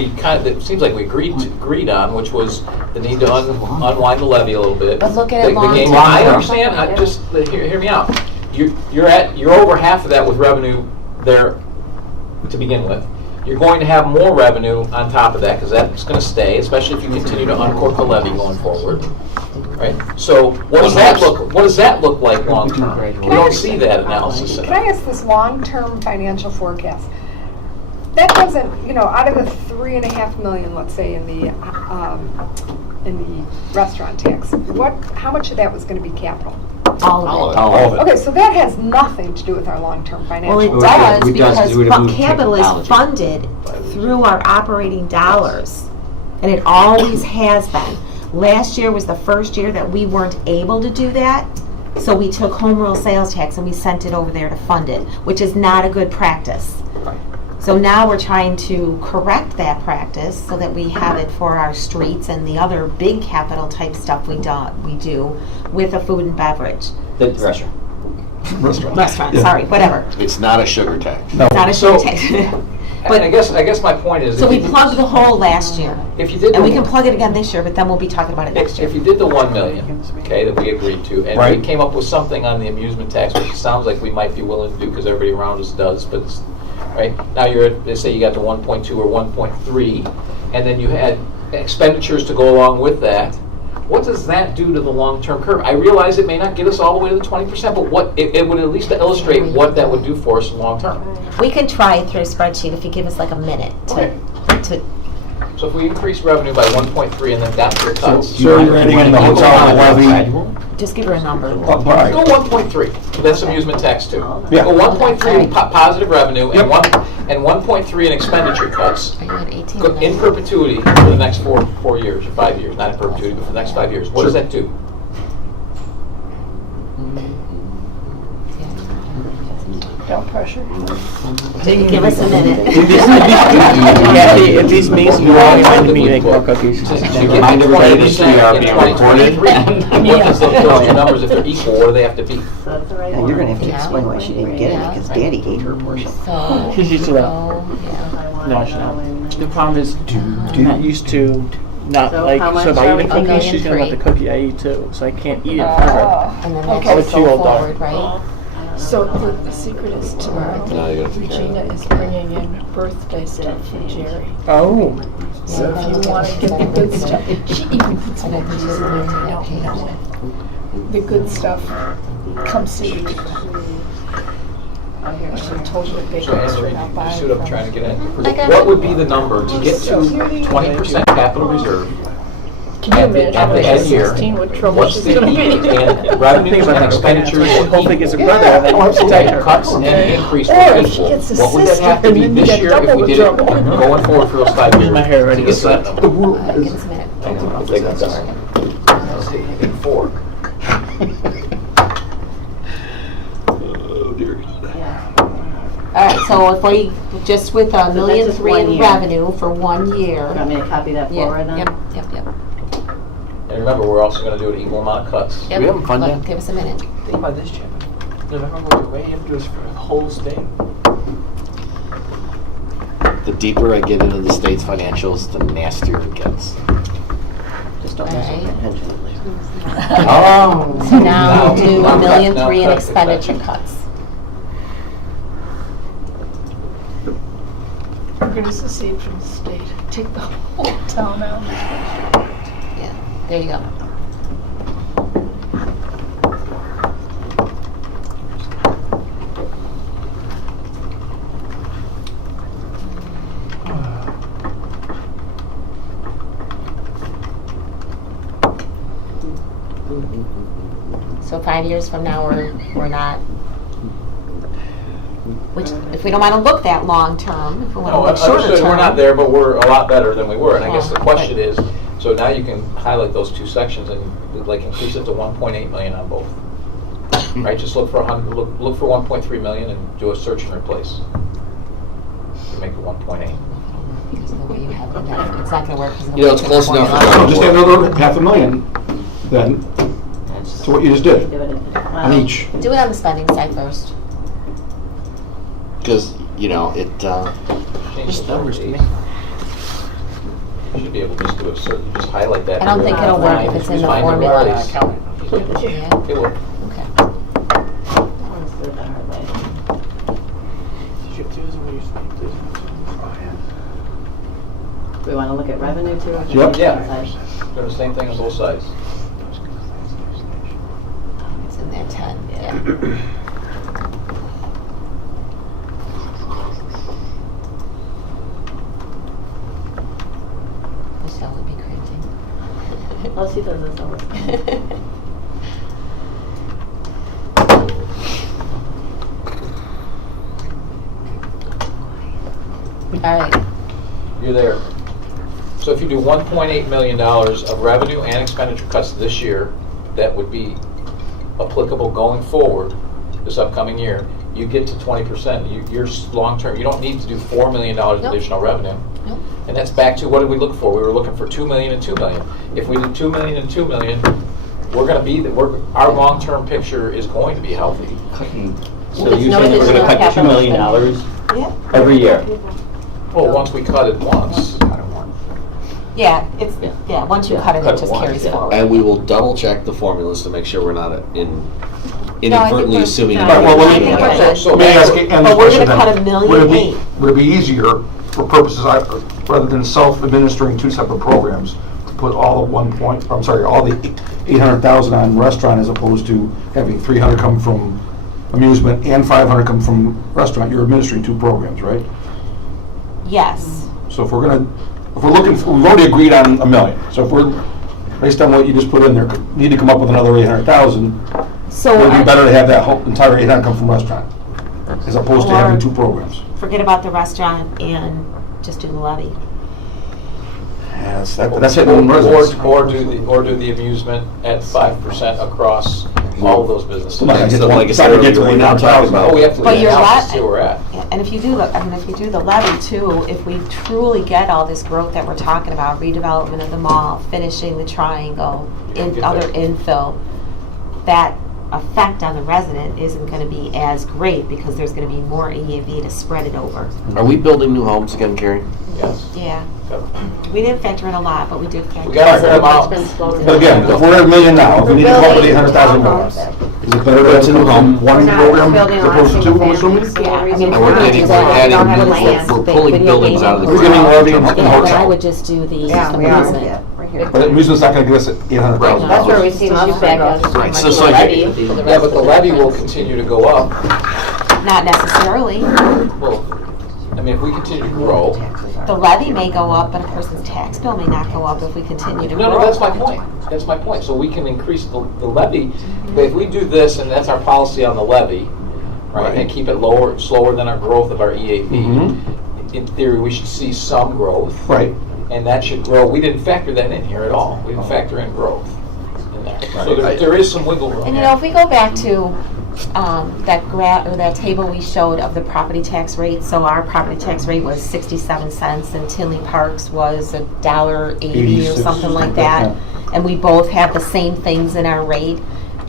it seems like we agreed on, which was the need to unwind the levy a little bit. But look at it The game- long-term. I understand. Just hear me out. You're over half of that with revenue there to begin with. You're going to have more revenue on top of that, because that's going to stay, especially if you continue to uncork the levy going forward. Right? So what does that look like long term? We don't see that analysis in Can I it. ask this long-term financial forecast? That doesn't, out of the $3.5 million, let's say, in the restaurant tax, how much of that was going to be capital? All of it. All of it. Okay, so that has nothing to do with our long-term financial. Well, it Well, does, it does, 'cause we would have because moved capital is technology. funded through our operating dollars, and it always has been. Last year was the first year that we weren't able to do that, so we took home rule sales tax and we sent it over there to fund it, which is not a good practice. So now we're trying to correct that practice so that we have it for our streets and the other big capital type stuff we do with a food and beverage. The restaurant. Restaurant, Yeah. sorry, whatever. It's not a sugar tax. No. It's not a So- sugar tax. And I guess my point is, So if we you did- plugged the hole last year, if you did and we the- can plug it again this year, but then we'll be talking about it next year. If you did the 1 million, okay, that we agreed to, and we Right. came up with something on the amusement tax, which it sounds like we might be willing to do because everybody around us does, but right now let's say you got the 1.2 or 1.3, and then you had expenditures to go along with that. What does that do to the long-term curve? I realize it may not get us all the way to the 20%, but what it would at least illustrate what that would do for us long-term. We can try it through a spreadsheet if you give us like a minute Okay. to So if we increase revenue by 1.3 and then got to the cuts, So you're adding in the hotel and levy. just give her a number. Right. go 1.3. That's amusement tax too. Yeah. Go 1.3 in positive revenue Yep. and 1.3 in expenditure cuts. Are you at 18? Go in perpetuity for the next 4 years or 5 years, not in perpetuity, but for the next 5 years. What does that do? No pressure. Give us a minute. Kathy, at these meetings, you all remind me to make more cookies. To get Remind to everybody that 20% we are in being 2023, what does those two numbers, if they're equal, what do they have to be? So that's the right Now, one. you're gonna have to explain why she didn't get it, because Daddy ate her portion. So, She's used to that. No, she's not. The problem is, I'm not used to not So like, how much so if I are eat a we- cookie, she's gonna want the cookie I eat too, so I can't eat it in front of her. and then I'll we'll let just you go all die. forward, right? So the secret is tomorrow. No, you gotta take care of Regina is bringing in birthday stuff for Jerry. Oh. So if you want to get the good stuff, she even puts pictures in there. No. The good stuff comes to you. I should have told you to bake So Anne extra, Marie, not you buy stood up from- trying to get in. I got What it. would be the number to get to 20% capital reserve Can you at the imagine when end she's year? 16 what trouble What's she's the gonna be? and revenues and expenditures Hopefully gets a brother, Yeah, then oh, absolutely. and cuts and increase Or were if she equal? gets a What would that have to sister, be then you this get year if double we the did it trouble. going forward for those 5 years? My hair already to get to that gets number? Give us a minute. I'll take that down. In 4. Oh, dear. All right, so if we, just with that's $1,300,000 just 1 in year. revenue for 1 year. You want me to copy that Yeah, forward then? yep. And remember, we're also going to do an equal amount of cuts. Yep. we having fun Look, yet? Give us a minute. Think about this, Jim. November goes away, you have to do this for the whole state. The deeper I get into the state's financials, the nastier it gets. Just don't mess with that pension. Oh. So now do Now $1,300,000 cut in the expenditure cuts. We're gonna secede from the state, take the whole town out. Yeah, there you go. So 5 years from now, we're not, which, if we don't want to look that long-term, if we want to No, look shorter-term. understood, we're not there, but we're a lot better than we were. And I guess the Well, question is, so now you can highlight those two sections and like increase it to 1.8 million on both. Right, just look for 1.3 million and do a search and replace. To make it 1.8. Because of the way you have it now. It's not going to work. 'cause of the You know, way it's the close enough. formula- So just add another $500,000 then, to what you just did, Do it on each. Do it on the spending side first. Because, you know, it, Change Just the numbers to me. You should be able to just do a search, just highlight that. I don't think it'll work if it's in the formula. Yeah. Yeah, It will. okay. Let's do it the hard way. We want to look at revenue too? or just Yep. the Yeah. side? Do the same thing on both sides. It's in there 10, yeah. Michelle would be cringing. Oh, she does this all the time. All right, You're there. So if you do $1.8 million of revenue and expenditure cuts this year, that would be applicable going forward this upcoming year, you get to 20%. You're long-term. You don't need to do $4 million Nope. additional revenue. Nope. And that's back to what did we look for? We were looking for 2 million and 2 million. If we do 2 million and 2 million, we're going to be, our long-term picture is going to be healthy. So There's you're no saying that we're additional gonna cut $2 capital million spending. every year? Well, once we cut it once. Yeah, it's, yeah, once you cut it, Cut it it just once, carries yeah. forward. and we will double check the formulas to make sure we're not inadvertently we're- assuming. no, Right, well, I let think me, we're good. So let me ask Ann this But we're question gonna cut then. $1.8 Would it be- million. Would it be easier, for purposes, rather than self-administering two separate programs, to put all the all the 800,000 on restaurant as opposed to having 300 come from amusement and 500 come from restaurant? You're administering two programs, right? Yes. So if we're we've already agreed on $1 million. So if we're, based on what you just put in there, need to come up with another 800,000, So it would be better to have that whole entire 800 come from restaurant, as opposed to having two programs. forget about the restaurant and just do the levy. Yes, that's hitting home residents. Or do the amusement at 5% across all of those businesses. Like I So like I said said earlier, earlier, we're now talking about. Oh, we have to But leave you're the house to not- see where we're at. Yeah, and if you do the levy too, if we truly get all this growth that we're talking about, redevelopment of the mall, finishing the triangle, other infill, that effect on the resident isn't going to be as great because there's going to be more EAV to spread it over. Are we building new homes again, Carrie? Yes. Yeah, we didn't factor in a lot, but we did factor. We got a fair in. amount. But again, if we're at $1 million now, if we need to come up with 800,000 more, is it better to It's a new have home. one We're not program building as a lot of opposed to two, I'm assuming? Yeah, I mean, And we're we're adding don't have a new- land, we're big pulling video buildings out of the game. We're getting levy and Yeah, but I hotel. would just do the Yeah, we are, amusement. yeah, right here. But amusement's not gonna get us at 800,000. That's where we see most back us. Right, so the like- levy for the Yeah, rest but of the levy will continue to go up. Not necessarily. Well, I mean, if we continue to grow. The levy may go up, but a person's tax bill may not go up if we continue to grow. No, that's my point. That's my point. So we can increase the levy. But if we do this, and that's our policy on the levy, right, and keep it lower, slower than our growth of our EAV, in theory, we should see some growth. Right. And that should grow. We didn't factor that in here at all. We didn't factor in growth in there. So there is some wiggle room. And you know, if we go back to that table we showed of the property tax rate, so our property tax rate was 67 cents and Tinley Park's was $1.80 or 86, something like that, and we both have the same things in our rate,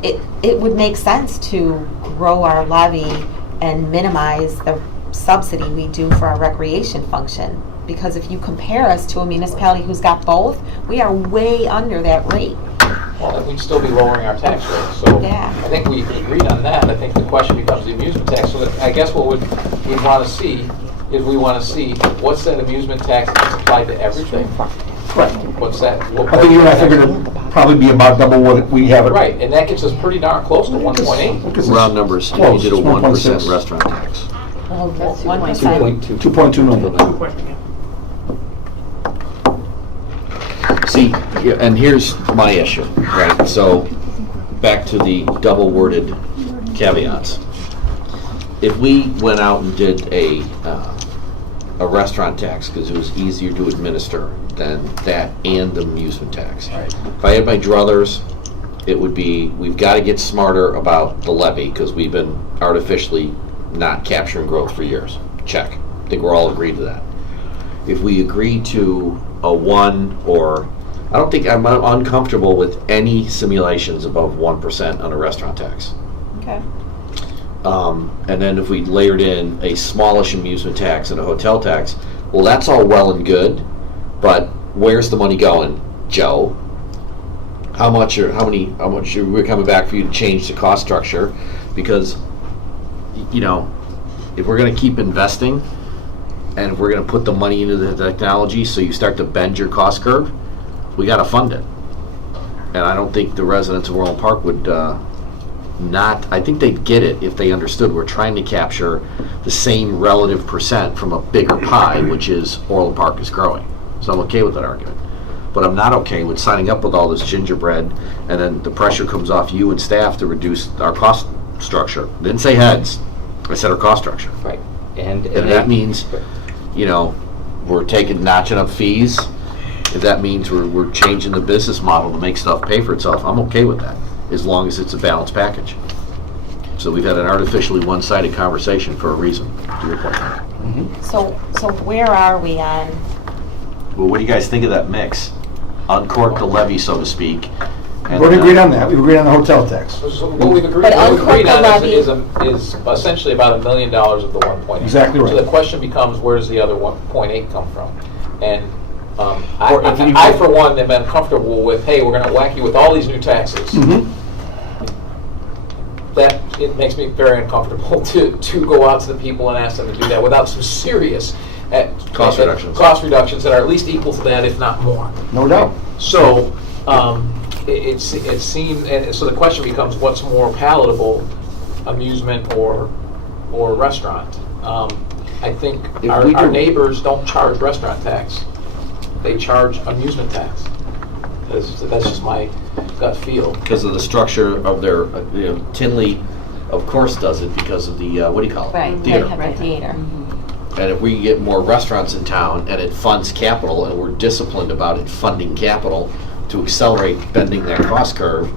it would make sense to grow our levy and minimize the subsidy we do for our recreation function. Because if you compare us to a municipality who's got both, we are way under that rate. Well, then we'd still be lowering our tax rate. So Yeah. I think we agreed on that. I think the question becomes the amusement tax. So that, I guess what we'd want to see is we want to see what's that amusement tax that's applied to everything. Right. What's that? I think you and I figured it'd probably be about double what we have it. Right, and that gets us pretty darn close to 1.8. Round numbers, if you did a 1% restaurant tax. Well, That's 1%. 2.2 million. See, and here's my issue, right? So, back to the double worded caveats. If we went out and did a restaurant tax, because it was easier to administer than that and the amusement tax. Right. If I had my druthers, it would be, we've got to get smarter about the levy, because we've been artificially not capturing growth for years. Check. I think we're all agreed to that. If we agree to a 1 or, I don't think, I'm uncomfortable with any simulations above 1% on a restaurant tax. Okay. And then if we layered in a smallish amusement tax and a hotel tax, well, that's all well and good, but where's the money going, Joe? How much are we coming back for you to change the cost structure? Because, you know, if we're going to keep investing and if we're going to put the money into the technology so you start to bend your cost curve, we got to fund it. And I don't think the residents of Orland Park would I think they'd get it if they understood we're trying to capture the same relative percent from a bigger pie, which is Orland Park is growing. So I'm okay with that argument. But I'm not okay with signing up with all this gingerbread and then the pressure comes off you and staff to reduce our cost structure. Didn't say heads, I said our cost structure. Right. And That means, you know, we're notching up fees. If that means we're changing the business model to make stuff pay for itself, I'm okay with that, as long as it's a balanced package. So we've had an artificially one-sided conversation for a reason, to your point. So where are we on? Well, what do you guys think of that mix? Uncork the levy, so to speak. We've already agreed on that. We've agreed on the hotel tax. So what we've agreed, But what we've agreed uncork the on levy- is essentially about $1 million of the 1.8. Exactly right. So the question becomes, where does the other 1.8 come from? And Or if you- I, for one, have been comfortable with, hey, we're going to whack you with all these new taxes. That, it makes me very uncomfortable to go out to the people and ask them to do that without some serious Cost reductions. Cost reductions that are at least equal to that, if not more. No doubt. So it seems, and so the question becomes, what's more palatable, amusement or restaurant? I think If our we do- neighbors don't charge restaurant tax; they charge amusement tax. That's just my gut feel. Because of the structure of their, Tinley, of course, does it because of the, what do you call it? Right, they Theater. have a theater. And if we can get more restaurants in town and it funds capital and we're disciplined about it funding capital to accelerate bending that cost curve,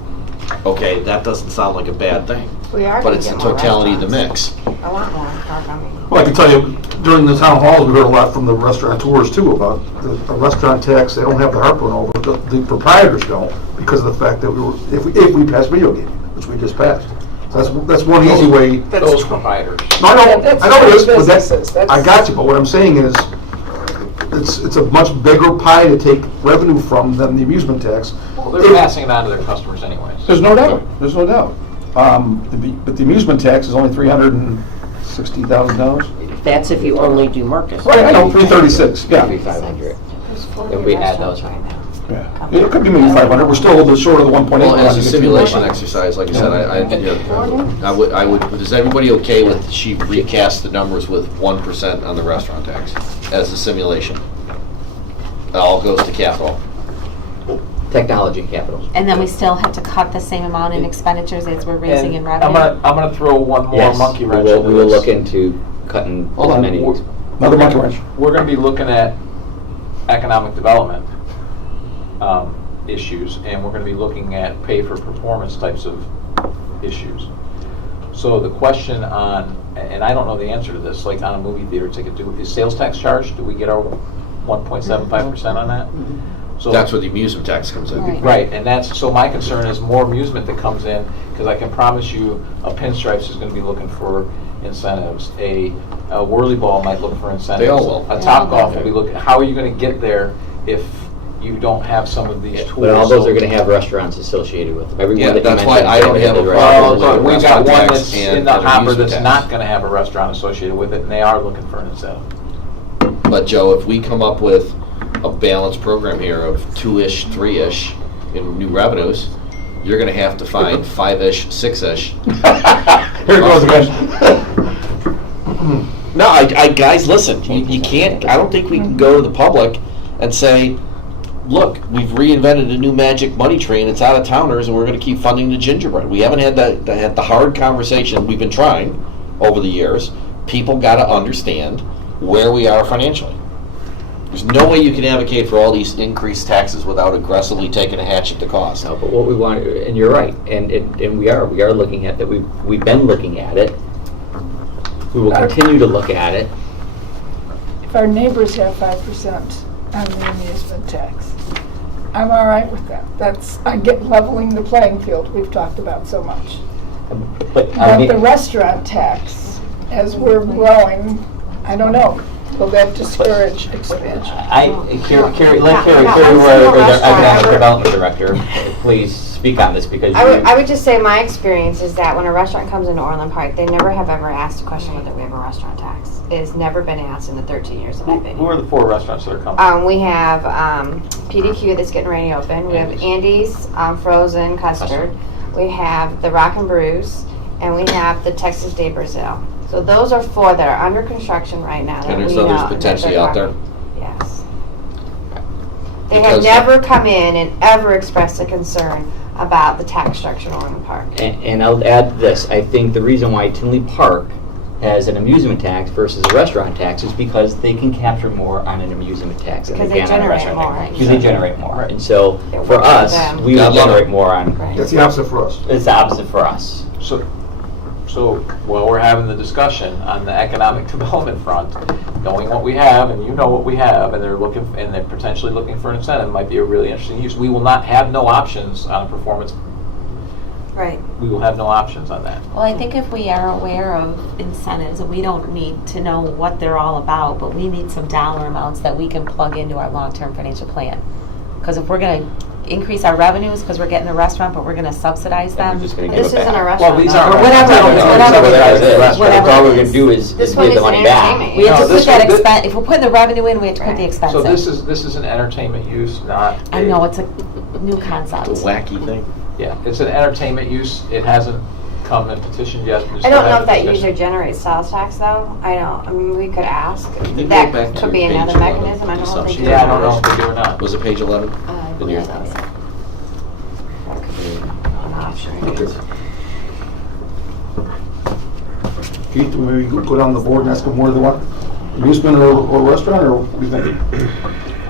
Okay, that doesn't sound like a bad thing, We are but gonna it's the get more totality of the restaurants. mix. A lot more, are coming. Well, I can tell you, during the town halls, we heard a lot from the restaurateurs too about the restaurant tax. They don't have the heartburn over it. The proprietors don't, because of the fact that if we pass video gaming, which we just passed. So that's one easy way. Those providers. No, I know it is, but Businesses, I got you, but what I'm saying is, it's a much bigger pie to take revenue from than the amusement tax. Well, they're passing it on to their customers anyways. There's no doubt, but the amusement tax is only $360,000. That's if you only do Marcus. Right, I know, 336, yeah. 500. If we add those on. Yeah. It could be maybe 500, we're still a little bit short of the 1.8. Well, as a simulation exercise, like I said, I would, is everybody okay with she recast the numbers with 1% on the restaurant tax as a simulation? It all goes to capital. Technology capital. And then we still have to cut the same amount in expenditures as we're raising in revenue. I'm gonna throw one more Yes, monkey we wrench will, into we will this. look into cutting Hold as on. many. Another monkey wrench. We're gonna be looking at economic development issues, and we're gonna be looking at pay for performance types of issues. So the question on, and I don't know the answer to this, like on a movie theater ticket, is sales tax charged? Do we get our 1.75% on that? So That's where the amusement tax comes in. Right, and that's, so my concern is more amusement that comes in, because I can promise you, a Pinstripes is gonna be looking for incentives, a Whirly Ball might look for incentives. They all will. A Topgolf will be looking, how are you gonna get there if you don't have some of these tools? But all those are So- gonna have restaurants associated with them. Every Yeah, one that you that's why mentioned I don't have a has problem Well, with restaurants. but we've got restaurant one tax that's and in the an hopper amusement that's tax. not gonna have a restaurant associated with it, and they are looking for an incentive. But Joe, if we come up with a balanced program here of 2-ish, 3-ish in new revenues, you're gonna have to find 5-ish, 6-ish. Here it goes again. No, guys, listen, you can't, I don't think we can go to the public and say, look, we've reinvented a new magic money tree and it's out of towners and we're gonna keep funding the gingerbread. We haven't had the hard conversation, we've been trying over the years. People gotta understand where we are financially. There's no way you can advocate for all these increased taxes without aggressively taking a hatchet to cost. No, but what we want, and you're right, and we are looking at that. We've been looking at it. We will continue to look at it. If our neighbors have 5% on the amusement tax, I'm all right with that. I get leveling the playing field we've talked about so much. But But the restaurant tax, as we're growing, I don't know, will that discourage expansion? Carrie, let Carrie, No, Carrie, I'm saying our restaurant. economic development director, please speak on this because I would just say my experience is that when a restaurant comes into Orland Park, they never have ever asked a question whether we have a restaurant tax. It has never been asked in the 13 years that I've been Who here. are the 4 restaurants that are coming? We have PDQ that's getting ready to open. We have Andy's frozen custard. We have the Rock and Brews, and we have the Texas Day Brazil. So those are 4 that are under construction right now. that And there's we know others that potentially they're out there. coming. Yes. They Because- have never come in and ever expressed a concern about the tax structure in Orland Park. And I'll add this, I think the reason why Tinley Park has an amusement tax versus a restaurant tax is because they can capture more on an amusement tax than Because they they can on a generate restaurant more. tax. Because they generate more. And so, It for works for us, them. we would God love generate it. more on, That's the opposite for us. it's the opposite for us. So, while we're having the discussion on the economic development front, knowing what we have, and you know what we have, and they're potentially looking for an incentive, might be a really interesting use. We will not have no options on a performance, Right. we will have no options on that. Well, I think if we are aware of incentives, we don't need to know what they're all about, but we need some dollar amounts that we can plug into our long-term financial plan. Because if we're going to increase our revenues because we're getting a restaurant, but we're going to subsidize And them. we're just gonna give This it back. isn't a Well, restaurant. these though. aren't Or whatever restaurants. it is, I don't whatever know it that is. it's a restaurant. Whatever All it we're gonna is. do is This give one the is money an back. entertainment We have No, to this put that one- expense, if we're putting the revenue in, we have to put the expense So in. this is an entertainment use, not. I know, it's a new concept. It's a wacky thing. Yeah, it's an entertainment use. It hasn't come and petitioned yet. We I still don't know have if that discussion. user generates sales tax though. I don't, I mean, we could ask. Can you go That back to could be page another 11, mechanism. I don't know if they consumption? do. Yeah, I don't know if they do or not. Was it page 11? I In believe your- so. That could be an option. Keith, maybe you could go down the board and ask them where they want, amusement or restaurant, or what do you think?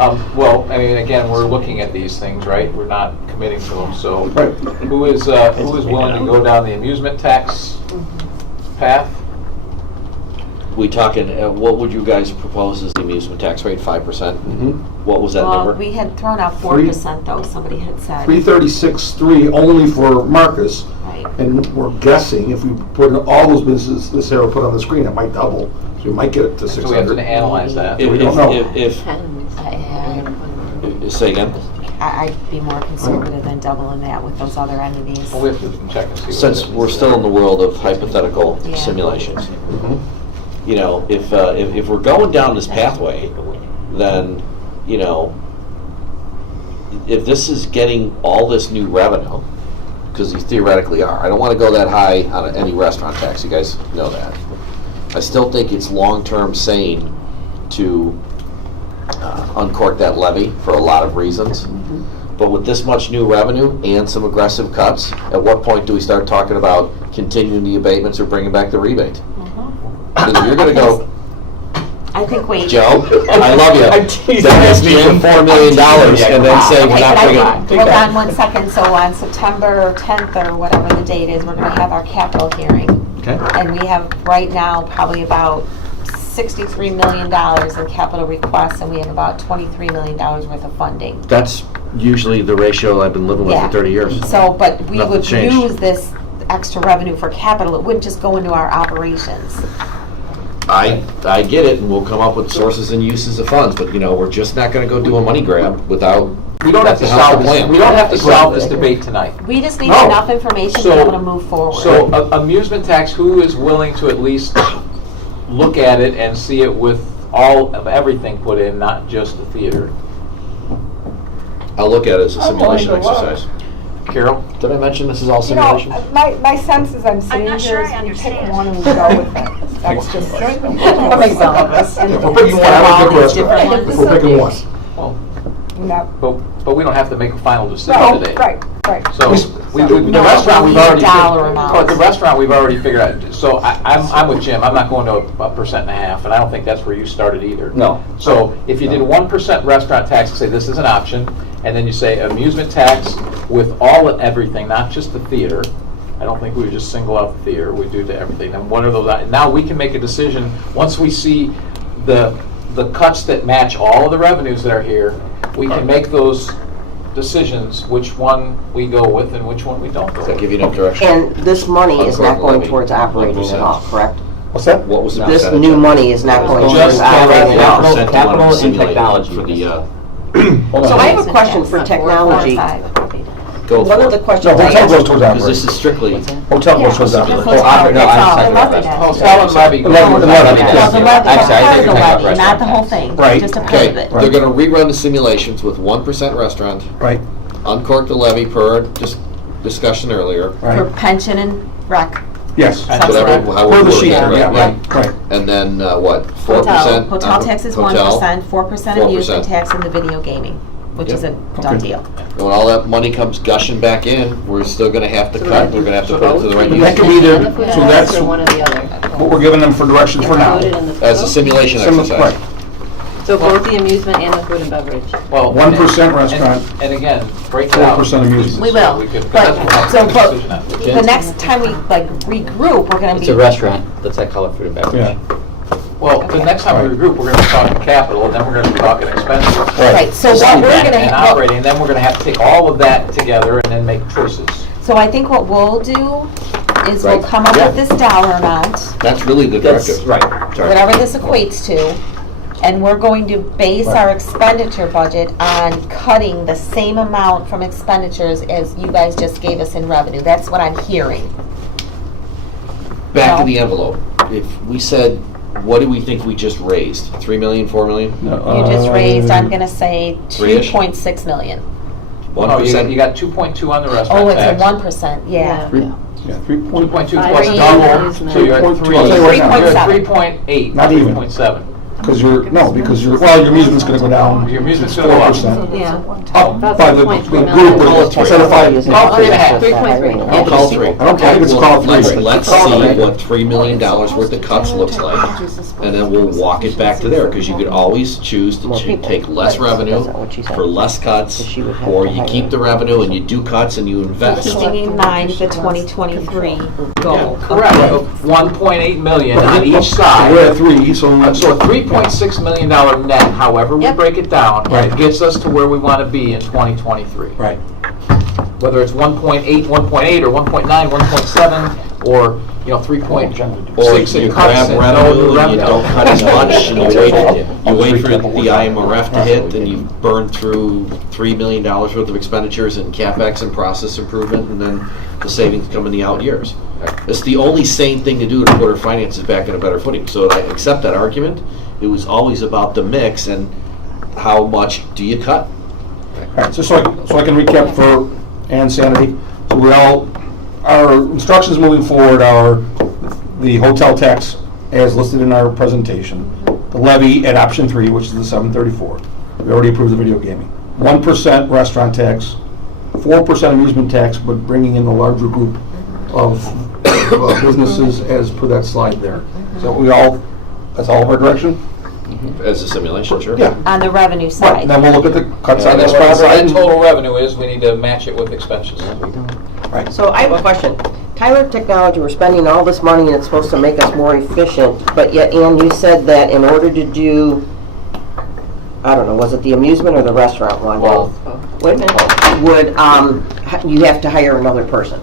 Well, I mean, again, we're looking at these things, right? We're not committing to them, so Right. who is willing to go down the amusement tax path? We talking, what would you guys propose as the amusement tax rate, 5%? What was that Well, number? we had thrown out 4% though, somebody had said. 336.3 only for Marcus, Right. and we're guessing if we put in all those businesses this arrow put on the screen, it might double. So we might get it to So we have 600. to analyze that. We don't know. Say again? I'd be more conservative than doubling that with those other entities. Well, we have to check and see. what Since it is. we're still in the world of hypothetical Yeah. simulations, you know, if we're going down this pathway, then, you know, if this is getting all this new revenue, because you theoretically are, I don't want to go that high on any restaurant tax, you guys know that. I still think it's long-term sane to uncork that levy for a lot of reasons. But with this much new revenue and some aggressive cuts, at what point do we start talking about continuing the abatements or bringing back the rebate? Because if you're going to go, I think Joe, I love you. That is me for $4 million and then say we're Okay, not but I bringing. think, hold on one second, so on September 10th or whatever the date is, we're gonna have our capital hearing. Okay. And we have right now probably about $63 million in capital requests, and we have about $23 million worth of funding. That's usually the ratio I've been living with Yeah. for 30 years. So, but we Nothing would changed. use this extra revenue for capital, it wouldn't just go into our operations. I get it, and we'll come up with sources and uses of funds, but, you know, we're just not going to go do a money grab without. We don't have to the health solve of the this, plan. we don't have to solve this debate tonight. We just need No. enough information to be able to move forward. So, amusement tax, who is willing to at least look at it and see it with all of everything put in, not just the theater? I'll look at it as a I'm willing simulation to look. exercise. Carol? Did I mention this is all You know, simulation? my sense is I'm sitting not here sure is I we pick understand. one and we go with it. That's just That makes all of us. If we're picking one, I would pick Different restaurant. ones. If we're picking one. Well, No. but we don't have to make a final decision Right, today. right. So, the No, restaurant, we've we need a already. dollar amount. But the restaurant, we've already figured out, so I'm with Jim, I'm not going to a 1.5%, and I don't think that's where you started either. No. So, if you did 1% restaurant tax, and say this is an option, and then you say amusement tax with all and everything, not just the theater, I don't think we would just single out the theater, we do to everything, then what are those, now we can make a decision, once we see the cuts that match all of the revenues that are here, we can make those decisions, which one we go with and which one we don't go Does that with. give you enough direction? And this money is not Uncork going levy, towards operating at 1%. all, correct? What's that? What was the This percentage? new money is not going towards Just operating at all. capital- capital and Simulate technology. For the, So I have a question for technology. go One for of the it. questions No, I hotel goes asked, towards Because this operating. is strictly, Hotel goes towards Yeah. operating. Oh, I- no, I was talking about restaurants. Hotel and levy. Levy, No, the levy, Actually, I part think of you're the talking about levy, not the whole restaurant thing, Right. just a part okay, of it. they're going to rerun the simulations with 1% restaurant, Right, uncork the levy per discussion earlier, For right. pension and rec. Yes. That's whatever, right. how For we the word sheet, that, yeah, right? right. And then, what, 4%? Hotel tax is 1%, 4% amusement 4%. tax, and the video gaming, which is a done Okay. deal. And when all that money comes gushing back in, we're still going to have to cut, we're going to have to put it to the right That use. could be the, On the food so tax that's or one or the other? what we're giving them for direction for now. Included in the As a food? simulation Similar- exercise. right. So both the amusement and the food and beverage? Well, 1% restaurant. And again, break it out. 4% amusement. We will, We could- but, that's what so, we'll make a decision on. but the next time we like regroup, we're gonna It's a be, restaurant, let's not call it food and beverage. Yeah. Well, the next time we regroup, we're gonna be talking capital, and then we're gonna be talking expenses. right, so what we're gonna, And well, operating, and then we're gonna have to take all of that together and then make choices. so I think what we'll do is we'll Right. come up Yeah. with this dollar amount, That's really the That's, directive. right. Sorry. whatever this equates to, and we're going to base our expenditure budget on cutting the same amount from expenditures as you guys just gave us in revenue. That's what I'm hearing. Back No. to the envelope. If we said, what do we think we just raised? 3 million, 4 million? You just raised, I'm gonna say, Three-ish? 2.6 million. 1%? You got 2.2 on the Oh, restaurant it's a tax. 1%, yeah. Yeah, 3 point. 2.2 Five plus million double, amusement. so you're at I'll 3. tell you right now. You're at 3.7. 3.8, Not not even. 3.7. Because your amusement's gonna go down. Your amusement's gonna go up. 4%. Yeah. Up That's by the point group, three million. instead of 5. Isn't Oh, 3.5. 3.3. I'll call 3. I don't think it's called 3. Let's see what $3 million worth of cuts looks like, and then we'll walk it back to there, because you could always choose to take less revenue for less cuts, or you keep the revenue and you do cuts and you invest. Keeping in mind the 2023 goal. Correct. 1.8 million on each side. We're at 3, so So a $3.6 million net, however we Yep. break it down, Right. gets us to where we want to be in 2023. right. Whether it's 1.8 or 1.9, 1.7, or, 3.6 Or in you cuts grab and revenue no and you don't cut as much, and you wait for the IMRF to hit, and you burn through $3 million worth of expenditures in CapEx and process improvement, and then the savings come in the out years. It's the only sane thing to do to put our finances back in a better footing. So I accept that argument. It was always about the mix and how much do you cut? All right, so I can recap for Ann's sanity. So our instructions moving forward are the hotel tax as listed in our presentation, the levy at option 3, which is the 734. We already approved the video gaming. 1% restaurant tax, 4% amusement tax, but bringing in the larger group of businesses as per that slide there. So that's all of our direction? As a simulation, sure. Yeah. On the revenue Right, side. then we'll look at the cuts on And this then whatever side. that total revenue is, we need to match it with expenses. Right. So I have a question. Tyler Technology, we're spending all this money and it's supposed to make us more efficient, but yet, Ann, you said that in order to do, I don't know, was it the amusement or the restaurant one? Both. Wait a minute. Would, you have to hire another person?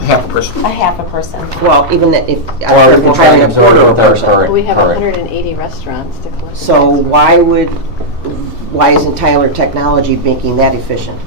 Half a person. A half a person. Well, even if, Or I'm we can try hiring a and absorb quarter it of a with our person. current- We have current. 180 restaurants to collect. So why isn't Tyler Technology making that efficient?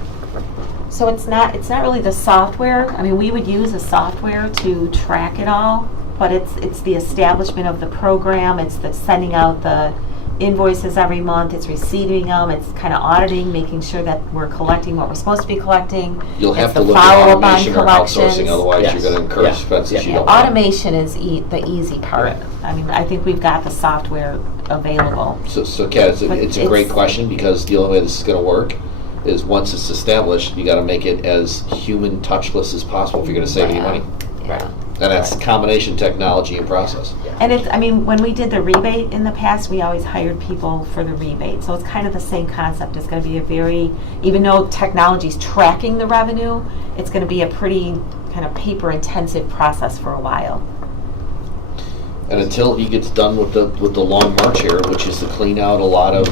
So it's not really the software. I mean, we would use a software to track it all, but it's the establishment of the program, it's the sending out the invoices every month, it's receiving them, it's kind of auditing, making sure that we're collecting what we're supposed to be collecting. You'll have It's to the look at follow-up on automation or outsourcing, collections. otherwise Yes. you're going to incur Yeah. expenses you Yeah, don't want. automation is the easy part. I mean, I think we've got the software available. So Kat, it's But a great it's- question, because the only way this is going to work is once it's established, you got to make it as human touchless as possible if you're going to save any money. Yeah. And that's combination technology and process. And it's, I mean, when we did the rebate in the past, we always hired people for the rebate. So it's kind of the same concept. It's going to be a very, even though technology's tracking the revenue, it's going to be a pretty kind of paper-intensive process for a while. And until he gets done with the long march here, which is to clean out a lot of,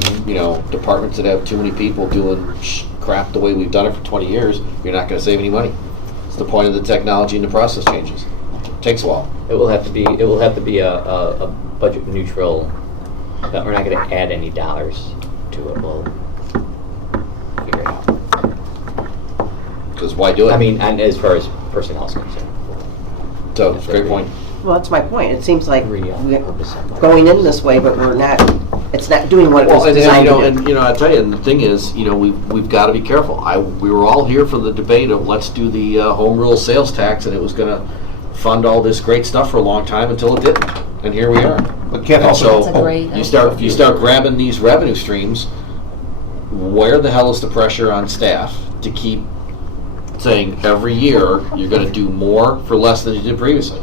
departments that have too many people doing crap the way we've done it for 20 years, you're not going to save any money. It's the point of the technology and the process changes. Takes a while. It will have to be a budget neutral, but we're not going to add any dollars to it. We'll figure it out. Because why do it? I mean, and as far as personnel is concerned. So, it's a great point. Well, that's my point. It seems like we're 3%. going in this way, but it's not doing what it Well, was designed to do. I tell you, and the thing is, we've got to be careful. We were all here for the debate of let's do the home rule sales tax, and it was going to fund all this great stuff for a long time until it didn't, and here we are. But Kat And also, That's a great- you start grabbing these revenue streams. Where the hell is the pressure on staff to keep saying every year you're going to do more for less than you did previously?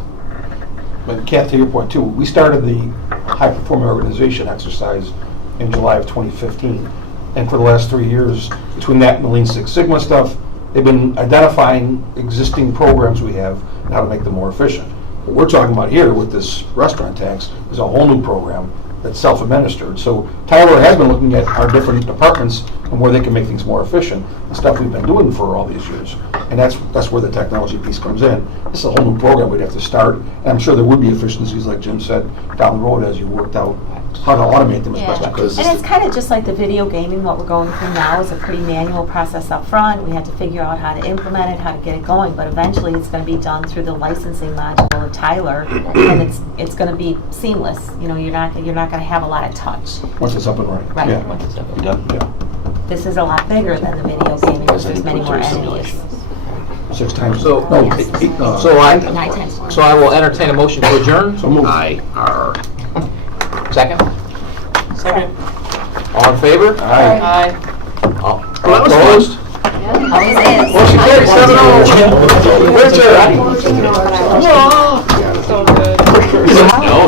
but Kat, to your point too, we started the high performing organization exercise in July of 2015. And for the last 3 years, between that and the Lean Six Sigma stuff, they've been identifying existing programs we have and how to make them more efficient. What we're talking about here with this restaurant tax is a whole new program that's self-administered. So Tyler has been looking at our different departments and where they can make things more efficient, the stuff we've been doing for all these years. And that's where the technology piece comes in. This is a whole new program we'd have to start, and I'm sure there would be efficiencies, like Jim said, down the road as you worked out how to automate them as best you could. And it's kind of just like the video gaming, what we're going through now is a pretty manual process up front. We had to figure out how to implement it, how to get it going, but eventually it's going to be done through the licensing module of Tyler, and it's going to be seamless. You're not going to have a lot of touch. Once it's up and running. Right. Yeah. Once it's up. Done? Yeah. This is a lot bigger than the video gaming because there's many more enemies. 6 times. So, No, Yes. 8, 9 times more. So I will entertain a motion to adjourn. So moved. Aye. Second? Second. All in favor? Aye. All Well, that was opposed? Motion carries 7-0. Richard. No,